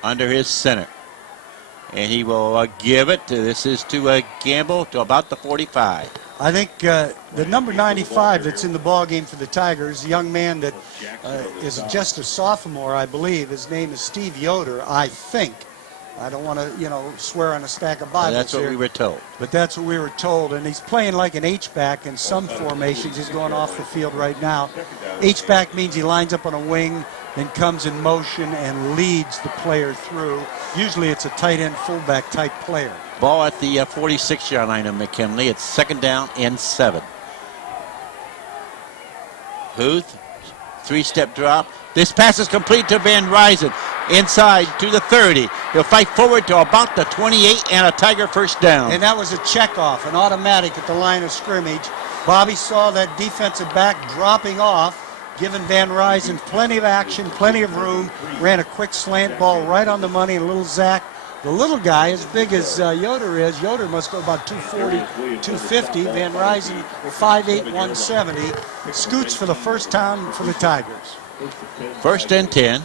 under his center. And he will give it. This is to Gamble to about the 45. I think the number 95 that's in the ball game for the Tigers, a young man that is just a sophomore, I believe. His name is Steve Yoder, I think. I don't want to, swear on a stack of Bibles That's what we were told. But that's what we were told. And he's playing like an H-back in some formations. He's going off the field right now. H-back means he lines up on a wing, then comes in motion and leads the player through. Usually it's a tight end fullback type player. Ball at the 46-yard line of McKinley. It's second down and 7. Huth, 3-step drop. This pass is complete to Van Ryzen. Inside to the 30. He'll fight forward to about the 28 and a Tiger first down. And that was a checkoff, an automatic at the line of scrimmage. Bobby saw that defensive back dropping off, giving Van Ryzen plenty of action, plenty of room. Ran a quick slant ball right on the money. And little Zach, the little guy, as big as Yoder is. Yoder must go about 240, 250. Van Ryzen, 5'8", 170. Scoots for the first time for the Tigers. First and 10.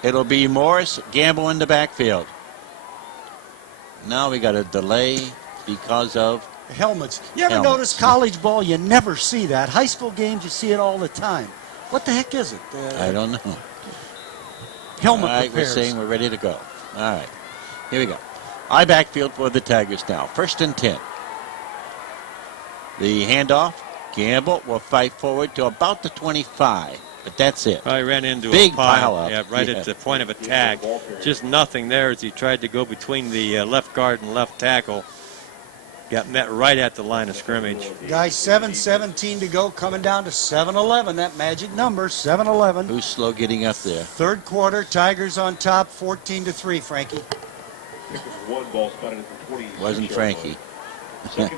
It'll be Morris, Gamble in the backfield. Now we got a delay because of helmets. You ever notice college ball? You never see that. High school games, you see it all the time. What the heck is it? I don't know. Helmet All right, repairs. we're saying we're ready to go. All right, here we go. I backfield for the Tigers now. First and 10. The handoff. Gamble will fight forward to about the 25. But that's it. Probably ran into Big a pile. pile up. Yeah, right at the point of attack. Just nothing there as he tried to go between the left guard and left tackle. Got met right at the line of scrimmage. Guys, 7:17 to go, coming down to 7-11. That magic number, 7-11. Who's slow getting up there? Third quarter, Tigers on top, 14-3, Frankie. One ball spotted at the 20. Wasn't Frankie.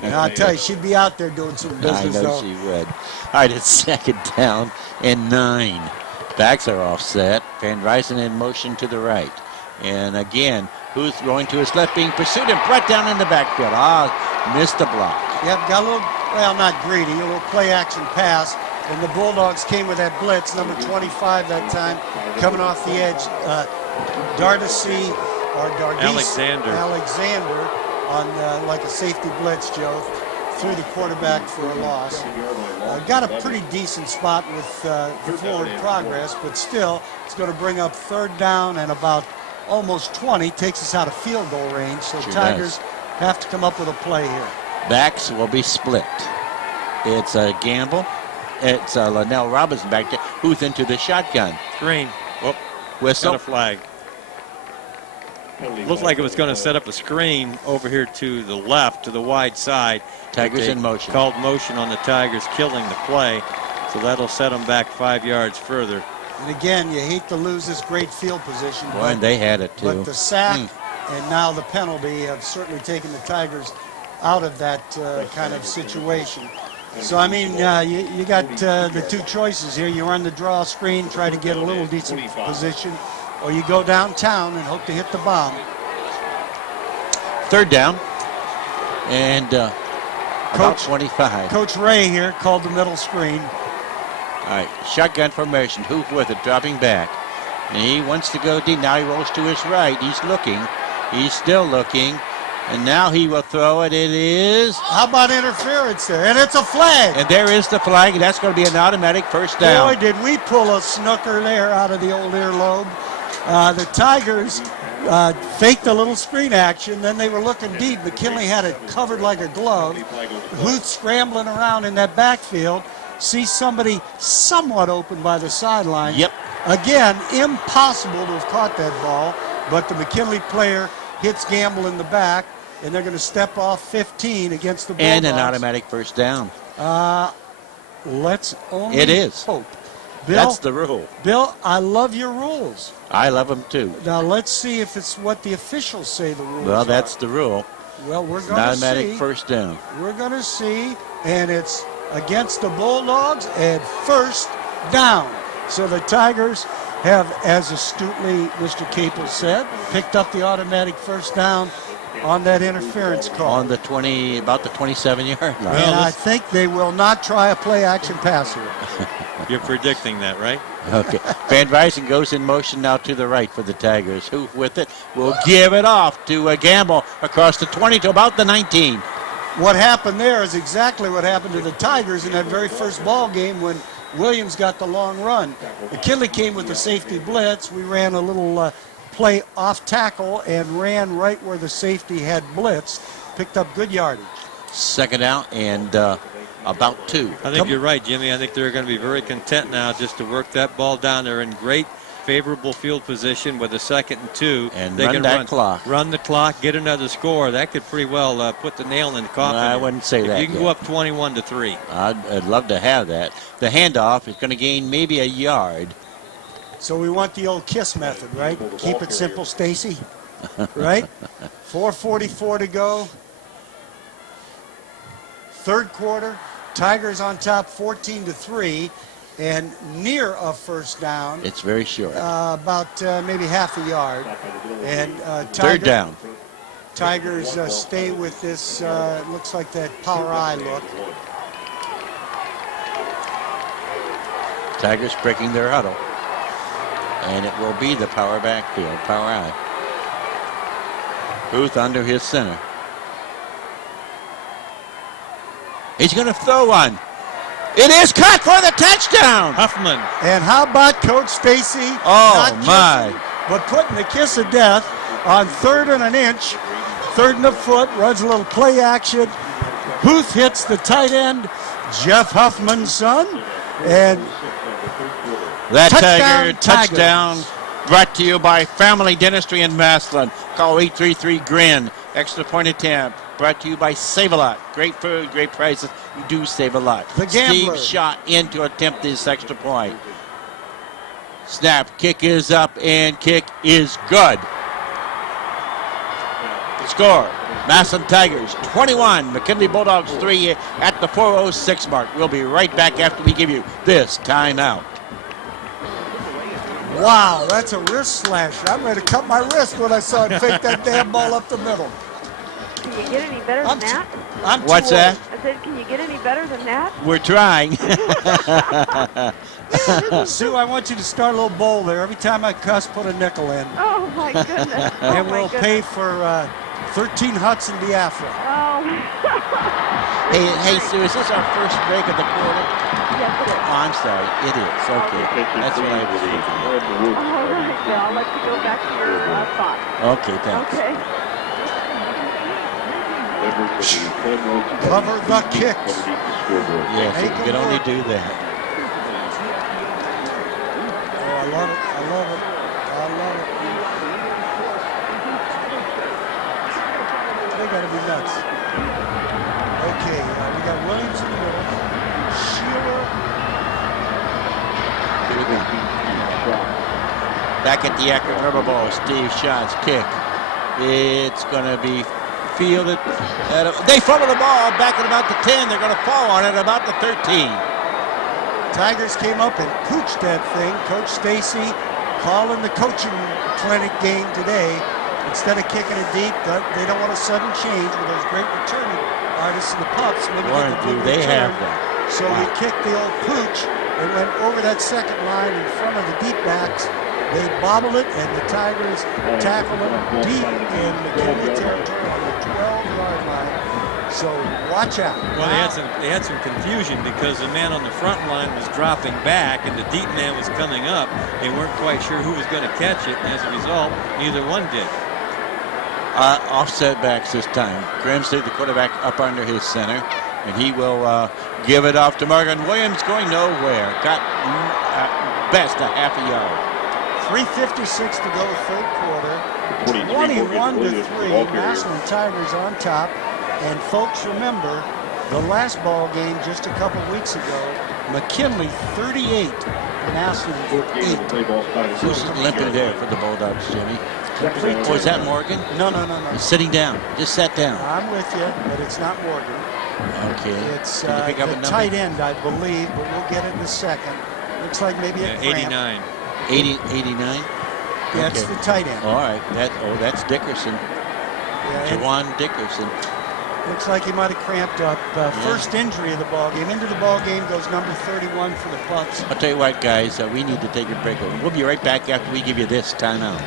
I'll tell you, she'd be out there doing some business, I know though. she would. All right, it's second down and 9. Backs are offset. Van Ryzen in motion to the right. And again, Huth going to his left, being pursued and brought down in the backfield. Missed the block. Yep, got a little, well, not greedy, a little play-action pass. And the Bulldogs came with that blitz, number 25 that time, coming off the edge. Dardisi, or Dardis Alexander on like a safety blitz, Joe, threw the quarterback for a loss. Got a pretty decent spot with the forward progress, but still, it's going to bring up third down and about almost 20, takes us out of field goal range. So Sure Tigers does. have to come up with a play here. Backs will be split. It's a Gamble. It's Linnell Robinson back there. Huth into the shotgun. Green. Whoop. Whistle. Got a flag. Looked like it was going to set up a screen over here to the left, to the wide side. Tigers in motion. Called motion on the Tigers, killing the play. So that'll set them back 5 yards further. And again, you hate to lose this great field position. Boy, and they had it too. But the sack and now the penalty have certainly taken the Tigers out of that kind of situation. So, I mean, you got the two choices here. You run the draw screen, try to get a little decent position, or you go downtown and hope to hit the bomb. Third down. And about 25. Coach Ray here called the middle screen. All right, shotgun formation. Huth with it, dropping back. And he wants to go deep. Now he rolls to his right. He's looking. He's still looking. And now he will throw it. It is. How about interference there? And it's a flag. And there is the flag. And that's going to be an automatic first down. Boy, did we pull a snooker there out of the old earlobe. The Tigers faked a little screen action. Then they were looking deep. McKinley had it covered like a glove. Huth scrambling around in that backfield. See somebody somewhat open by the sideline. Yep. Again, impossible to have caught that ball. But the McKinley player hits Gamble in the back, and they're going to step off 15 against the Bulldogs. And an automatic first down. let's only It is. hope. Bill, That's the rule. Bill, I love your rules. I love them too. Now let's see if it's what the officials say the rules Well, are. that's the rule. Well, we're It's going an to automatic see. first down. We're going to see, and it's against the Bulldogs and first down. So the Tigers have, as astutely Mr. Capel said, picked up the automatic first down on that interference call. On the 20, about the 27-yard line. And I think they will not try a play-action pass here. You're predicting that, right? Okay. Van Ryzen goes in motion now to the right for the Tigers. Who with it will give it off to Gamble across the 20 to about the 19. What happened there is exactly what happened to the Tigers in that very first ball game when Williams got the long run. McKinley came with the safety blitz. We ran a little play off tackle and ran right where the safety had blitzed. Picked up good yardage. Second down and about 2. I think you're right, Jimmy. I think they're going to be very content now just to work that ball down. They're in great, favorable field position with a 2nd and 2. And they run can that clock. Run the clock, get another score. That could pretty well put the nail in the coffin. I wouldn't say that You can yet. go up 21-3. I'd love to have that. The handoff is going to gain maybe a yard. So we want the old KISS method, right? Keep it simple, Stacy. Right? 4:44 to go. Third quarter. Tigers on top 14-3 and near a first down. It's very short. About maybe half a yard. And Third down. Tigers stay with this, looks like that power eye look. Tigers breaking their huddle. And it will be the power backfield, power eye. Booth under his center. He's going to throw one. It is caught for the touchdown. Huffman. And how about Coach Stacy? Oh, my. But putting the kiss of death on 3rd and an inch, 3rd and a foot, runs a little play action. Booth hits the tight end, Jeff Huffman's son, and that touchdown, touchdown brought to you by Family Dentistry in Massillon. Call 833-GRIN. Extra point attempt. Brought to you by Save A Lot. Great food, great prices. You do save a lot. The Gambler. Steve shot in to attempt this extra point. Snap. Kick is up and kick is good. Score. Massillon Tigers 21. McKinley Bulldogs 3 at the 4:06 mark. We'll be right back after we give you this timeout. wow, that's a wrist slash. I'm ready to cut my wrist when I saw it fake that damn ball up the middle. Can you get any better than that? What's that? I said, can you get any better than that? We're trying. Sue, I want you to start a little bowl there. Every time I cuss, put a nickel in. Oh, my goodness. Oh, And my we'll goodness. pay for 13 huts in Biafra. Oh. Hey, Sue, is this our first break of the quarter? Yes, it is. Oh, I'm sorry. It is. Okay. That's what I was thinking. All right, Bill. I'll let you go back to your thoughts. Okay, thanks. Okay. Cover the kicks. Yes, Make you 'em can only work. do that. Oh, I love it. I love it. I love it. They got to be nuts. Okay, we got Williams in the middle. Shearer. Back at the Akron Rubber Ball, Steve Shots kick. It's going to be fielded. They fumble the ball back at about the 10. They're going to fall on it about the 13. Tigers came up and pooched that thing. Coach Stacy calling the coaching clinic game today. Instead of kicking it deep, they don't want a sudden change with those great returning artists and the pups. Maybe Warren, get the do good they return. have that? So we kicked the old pooch and went over that second line in front of the deep backs. They bobbled it, and the Tigers tackled them deep in the McKinley territory on the 12-yard line. So watch out. Well, they had some confusion because the man on the front line was dropping back and the deep man was coming up. They weren't quite sure who was going to catch it, and as a result, neither one did. Offset backs this time. Grimsley, the quarterback, up under his center, and he will give it off to Morgan Williams, going nowhere. Got at best a half a yard. 3:56 to go, third quarter. 21-3. Massillon Tigers on top. And folks, remember the last ball game just a couple weeks ago. McKinley 38, Massillon 8. Who's limping there for the Bulldogs, Jimmy? Or is that Morgan? No. He's sitting down. Just sat down. I'm with you, but it's not Morgan. Okay. It's Can you pick up a the number? tight end, I believe, but we'll get it in a second. Looks like maybe a cramp. 89. 89? Yeah, it's the tight end. All right. That's Dickerson. Yeah, Jawan Dickerson. looks like he might have cramped up. First injury of the ball game. Into the ball game goes number 31 for the Pups. I'll tell you what, guys. We need to take a break. We'll be right back after we give you this timeout.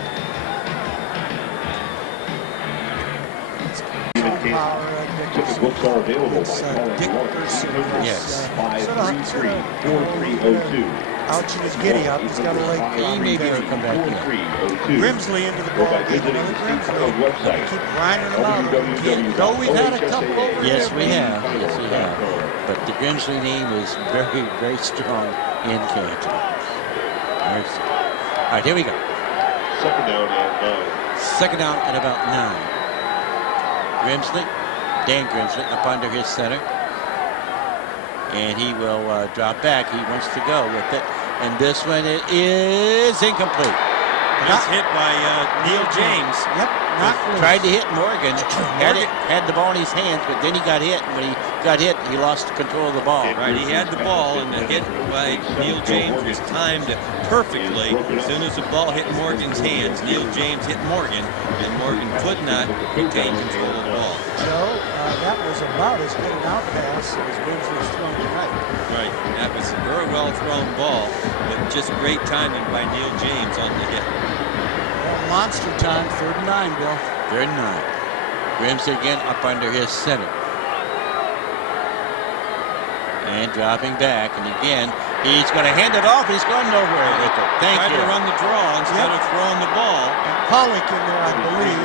Ticket books are available by calling Dickerson. Yes. 533-4302. Ouch in his giddy up. He's got a leg He problem. may be able to come back in. Grimsley into the ball game. Another Grimsley. Keep grinding him out. Though we've had a couple over Yes, there. we have. Yes, we have. But the Grimsley name is very, very strong in Canton. All right, here we go. Second down and 9. Second down at about 9. Grimsley, Dan Grimsley, up under his center. And he will drop back. He wants to go with it. And this one, it is incomplete. Nice hit by Neil James. Yep, not Tried to hit Morgan. Had the ball in his hands, but then he got hit. And when he got hit, he lost control of the ball. Right, he had the ball, and the hit by Neil James was timed perfectly. As soon as the ball hit Morgan's hands, Neil James hit Morgan, and Morgan could not retain control of the ball. Joe, that was about as good an out pass as Grimsley's thrown tonight. Right, that was a very well thrown ball, but just great timing by Neil James on the hit. Well, monster time, 3rd and 9, Bill. 3rd and 9. Grimsley again up under his center. And dropping back, and again, he's going to hand it off. He's going nowhere with it. Thank Tried you. to run the draw instead of throwing the ball. And Pollock in there, I believe.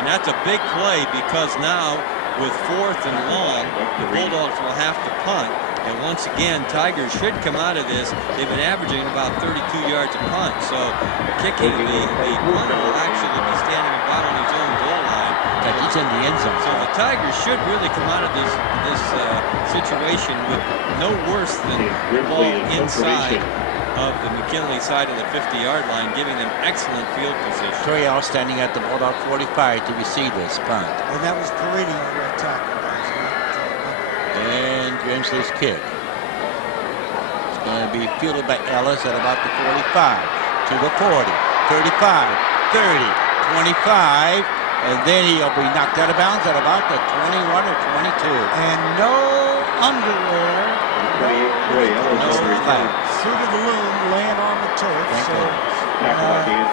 And that's a big play because now, with 4th and long, the Bulldogs will have to punt. And once again, Tigers should come out of this. They've been averaging about 32 yards a punt. So kicking the punter will actually be standing about on his own goal line. Like he's in the end zone. So the Tigers should really come out of this situation with no worse than the ball inside of the McKinley side of the 50-yard line, giving them excellent field position. Toriel standing at the Bulldog 45 to receive this punt. And that was Perini on that tackle. And Grimsley's kick. It's going to be fielded by Ellis at about the 45, to the 40, 35, 30, 25, and then he'll be knocked out of bounds at about the 21 or 22. And no underwear. No flag. Through to the loom, laying on the turf. So,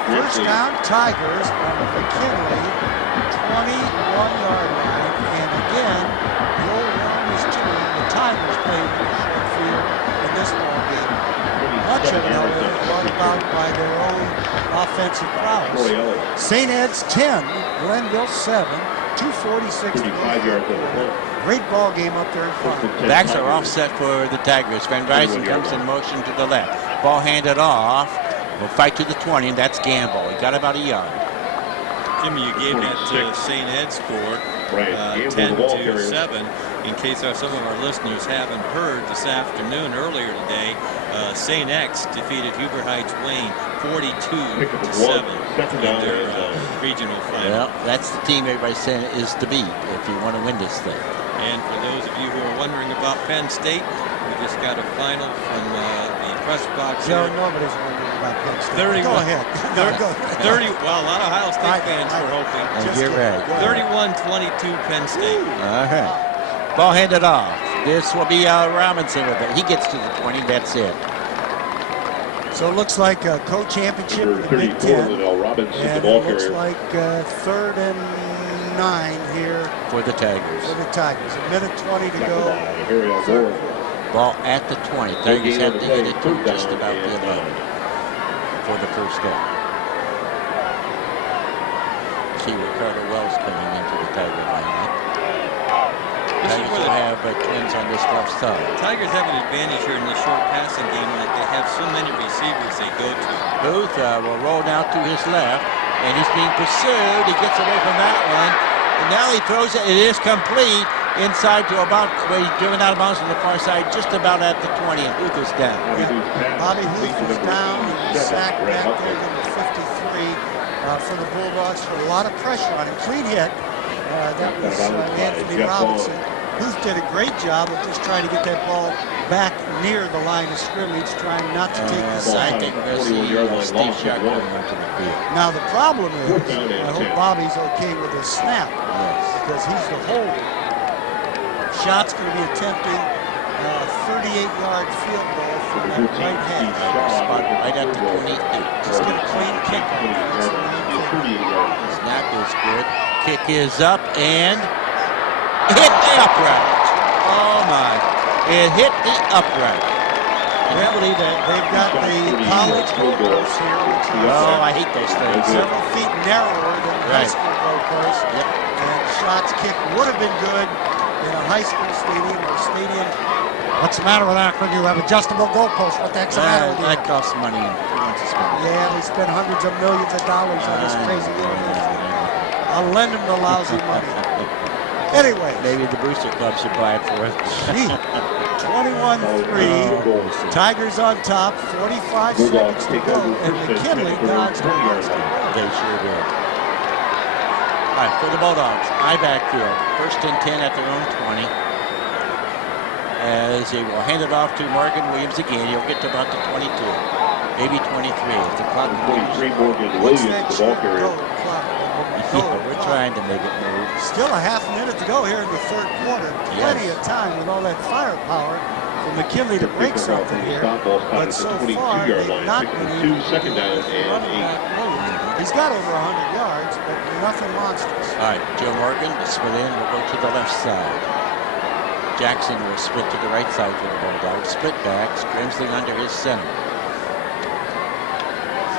first down, Tigers on the McKinley 21-yard line. And again, the old Romans team, the Tigers played the short field in this ball game. Much of it, however, brought about by their own offensive prowess. St. Ed's 10, Glenville 7, 2:46 to go. Great ball game up there in front. Backs are offset for the Tigers. Van Ryzen comes in motion to the left. Ball handed off. Will fight to the 20, and that's Gamble. He got about a yard. Jimmy, you gave that St. Ed score 10-7. In case some of our listeners haven't heard this afternoon, earlier today, St. X defeated Huber Heights Wayne 42-7 in their regional final. Well, that's the team everybody's saying is to beat if you want to win this thing. And for those of you who are wondering about Penn State, we just got a final from the press box Joe, here. nobody's wondering about Penn State. 31, go ahead. Go ahead. 30. Well, a lot of Ohio State fans were hoping. And you're right. 31-22 Penn State. All right. Ball handed off. This will be Robinson with it. He gets to the 20. That's it. So it looks like a co-championship in the Big Ten. And it looks like 3rd and 9 here for the Tigers. For the Tigers. A minute 20 to go. Ball at the 20. Tigers have to get it to just about the 11 for the first down. See Ricardo Wells coming into the Tiger lineup. Tigers will have twins on this left side. Tigers have an advantage here in the short passing game in that they have so many receivers they go to. Booth will roll now to his left, and he's being pursued. He gets away from that one. And now he throws it. It is complete. inside to about, well, he's driven out of bounds on the far side, just about at the 20, and Huth is down. Yeah. Bobby Huth was down. He was sacked back there to the 53 for the Bulldogs for a lot of pressure on him. Clean hit. That was Anthony Robinson. Huth did a great job of just trying to get that ball back near the line of scrimmage, trying not to take the sack. I think we'll see Steve Sharp going onto the field. Now the problem is, I hope Bobby's okay with his snap, because he's the holder. Shot's going to be attempting a 38-yard field goal from that right hand. Spot right at the 28. Just get a clean kickoff. Snap is good. Kick is up and hit the upright. Oh my! It hit the upright. Can you believe that? They've got the college goalpost here, which is I hate those things. several feet narrower than the high school goalpost. Yep. And shots kicked would have been good in a high school stadium or stadium. What's the matter with that when you have adjustable goalposts? What the heck's the matter with you? That costs money. Yeah, they spend hundreds of millions of dollars on this crazy internet thing. I'll lend them the lousy money. Anyway. Maybe the Booster Club should buy it for us. 21-3. Tigers on top. 45 seconds to go. And McKinley dodged the first. They sure did. All right, for the Bulldogs, high backfield. First and 10 at their own 20. As they will hand it off to Morgan Williams again. He'll get to about the 22. Maybe 23. If the clock continues. Morgan Williams, the ball carrier. We're trying to make it move. Still a half minute to go here in the third quarter. Plenty of time with all that firepower for McKinley to break something here. But so far, they've not been able to second down and 8. He's got over 100 yards, but nothing monstrous. All right, Joe Morgan, the split in, will go to the left side. Jackson will split to the right side for the Bulldogs. Split back, Grimsley under his center.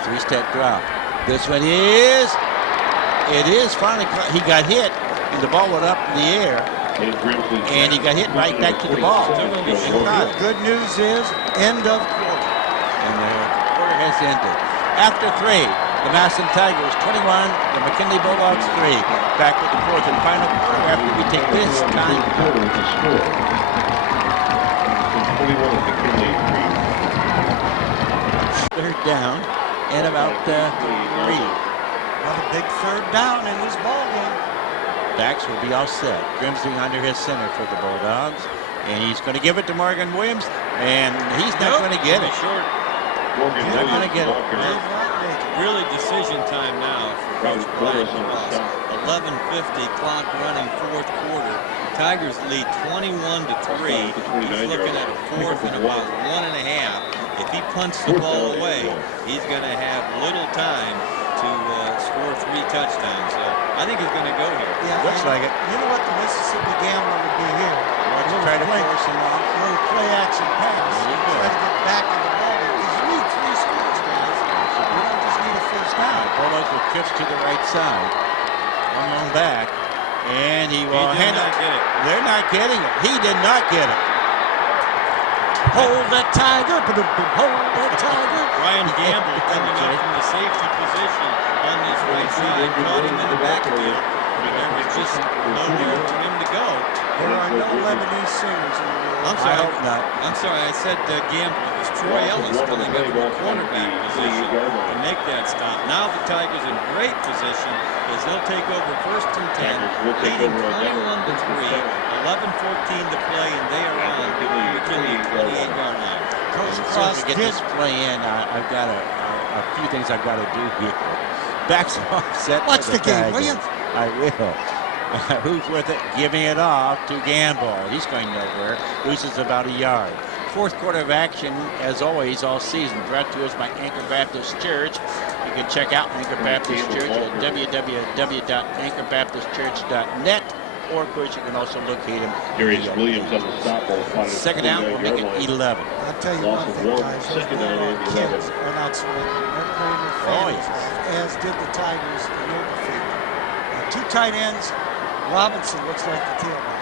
Three-step drop. This one is... It is finally, he got hit, and the ball went up in the air, and he got hit right back to the ball. Good news is, end of quarter. And the quarter has ended. After 3, the Massillon Tigers 21, the McKinley Bulldogs 3. Back with the fourth and final quarter after we take this time. Third down, and about 3. Another big third down in this ball game. Backs will be all set. Grimsley under his center for the Bulldogs. And he's going to give it to Morgan Williams. And he's not going to get it. Short. He's not going to get it. Really decision time now for Coach Black. 11:50 clock running fourth quarter. Tigers lead 21-3. He's looking at a fourth and about 1.5. If he punts the ball away, he's going to have little time to score 3 touchdowns. So I think he's going to go here. Yeah, looks like it. You know what the Mississippi gambler would be here? Try to force him off. A little play action pass. Try to get back in the ball game. Because you need 3 scores, guys. You don't just need a first down. Bulldogs will trips to the right side. One on back. And he will hand it. They're not getting it. He did not get it. Hold that Tiger. Hold that Tiger. Ryan Gamble coming up from the safety position on this right side, caught him in the backfield. There was just nowhere for him to go. There are no Lebanese singers in the world. I'm sorry. I hope not. I'm sorry. I said Gamble. It was Troy Ellis coming up from the quarterback position to make that stop. Now the Tigers in great position as they'll take over first and 10, leading 21-3. 11:14 to play, and they are on McKinley 28-yard line. So to get this play in, I've got a few things I've got to do here. Backs offset. Watch the game, will you? I will. Who's with it? Giving it off to Gamble. He's going nowhere. Loses about a yard. Fourth quarter of action, as always, all season, brought to us by Anchor Baptist Church. You can check out Anchor Baptist Church at www.anchorbaptistchurch.net. Or, of course, you can also locate him. Darius Williams on the stop ball. Second down will make it 11. I'll tell you one thing, guys. Those Bulldog kids are not sweating. They're playing their fans off, as did the Tigers in their defeat. 2 tight ends. Robinson looks like the tailback.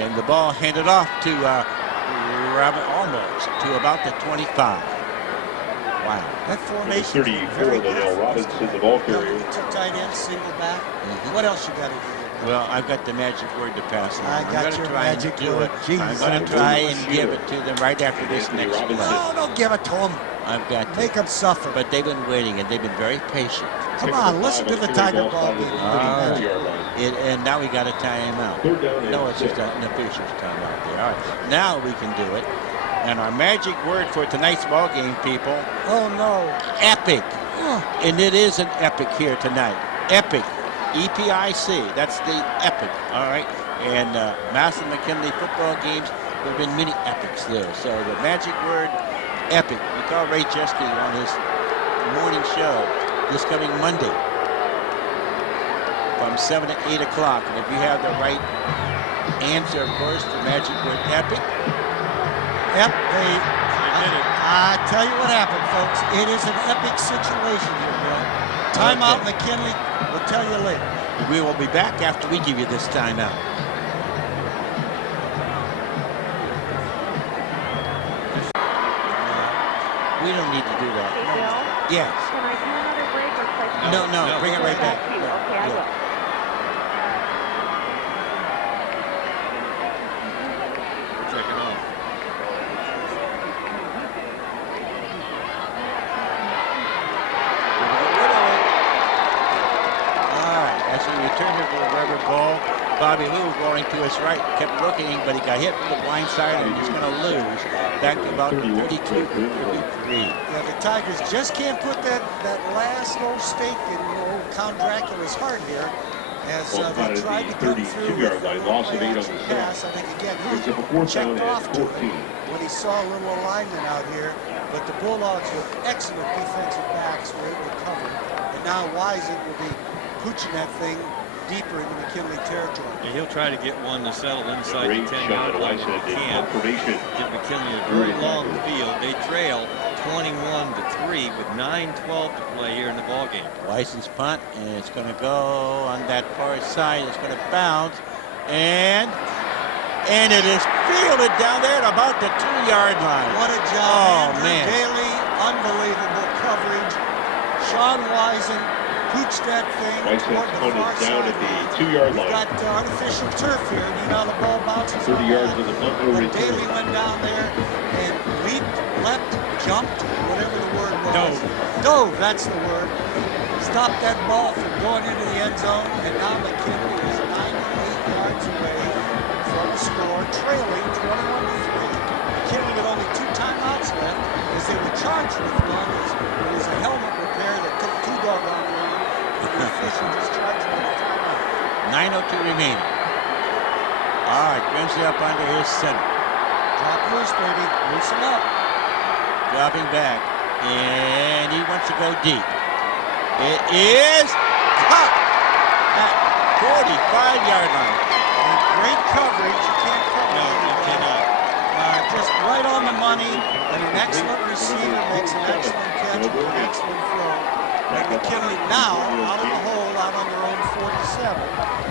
And the ball handed off to Robert almost to about the 25. Wow. That formation is very good. Robinson, the ball carrier. 2 tight ends, single back. What else you got to do? Well, I've got the magic word to pass on. I got your magic word. I'm going to try and give it to them right after this next play. No, don't give it to them. I've got to. Make them suffer. But they've been waiting, and they've been very patient. Come on, listen to the Tiger ball game. And now we got a timeout. No, it's just an official's timeout there. All right, now we can do it. And our magic word for tonight's ball game, people. Oh, no. Epic. And it is an epic here tonight. Epic. E-P-I-C. That's the epic. All right. And Massillon McKinley football games, there have been many epics there. So the magic word, epic. We call Ray Chesky on his morning show this coming Monday from 7 to 8 o'clock. And if you have the right answer, of course, the magic word epic. Yep, I tell you what happened, folks. It is an epic situation here, Bill. Timeout, McKinley. We'll tell you later. We will be back after we give you this timeout. We don't need to do that. Hey, Bill? Yes. Can I do another break or play? No, bring it right back. Okay, I will. Check it off. All right, as we return here to the rubber ball, Bobby Lou going to his right, kept looking, but he got hit from the blind side and he's going to lose. Back to about 32, 33. Yeah, the Tigers just can't put that last little stake in old Count Dracula's heart here. As they tried to come through with the pass. I think, again, he checked off to it when he saw a little alignment out here. But the Bulldogs, with excellent defensive backs, were able to cover. And now Wiesen will be pooching that thing deeper into McKinley territory. Yeah, he'll try to get one to settle inside the 10-yard line if he can. Give McKinley a very long field. They trail 21-3 with 9:12 to play here in the ball game. Weisen's punt, and it's going to go on that far side. It's going to bounce, and it is fielded down there at about the 2-yard line. What a job, Andrew man. Daly, unbelievable coverage. Sean Wiesen pooched that thing toward the far down side. at the 2-yard line. We've got artificial turf here. You know how the ball bounces 30 yards of the punt, no But return. Daly went down there and leapt, jumped, whatever the word was. Dove, that's the word. Stopped that ball from going into the end zone, and now McKinley is 98 yards away from the score, trailing 21-3. McKinley with only 2 timeouts left as they were charged with one. It was a helmet repair that took 2 doggone long, and the official just charged with a timeout. 9:02 remaining. All right, Grimsley up under his center. Drop loose, baby. Loosen up. Dropping back, and he wants to go deep. It is caught at 45-yard line. And great coverage. You can't cover. No, you cannot. Just right on the money, and an excellent receiver makes an excellent catch with an excellent throw. And McKinley now out of the hole, out on their own 47.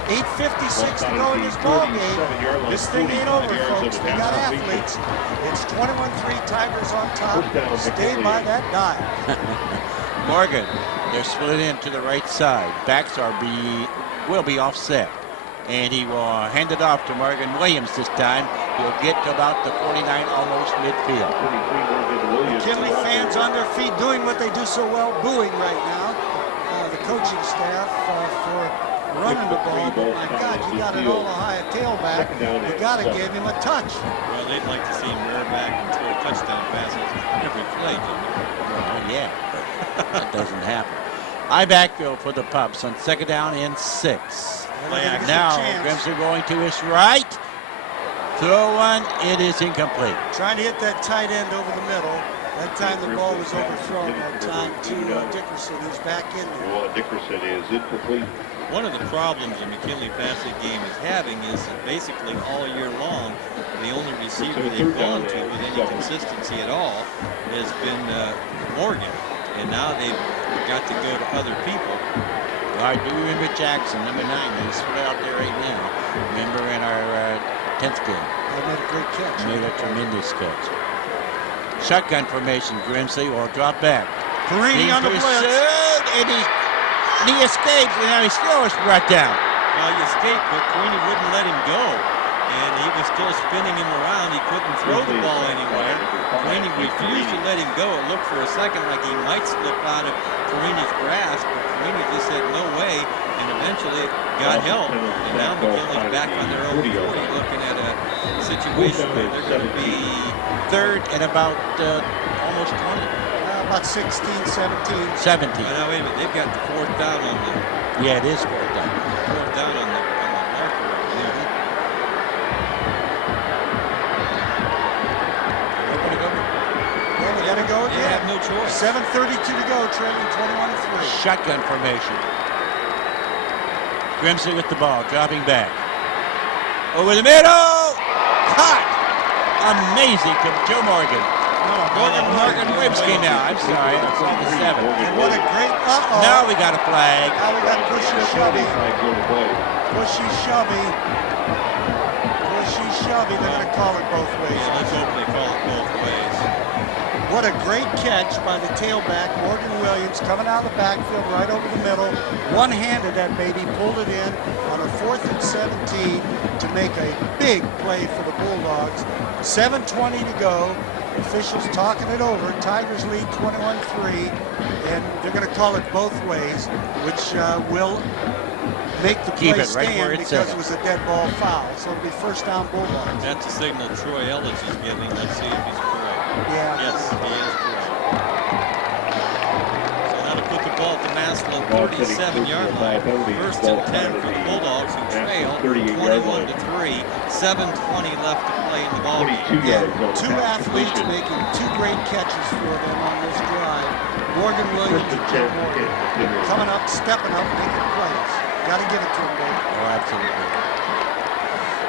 8:56 to go in this ball game. This thing ain't over, folks. They got athletes. It's 21-3, Tigers on top. Stay by that dial. Morgan, they're split in to the right side. Backs will be offset. And he will hand it off to Morgan Williams this time. He'll get to about the 49, almost midfield. McKinley fans on their feet doing what they do so well, booing right now. The coaching staff for running the ball. But my God, you got an Omaha tailback. You got to give him a touch. Well, they'd like to see him rear back and throw touchdown passes every play, Jimmy. Oh, yeah, but that doesn't happen. I backfield for the Pups on 2nd down and 6. Now Grimsley going to his right. Throw one, it is incomplete. Trying to hit that tight end over the middle. That time the ball was overthrown that time to Dickerson, who's back in there. Well, Dickerson is incomplete. One of the problems the McKinley Passing game is having is that basically all year long, the only receiver they've gone to with any consistency at all has been Morgan. And now they've got to go to other people. I do remember Jackson, number 9. He's split out there right now. Remember in our 10th game. They made a great catch. Made a tremendous catch. Shotgun formation. Grimsley will drop back. Perini on the blitz. And he escapes, and now he still is brought down. Well, he escaped, but Queenie wouldn't let him go. And he was still spinning him around. He couldn't throw the ball anywhere. Queenie refused to let him go. It looked for a second like he might slip out of Queenie's grasp, but Queenie just said no way, and eventually it got help. And now McKinley's back on their own 40, looking at a situation where they're going to be third and about almost 20. About 16, 17. 17. Oh, now, wait a minute. They've got the fourth down on the... Yeah, it is fourth down. Fourth down on the marker over there. Well, we got to go again. They have no choice. 7:32 to go, trailing 21-3. Shotgun formation. Grimsley with the ball, dropping back. Over the middle! Caught! Amazing to Joe Morgan. Morgan Websky now. I'm sorry. It's on the 7. And what a great... Now we got a flag. Now we got pushy shovey. Pushy shovey. Pushy shovey. They're going to call it both ways. Yeah, let's hope they call it both ways. What a great catch by the tailback, Morgan Williams, coming out of the backfield right over the middle. One-handed that baby, pulled it in on a 4th and 17 to make a big play for the Bulldogs. 7:20 to go. Officials talking it over. Tigers lead 21-3, and they're going to call it both ways, which will make the play stand because it was a dead ball foul. So it'll be first down Bulldogs. That's a signal Troy Ellis is giving. Let's see if he's correct. Yeah. Yes, he is correct. So that'll put the ball at the Massillon 37-yard line. First and 10 for the Bulldogs, who trail 21-3. 7:20 left to play in the ball game. Two athletes making two great catches for them on this drive. Morgan Williams and Joe Morgan coming up, stepping up, making plays. Got to give it to him, baby. Oh, absolutely.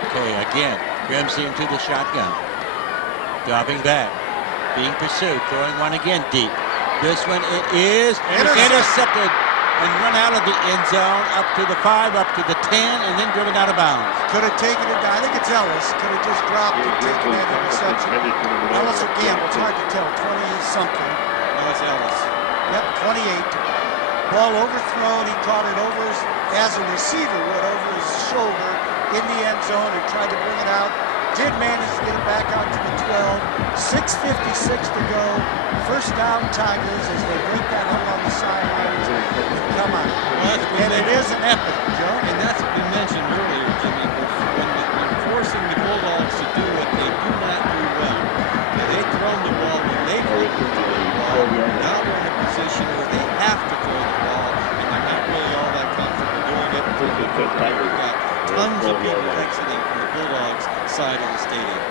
Okay, again, Grimsley into the shotgun. Dropping back. Being pursued. Throwing one again deep. This one it is intercepted and run out of the end zone, up to the 5, up to the 10, and then driven out of bounds. Could have taken it, I think it's Ellis, could have just dropped and taken that interception. Ellis or Gamble, it's hard to tell, 20-something. No, it's Ellis. Yep, 28. Ball overthrown, he caught it over as a receiver would, over his shoulder in the end zone and tried to bring it out. Did manage to get it back out to the 12. 6:56 to go. First down Tigers as they break that hole on the sidelines. Come on. And it is an epic, Joe. And that's what we mentioned earlier, Jimmy, when forcing the Bulldogs to do what they do not do well. Now, they've thrown the ball when they've wanted to throw the ball. Now they're in a position where they have to throw the ball, and they're not really all that comfortable doing it. We've got tons of people exiting from the Bulldogs side of the stadium.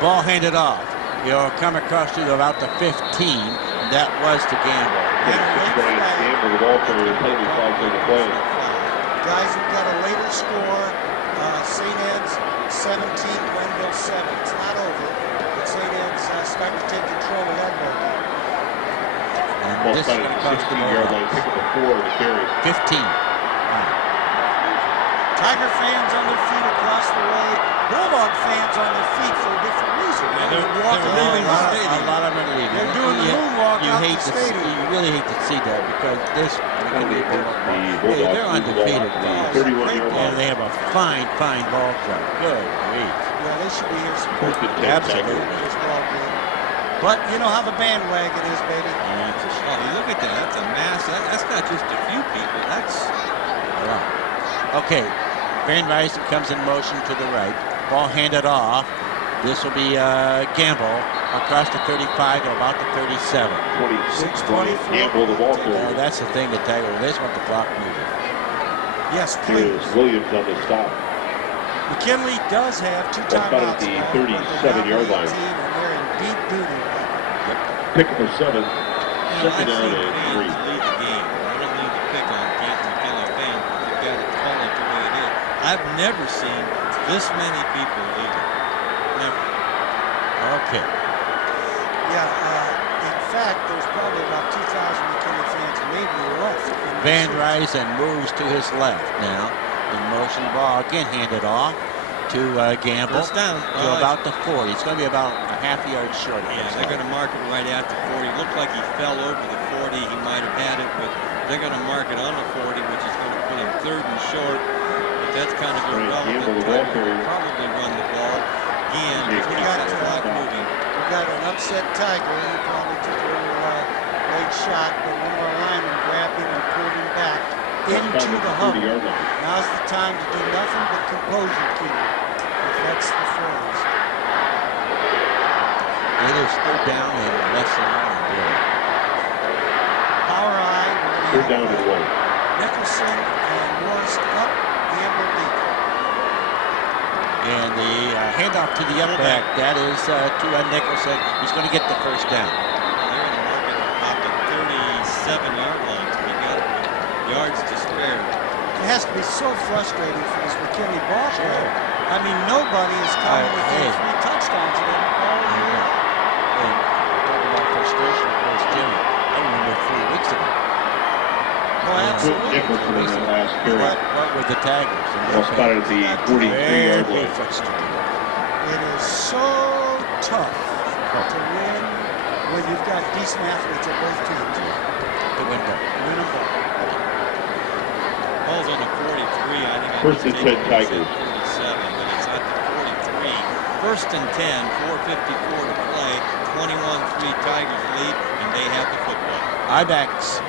Ball handed off. You'll come across to about the 15, and that was to Gamble. Guys, we've got a later score. St. Ed's 17, Glenville 7. It's not over, but St. Ed's starting to take control of that ball game. And this is going to cost the ball. 15. Tiger fans on their feet across the way. Bulldog fans on their feet for a different reason. Yeah, they're leaving the stadium. A lot of them are leaving. They're doing the moonwalk out the stadium. You really hate to see that because this, they're undefeated. And they have a fine ball club. Good grief. Yeah, they should be here supporting Absolutely. this ball game. But you know how the bandwagon is, baby. Oh, look at that. That's a mass. That's not just a few people. That's... Wow. Okay. Van Rice comes in motion to the right. Ball handed off. This will be Gamble across the 35 to about the 37. 26-24. Gamble, the ball carrier. That's the thing that Tiger. They just want the clock moving. Yes, please. Williams on the stop. McKinley does have 2 timeouts. The 37-yard line. And they're in deep duty. Pick for 7. Second down and 3. and 3. Lead the game. I don't need to pick on Canton Mckinley fans, but you've got to call it the way it is. I've never seen this many people leave it. Never. Okay. Yeah, in fact, there's probably about 2,000 McKinley fans maybe left. Van Ryzen moves to his left now. In motion, ball again handed off to Gamble. First down. To about the 40. It's going to be about a half yard short. Yeah, they're going to mark it right at the 40. Looked like he fell over the 40. He might have had it, but they're going to mark it on the 40, which is going to put him 3rd and short. that's kind of irrelevant. Tigers will probably run the ball again. We got that clock moving. We got an upset Tiger. He probably took a little late shot, but one of our linemen grabbed him and pulled him back into the huddle. Now's the time to do nothing but composure keeping, if that's the phrase. It is third down and less than 1. Power eye. Third down and 1. Nicholson and Morris up, Gamble deep. And the handoff to the up back, that is to Nicholson. He's going to get the first down. They're in the market about the 37-yard line. We got yards to spare. It has to be so frustrating for this McKinley ball player. I mean, nobody is coming within 3 touchdowns of them all year. And talk about frustration, of course, Jimmy. I remember 3 weeks ago. Oh, absolutely. Nicholson in the last period. What were the Tigers? Well spotted at the 43-yard line. It is so tough to win when you've got decent athletes at both teams. To win a ball. Ball's on the 43. I think First and 10 Tigers. 47, but it's at the 43. First and 10, 4:54 to play. 21-3 Tigers lead, and they have the football. I-backs.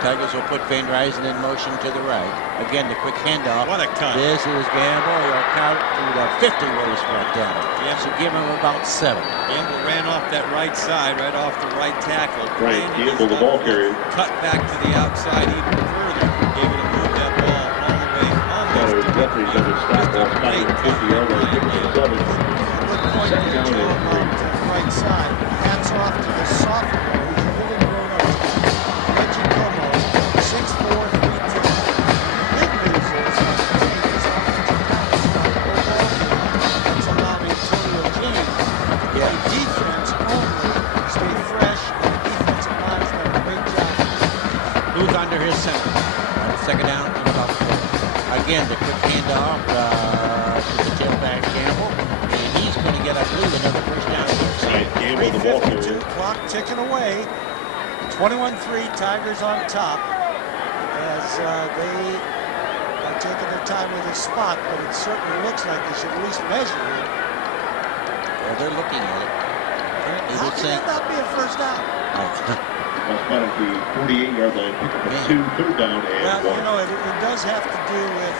Tigers will put Van Ryzen in motion to the right. Again, the quick handoff. What a cut. This is Gamble. He'll count to the 50 where he's brought down. So give him about 7. Gamble ran off that right side, right off the right tackle. Right, Gamble, the ball carrier. Cut back to the outside even further. Able to move that ball all the way almost to Jeffrey's going to stop ball, spotted at 50-yard line, 57. Good point there, Joe, about the right side. Hats off to the sophomore who's really grown up. Reggie Como, 6'4", 310. Big news is his offensive tackle that's allowing Antonio James to play defense only, stay fresh, and the defensive line's done a great job. Who's under his center? Second down and about 4. Again, the quick handoff to the tailback Gamble. And he's going to get, I believe, another first down. Right, Gamble, the ball carrier. 3:52, clock ticking away. 21-3, Tigers on top as they are taking their time with this spot, but it certainly looks like they should at least measure it. Well, they're looking at it. How can that not be a first down? Well spotted at the 48-yard line, pick up a 2, third down and 1. Well, you know, it does have to do with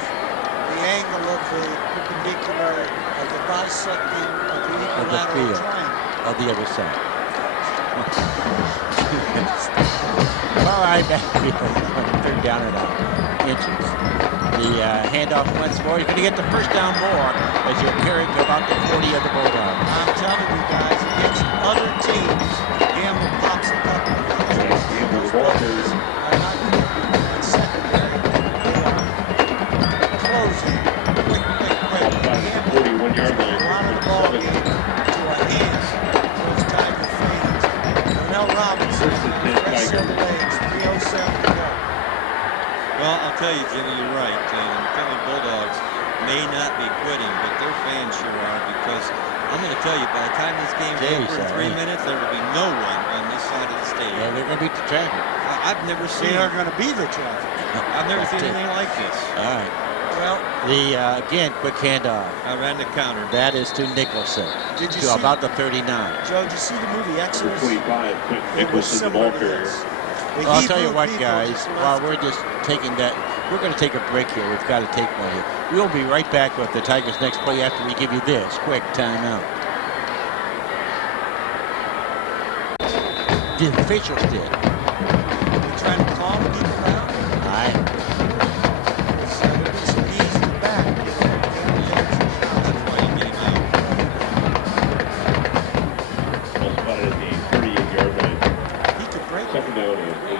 the angle of the perpendicular, of the bisecting of the equilateral triangle. Of the other side. All right, back third down and inches. The handoff once more. He's going to get the first down more as you carry to about the 40 of the Bulldogs. I'm telling you guys, against other teams, Gamble pops it up. Gamble, the ball carrier. Are not going to be in secondary. They are closing. Quick. Gamble, 41-yard line. A lot of the ball game to a hand for those Tiger fans. Darnell Robinson, rest of the legs, 3:07 to go. Well, I'll tell you, Jimmy, you're right. The McKinley Bulldogs may not be quitting, but their fans sure are, because I'm going to tell you, by the time this game's over in 3 minutes, there will be no one on this side of the stadium. Yeah, they're going to beat the traffic. I've never seen. They are going to be the traffic. I've never seen anything like this. All right. Well, the again, quick handoff. I ran the counter. That is to Nicholson. Did you to see about the 39. Joe, did you see the movie Exodus? 25, It was Nicholson, the ball similar to carrier. this. Well, I'll tell you what, guys, while we're just taking that, we're going to take a break here. We've got to take one here. We'll be right back with the Tigers' next play after we give you this quick timeout. The officials did. We're trying to calm people down. Aye. There'll be some knees in the back. That's why you get him out. Well spotted at the 38-yard line. He could break it. Second down and 8.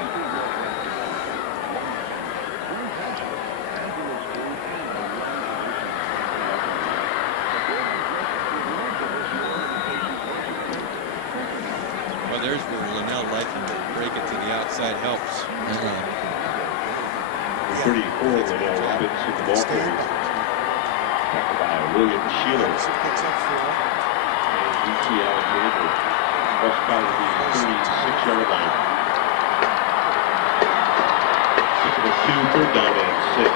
Well, there's where Linnell Lightning break it to the outside helps. 34, Linnell Robbins with the ball carrier. Tackled by William Sheeler. Picks up 4. And D.T. Alexander. Well spotted at the 36-yard line. Pick up a 2, third down and 6.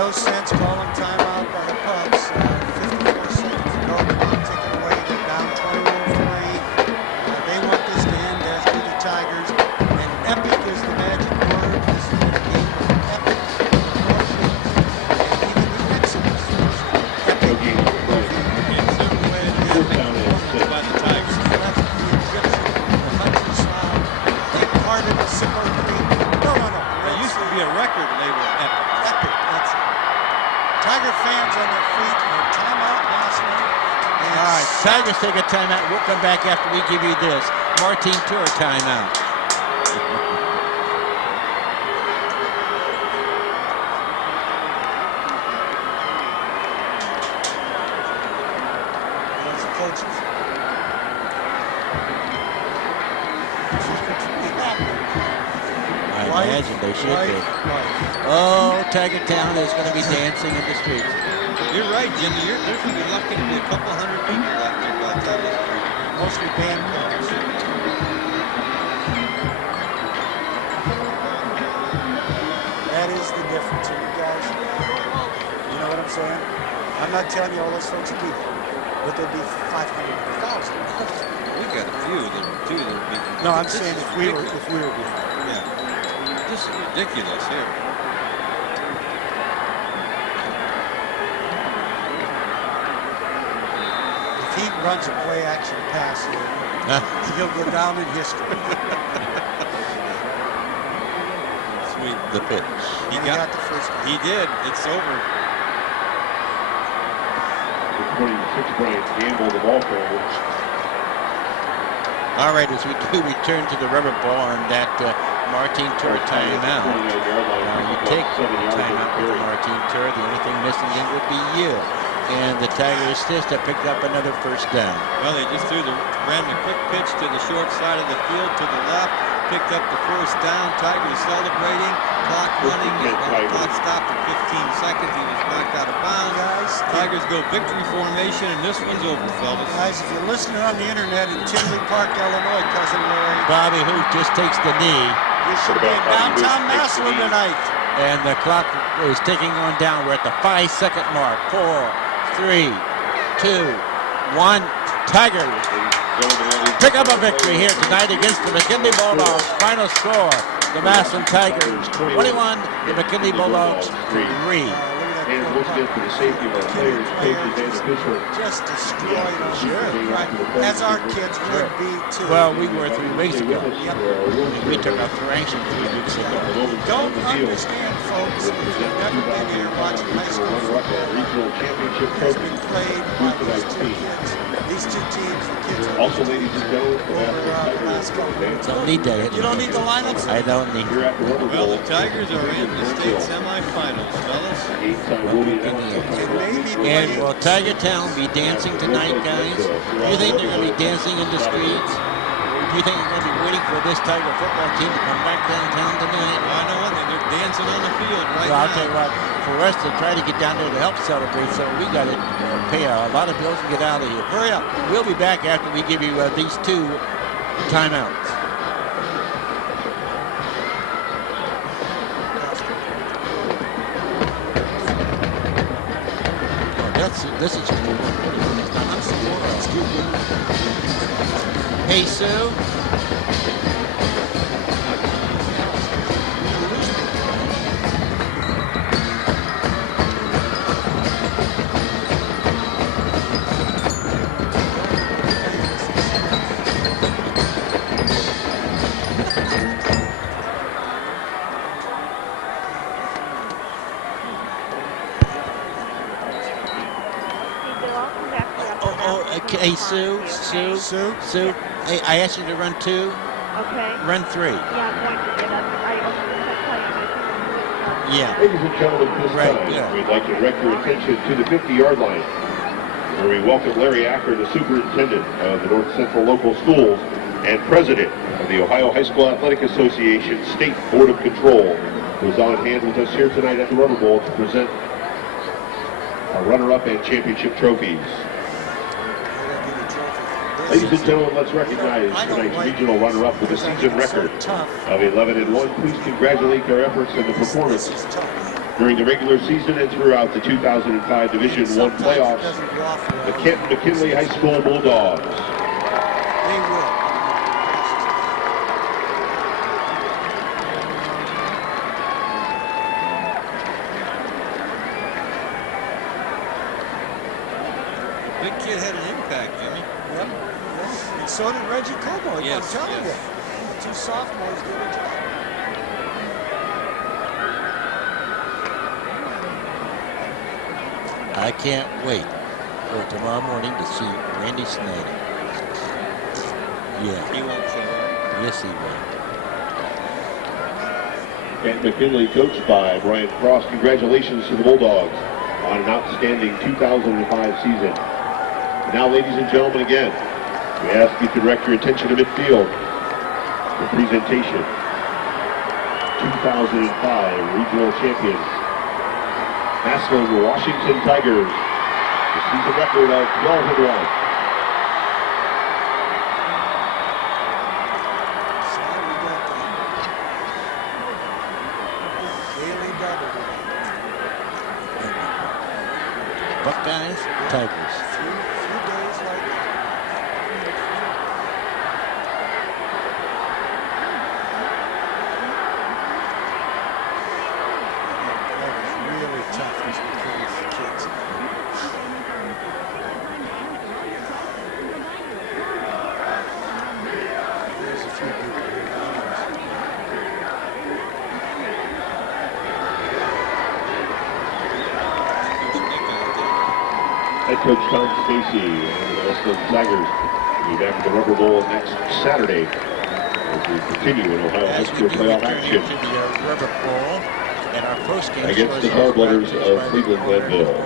no sense calling timeout by the Pups. 54 seconds to go. Clock ticking away. They're down 21-3. They want this to end, as do the Tigers. And epic is the magic word. This is a game of epic proportions. And even the Exodus was epic. In certain ways, by the Tigers. left the Egyptian, the Hudson Sound. They parted the Sicko Creek. No. There used to be a record label, Epic. Epic. That's it. Tiger fans on their feet. Timeout, Massillon. All right, Tigers take a timeout. We'll come back after we give you this. Martin Tour timeout. Those are coaches. I imagine they should be. Oh, Tiger Town is going to be dancing in the streets. You're right, Jimmy. There's going to be lucky to be a couple hundred people out there by the time this street. Mostly band players. That is the difference here, you guys. You know what I'm saying? I'm not telling you all those folks would be there, but there'd be 500,000. We got a few that are two that are big. No, I'm saying if we were before. Yeah. This is ridiculous here. If he runs a play action pass here, he'll go down in history. Sweet. The pitch. He got the first one. He did. It's over. The 26th Brian Gamble, the ball carrier. All right, as we do return to the rubber ball on that Martin Tour timeout. You take the timeout with the Martin Tour. The only thing missing then would be you. And the Tigers just have picked up another first down. Well, they just ran the quick pitch to the short side of the field to the left, picked up the first down. Tigers celebrating, clock running, clock stopped at 15 seconds. He was knocked out of bounds. Tigers go victory formation, and this one's over, fellas. Guys, if you're listening on the internet in Tinley Park, Illinois, Cousin Larry, Bobby Who just takes the knee. you should be in downtown Massillon tonight. And the clock is ticking on down. We're at the 5-second mark. 4, 3, 2, 1. Tigers pick up a victory here tonight against the McKinley Bulldogs. Final score, the Massillon Tigers 21, the McKinley Bulldogs 3. And once again for the safety of our players, coaches, and officials. Just destroyed us. Right. As our kids would be too. Well, we were 3 weeks ago. We took a thrashing 3 weeks ago. Don't understand, folks, if you've never been here watching high school football, has been played by these two kids. These two teams, the kids are Also, ladies and gentlemen, over the last couple of weeks. Don't need that. You don't need the lineups? I don't need here at the Rubber Well, Bowl. the Tigers are in the state semifinals, fellas. And will Tiger Town be dancing tonight, guys? Do you think they're going to be dancing in the streets? Do you think they're going to be waiting for this Tiger football team to come back downtown tonight? Well, I know one thing. They're dancing on the field right Well, I'll now. tell you what, for us to try to get down there to help celebrate, so we got to pay a lot of bills and get out of here. Hurry up. We'll be back after we give you these 2 timeouts. This is Hey, Sue. Hey, Sue. Hey, I asked you to run 2. Okay. Run 3. Yeah, I'm going to get up. I opened the Yeah. Ladies and gentlemen, this Right, time, yeah. we'd like to direct your attention to the 50-yard line, where we welcome Larry Acker, the superintendent of the North Central Local Schools and president of the Ohio High School Athletic Association State Board of Control, who is on hand with us here tonight at the Rubber Bowl to present our runner-up and championship trophies. Ladies and gentlemen, let's recognize tonight's regional runner-up with a season record of 11-1. Please congratulate their efforts and the performance during the regular season and throughout the 2005 Division I playoffs, the Canton McKinley High School Bulldogs. They will. Big kid had an impact, Jimmy. Yep. Yes. And so did Reggie Como. Yes, I'm telling yes. you. The two sophomores did a job. I can't wait for tomorrow morning to see Randy Snyder. Yeah. He won't show up. Yes, he will. Canton McKinley, coached by Brian Frost. Congratulations to the Bulldogs on an outstanding 2005 season. And now, ladies and gentlemen, again, we ask you to direct your attention to midfield. The presentation, 2005 regional champions, Massillon Washington Tigers. The season record of 12-1. Buckeyes, Tigers. Few days like that. That was really tough as we played with the kids. There's a few people here. Head coach Tom Stacy and the Massillon Tigers will be back at the Rubber Bowl next Saturday as we continue in Ohio High School playoff action To the Rubber Bowl, and our first game against the Hardletters of Cleveland Glenville.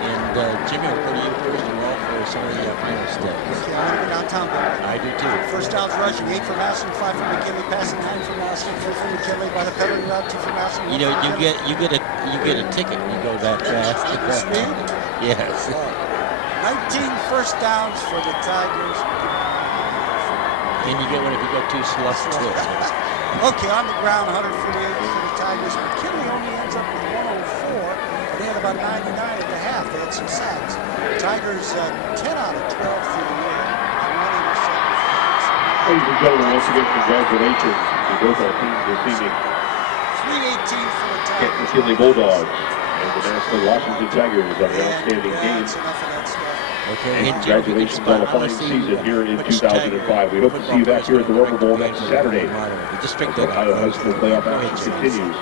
And Jimmy, what do you first of all for some of the final stats? Okay, I want to go downtown. I do too. First downs rushing, 8 for Massillon, 5 for McKinley, passing 9 for Massillon, 4 for McKinley, by the penalty route, 2 for Massillon. You know, you get a ticket. You go that fast. Speed? Yes. 19 first downs for the Tigers. And you get one if you go too slow too. Okay, on the ground, 148 for the Tigers. McKinley only ends up with 104. They had about 99 at the half. They had some sacks. Tigers 10 out of 12 through the year. One interception. Ladies and gentlemen, once again, congratulations to both our teams this evening. 318 for the Tigers. Canton McKinley Bulldogs and the Massillon Washington Tigers on an outstanding game. That's enough of that stuff. Okay, And congratulations on a fine season here in 2005. We hope to see you back here at the Rubber Bowl next Saturday. As Ohio High School playoff action continues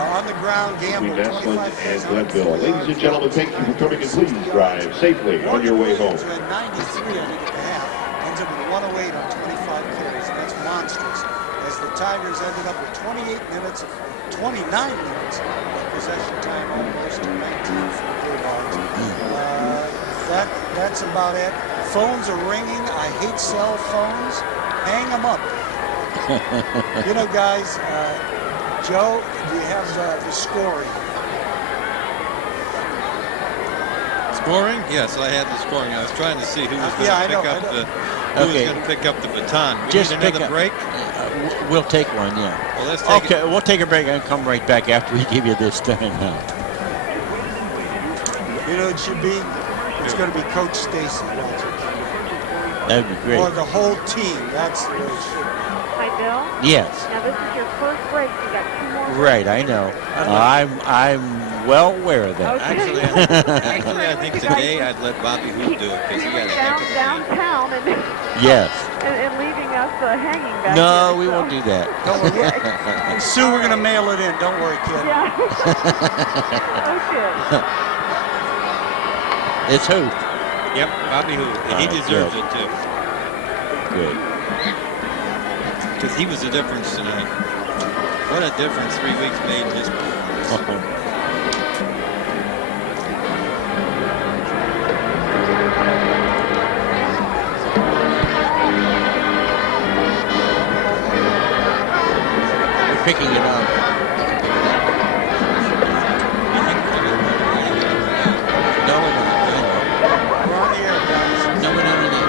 On the ground, Gamble, between Massillon 25 and Glenville. Ladies and gentlemen, thank you for coming, and please drive safely on your way home. 93, I think, at the half. Ends up with 108 on 25 carries. That's monstrous. As the Tigers ended up with 28 minutes, 29 minutes of possession time, almost 19 for the Bulldogs. That's about it. Phones are ringing. I hate cell phones. Hang them up. You know, guys, Joe, do you have the scoring? Scoring? Yes, I had the scoring. I was trying to see who was going to pick up the baton. We Just need pick another up. break. We'll take one, yeah. Well, let's take Okay, we'll take a break and come right back after we give you this time out. You know, it should be. It's going to be Coach Stacy. That'd be great. Or the whole team. That's the way it should be. Hi, Bill. Yes. Now this is your first break. You got 2 more. Right, I know. I'm well aware of that. Actually, I think today I'd let Bobby Hood do it because he got a heck of a downtown and Yes. and leaving us hanging back No, here, we so. won't do that. Don't worry. Sue, we're going to mail it in. Don't worry, kid. Yeah. Okay. It's who? Yep, Bobby Hood. And he deserves it too. Good. Because he was the difference tonight. What a difference 3 weeks made in his performance. We're picking it up. No, we're not. We're on the air, guys. No, we're not on the air.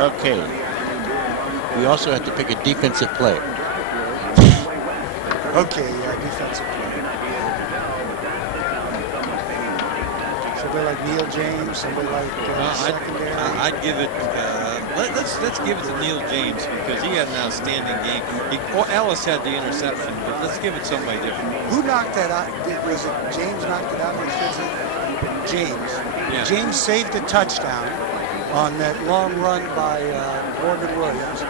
Okay. We also have to pick a defensive player. Okay, yeah, defensive player. Somebody like Neil James, somebody like secondary. I'd give it. Let's give it to Neil James because he had an outstanding game. Ellis had the interception, but let's give it somebody different. Who knocked that out? Was it James knocked it out? James. Yeah. James saved a touchdown on that long run by Morgan Williams.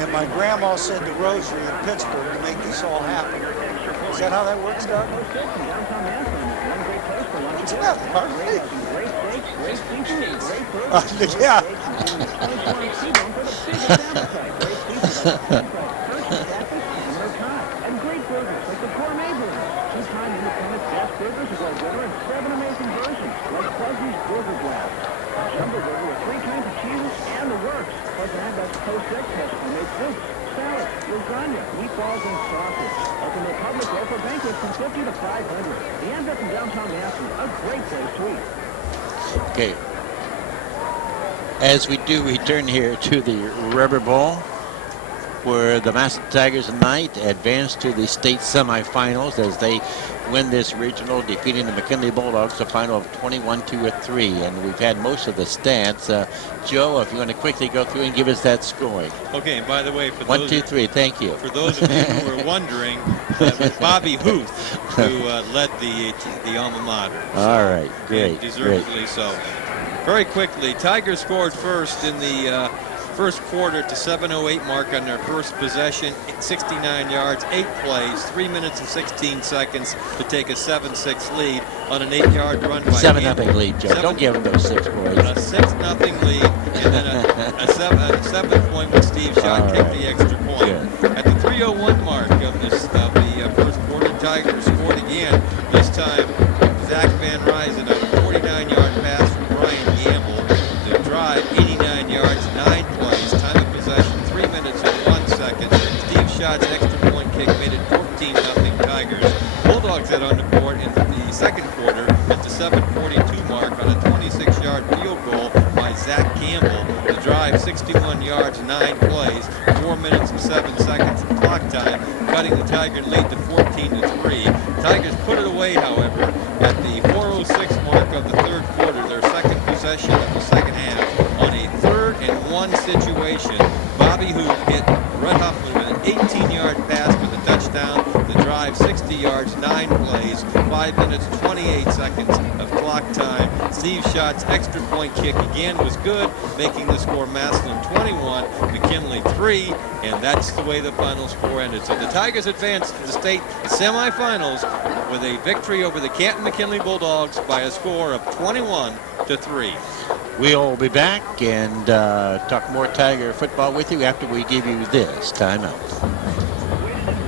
And my grandma said the rosary in Pittsburgh to make this all happen. Is that how that works, Doug? It's about right. Yeah. And great burgers like the gourmet burger. Two-time independent fast burgers are well winner in 7 amazing versions, like Fuzzy's Burger Blast. A jumbo burger with 3 kinds of cheeses and the works. Plus add that post-sex test homemade soups, salad, lasagna, meatballs, and sausage. Open Republic local banquets from 50 to 500. The anthem in downtown Massillon, a great place to eat. Okay. As we do, we turn here to the Rubber Bowl, where the Massillon Tigers tonight advance to the state semifinals as they win this regional, defeating the McKinley Bulldogs, a final of 21-3. And we've had most of the stats. Joe, if you want to quickly go through and give us that scoring. Okay, and by the way, for 1, 2, 3, thank you. For those of you who were wondering, it was Bobby Huth who led the alma mater. All right, great. Deservedly so. Very quickly, Tigers scored first in the first quarter to 7:08 mark on their first possession, 69 yards, 8 plays, 3 minutes and 16 seconds to take a 7-6 lead on an 8-yard run by 7-0 lead, Joe. Don't give them those 6 points. A 6-0 lead, and then a 7-point when Steve Schott kicked the extra point. Good. At the 3:01 mark of the first quarter, Tigers scored again. This time, Zach Van Ryzen on a 49-yard pass from Brian Gamble to drive 89 yards, 9 plays, time of possession 3 minutes and 1 second. Steve Schott's extra point kick made it 14-0 Tigers. Bulldogs had on the board in the second quarter at the 7:42 mark on a 26-yard field goal by Zach Campbell to drive 61 yards, 9 plays, 4 minutes and 7 seconds of clock time, cutting the Tiger lead to 14-3. Tigers put it away, however, at the 4:06 mark of the third quarter, their second possession of the second half, on a 3rd-and-1 situation. Bobby Huth hit Red Huffley with an 18-yard pass for the touchdown to drive 60 yards, 9 plays, 5 minutes, 28 seconds of clock time. Steve Schott's extra point kick again was good, making the score Massillon 21, McKinley 3, and that's the way the final score ended. So the Tigers advanced to the state semifinals with a victory over the Canton McKinley Bulldogs by a score of 21-3. We'll be back and talk more Tiger football with you after we give you this timeout.